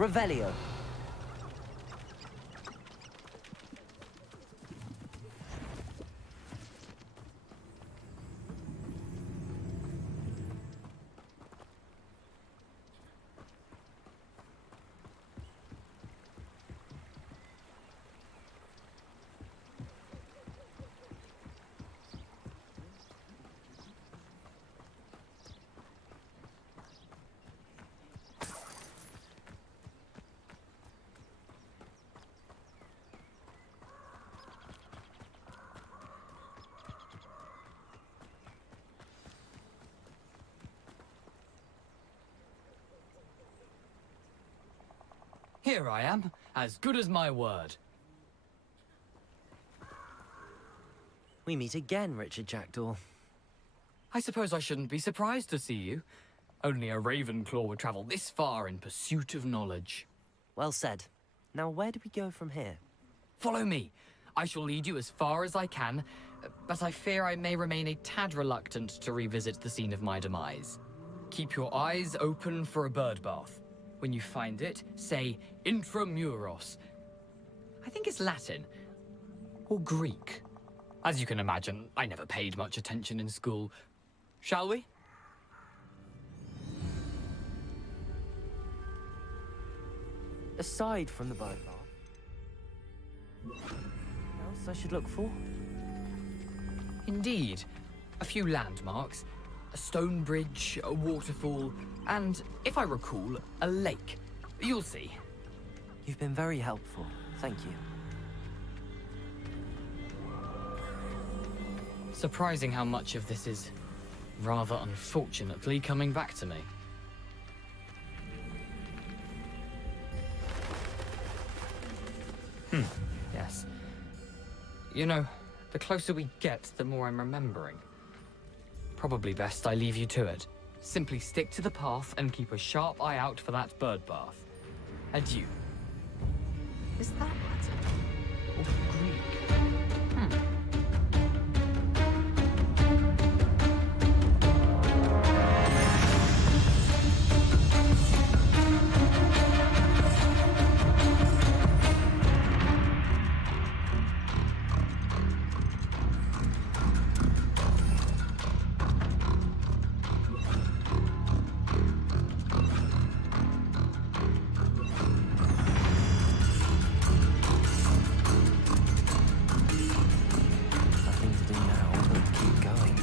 Revelio. Here I am, as good as my word. We meet again, Richard Jackdaw. I suppose I shouldn't be surprised to see you. Only a Ravenclaw would travel this far in pursuit of knowledge. Well said. Now where do we go from here? Follow me. I shall lead you as far as I can, but I fear I may remain a tad reluctant to revisit the scene of my demise. Keep your eyes open for a bird bath. When you find it, say intramuros. I think it's Latin. Or Greek. As you can imagine, I never paid much attention in school. Shall we? Aside from the bird bath, what else I should look for? Indeed. A few landmarks. A stone bridge, a waterfall, and, if I recall, a lake. You'll see. You've been very helpful. Thank you. Surprising how much of this is, rather unfortunately, coming back to me. Yes. You know, the closer we get, the more I'm remembering. Probably best I leave you to it. Simply stick to the path and keep a sharp eye out for that bird bath. Adieu. Is that Latin? Or Greek? Nothing to do now but keep going.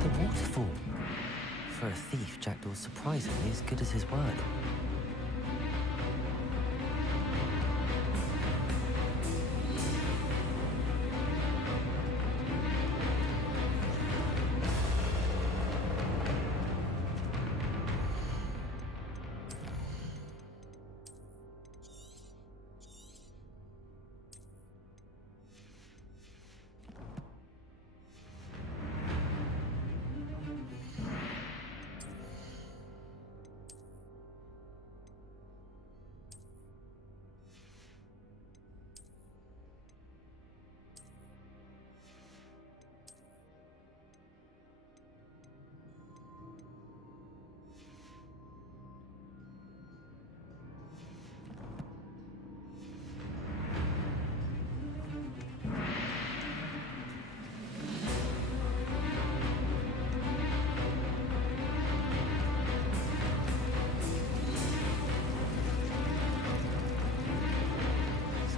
The waterfall. For a thief, Jackdaw's surprisingly as good as his word.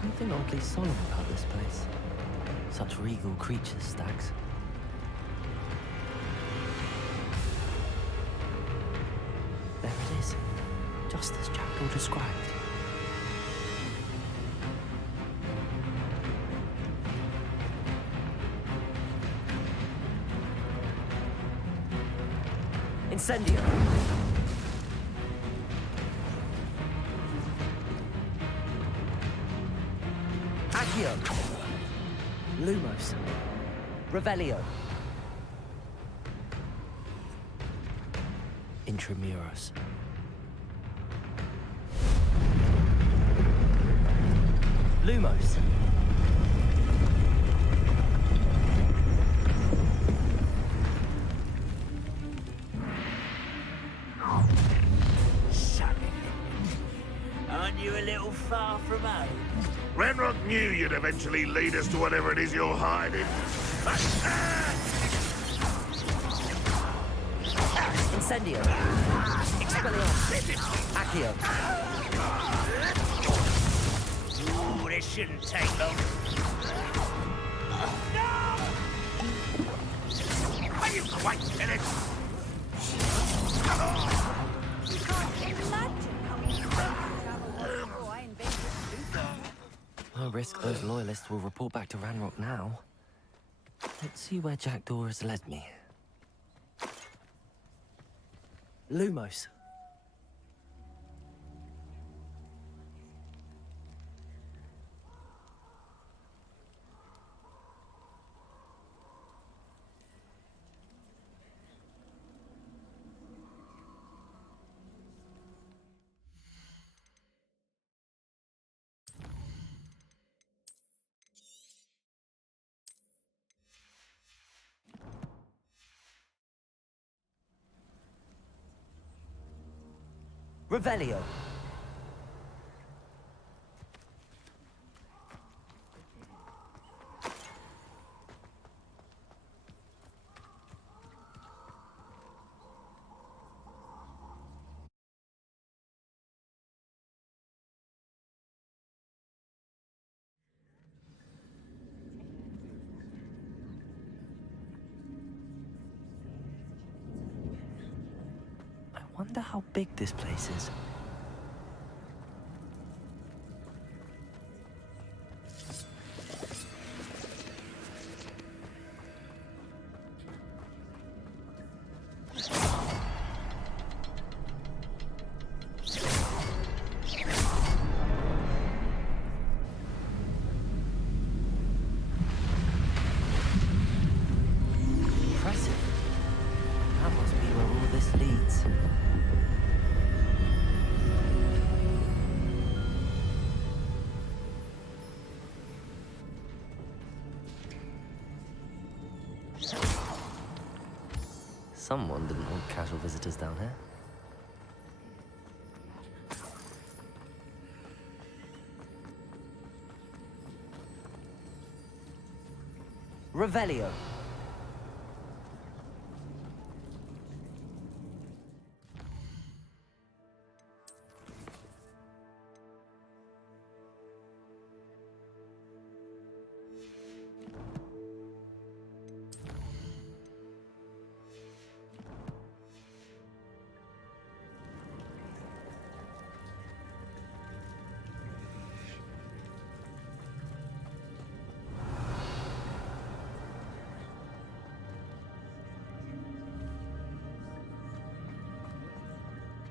Something oddly solemn about this place. Such regal creatures, stags. There it is, just as Jackdaw described. Incendio! Accio! Lumos! Revelio! Intramuros. Lumos! Aren't you a little far from home? Ranrock knew you'd eventually lead us to whatever it is you're hiding. Incendio! Expelliarmus! Accio! Ooh, this shouldn't take long. No! Are you quite finished? You can't imagine how many things I invented to do. No risk those loyalists will report back to Ranrock now. Let's see where Jackdaw has led me. Lumos! Revelio! wonder how big this place is. Impressive. That must be where all this leads. Someone didn't want casual visitors down here. Revelio.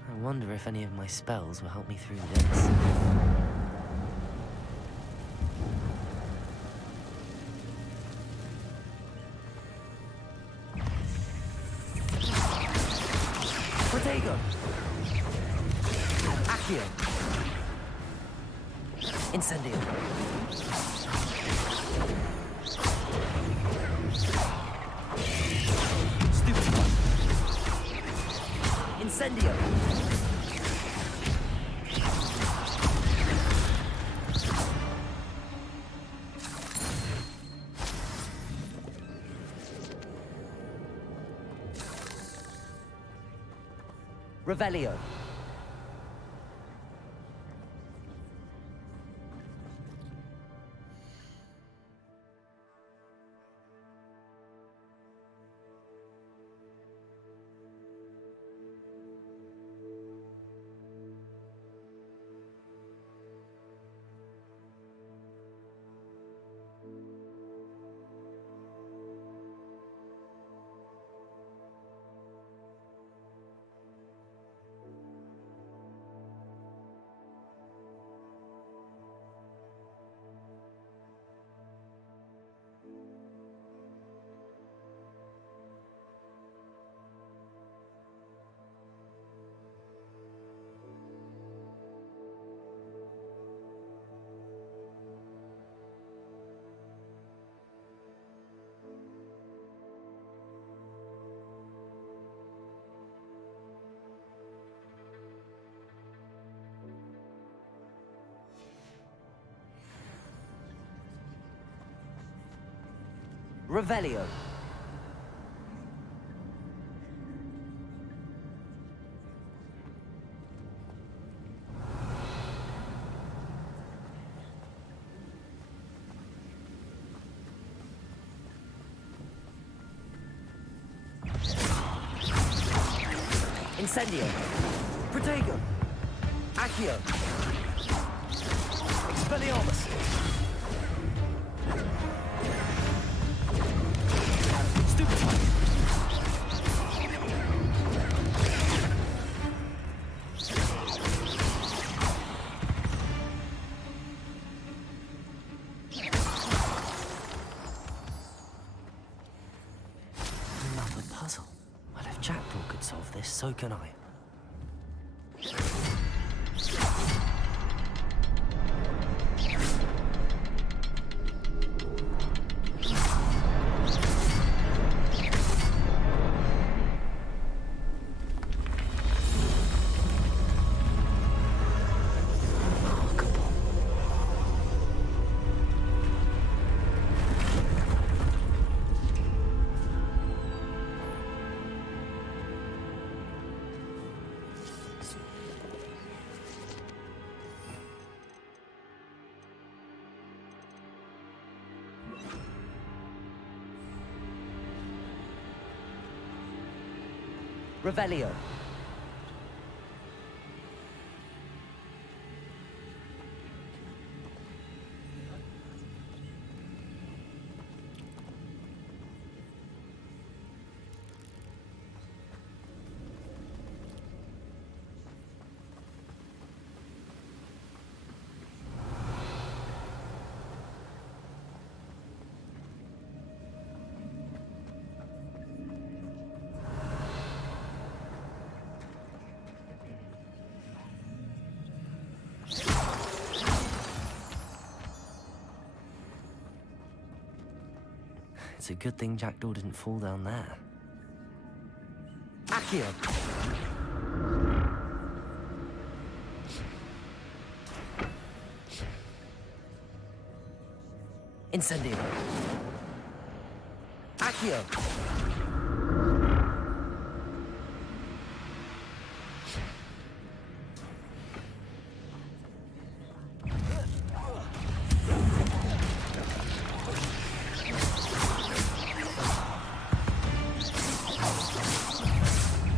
I wonder if any of my spells will help me through this. Protego. Accio. Incendio. Stupefy. Incendio. Revelio. Revelio. Incendio. Protego. Accio. Expelliarmus. Stupefy. Another puzzle. Well, if Jackdaw could solve this, so can I. Revelio. It's a good thing Jackdaw didn't fall down there. Accio! Incendio! Accio!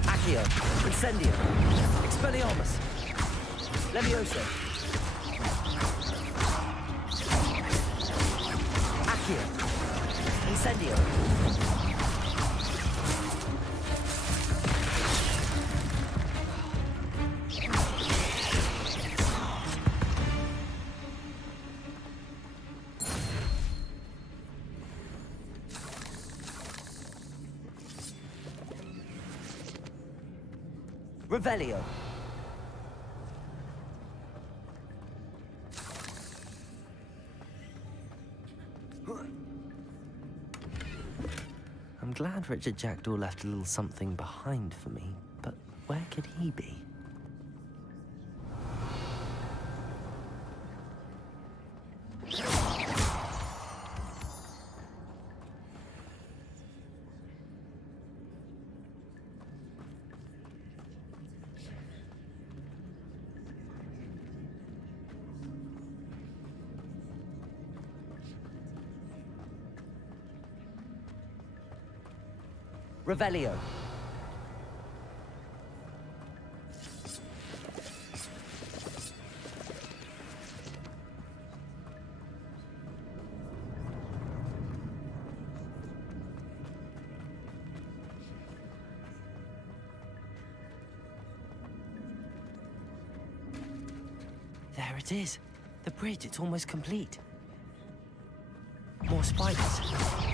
Accio! Incendio! Expelliarmus! Levioso! Accio! Incendio! Revelio! I'm glad Richard Jackdaw left a little something behind for me, but where could he be? Revelio. There it is. The bridge, it's almost complete. More spiders.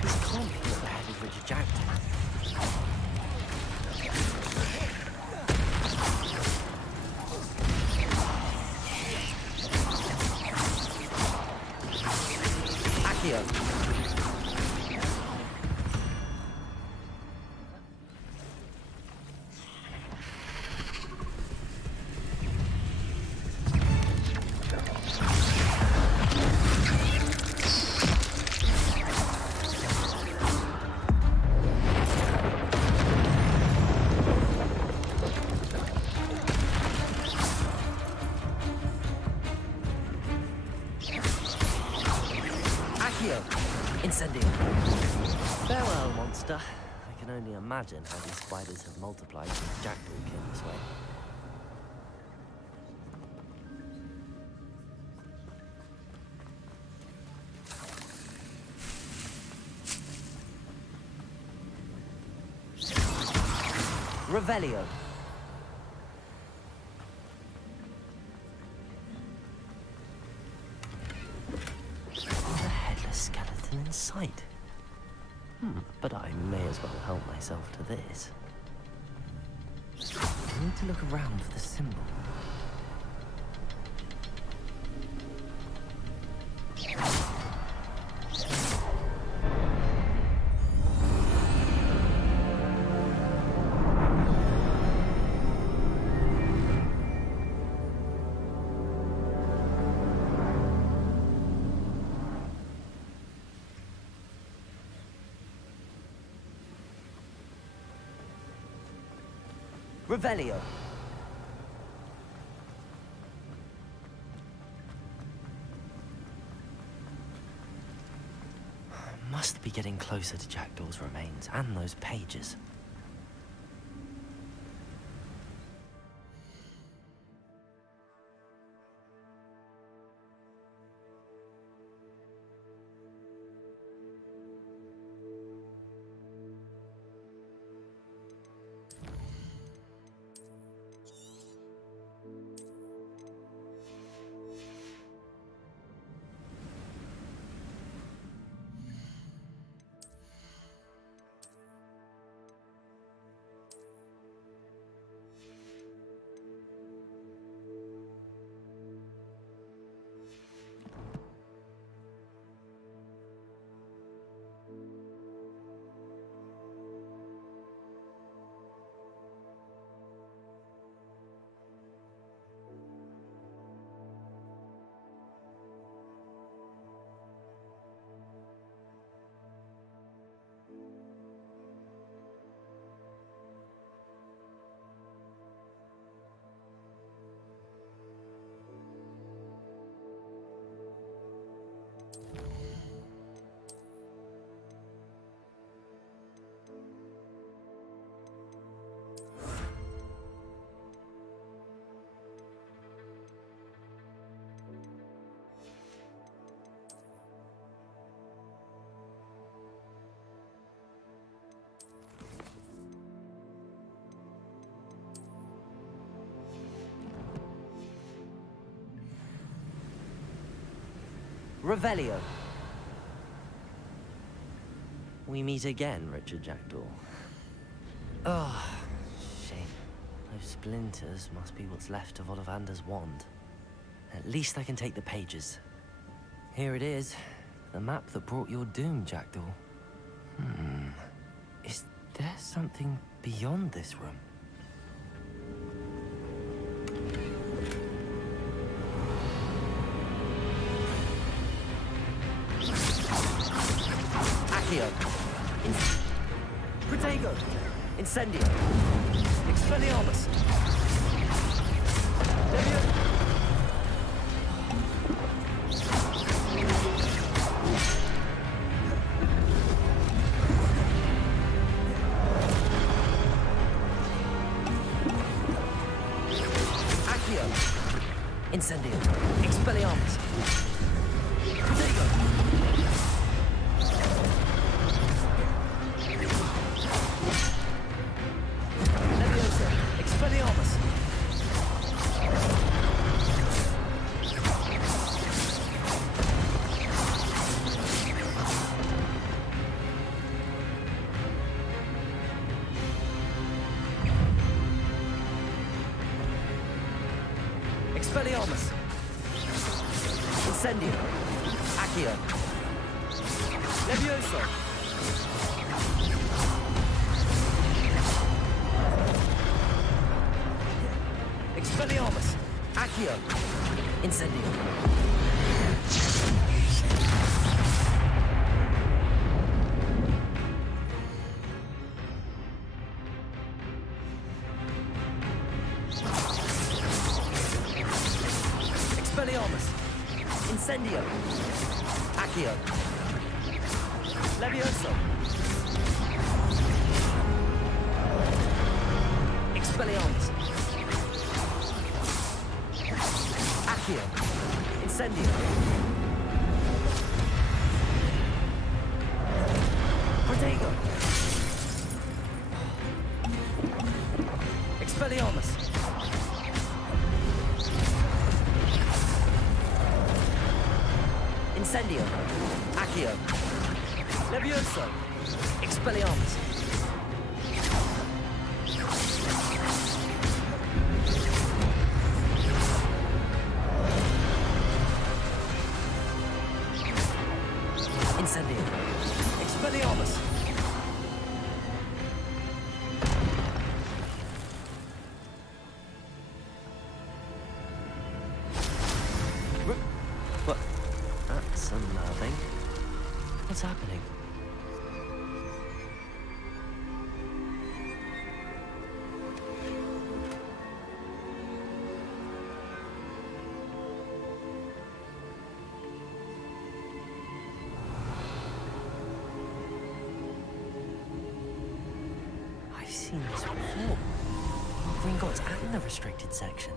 This can't be at the head of Richard Jackdaw. Accio. Incendio. Farewell, monster. I can only imagine how these spiders have multiplied since Jackdaw came this way. Revelio. In sight. But I may as well help myself to this. I need to look around for the symbol. Revelio. Must be getting closer to Jackdaw's remains and those pages. Revelio. We meet again, Richard Jackdaw. Oh, shame. Those splinters must be what's left of Ollivander's wand. At least I can take the pages. Here it is. The map that brought your doom, Jackdaw. Is there something beyond this room? Accio. Protego. Incendio. Expelliarmus. Accio. Incendio. Expelliarmus. Protego. Leviosa. Expelliarmus. Expelliarmus. Incendio. Accio. Levioso. Expelliarmus. Accio. Incendio. Expelliarmus. Incendio. Accio. Levioso. Expelliarmus. Accio. Incendio. Protego. Expelliarmus. Incendio. Accio. Levioso. Expelliarmus. Incendio. Expelliarmus. What? That's unnerving. What's happening? I've seen this before. Gringotts and the restricted section.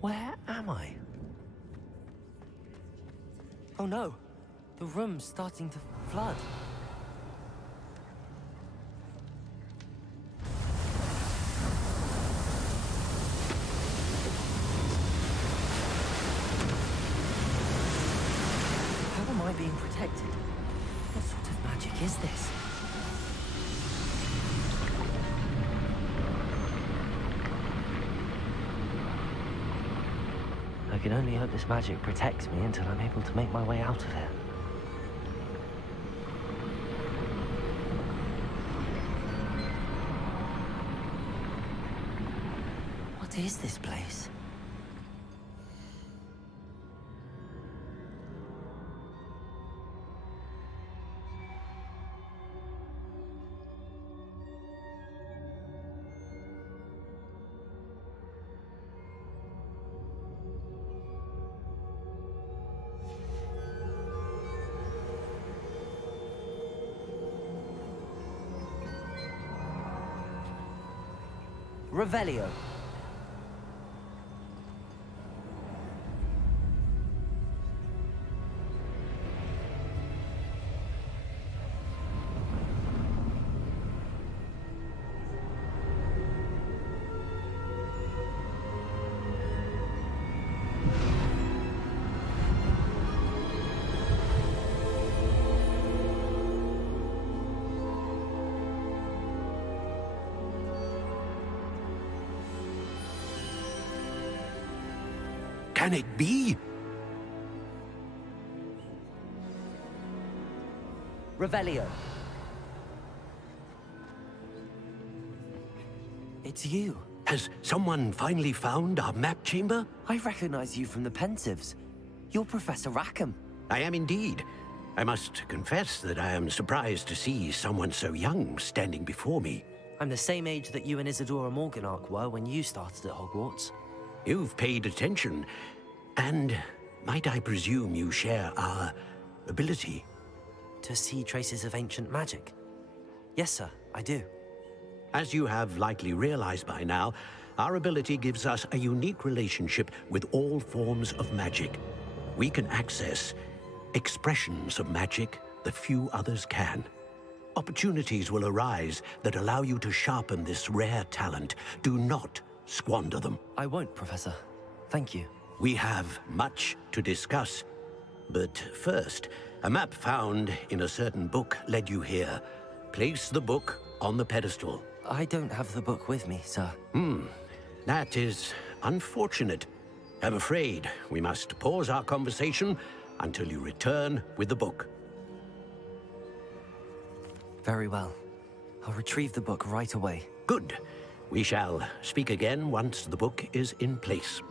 Where am I? Oh no, the room's starting to flood. How am I being protected? What sort of magic is this? I can only hope this magic protects me until I'm able to make my way out of here. What is this place? Revelio. Can it be? Revelio. It's you. Has someone finally found our map chamber? I recognize you from the Pensives. You're Professor Rackham. I am indeed. I must confess that I am surprised to see someone so young standing before me. I'm the same age that you and Isadora Morganark were when you started at Hogwarts. You've paid attention, and might I presume you share our ability? To see traces of ancient magic? Yes, sir, I do. As you have likely realized by now, our ability gives us a unique relationship with all forms of magic. We can access expressions of magic that few others can. Opportunities will arise that allow you to sharpen this rare talent. Do not squander them. I won't, Professor. Thank you. We have much to discuss. But first, a map found in a certain book led you here. Place the book on the pedestal. I don't have the book with me, sir. That is unfortunate. I'm afraid we must pause our conversation until you return with the book. Very well. I'll retrieve the book right away. Good. We shall speak again once the book is in place.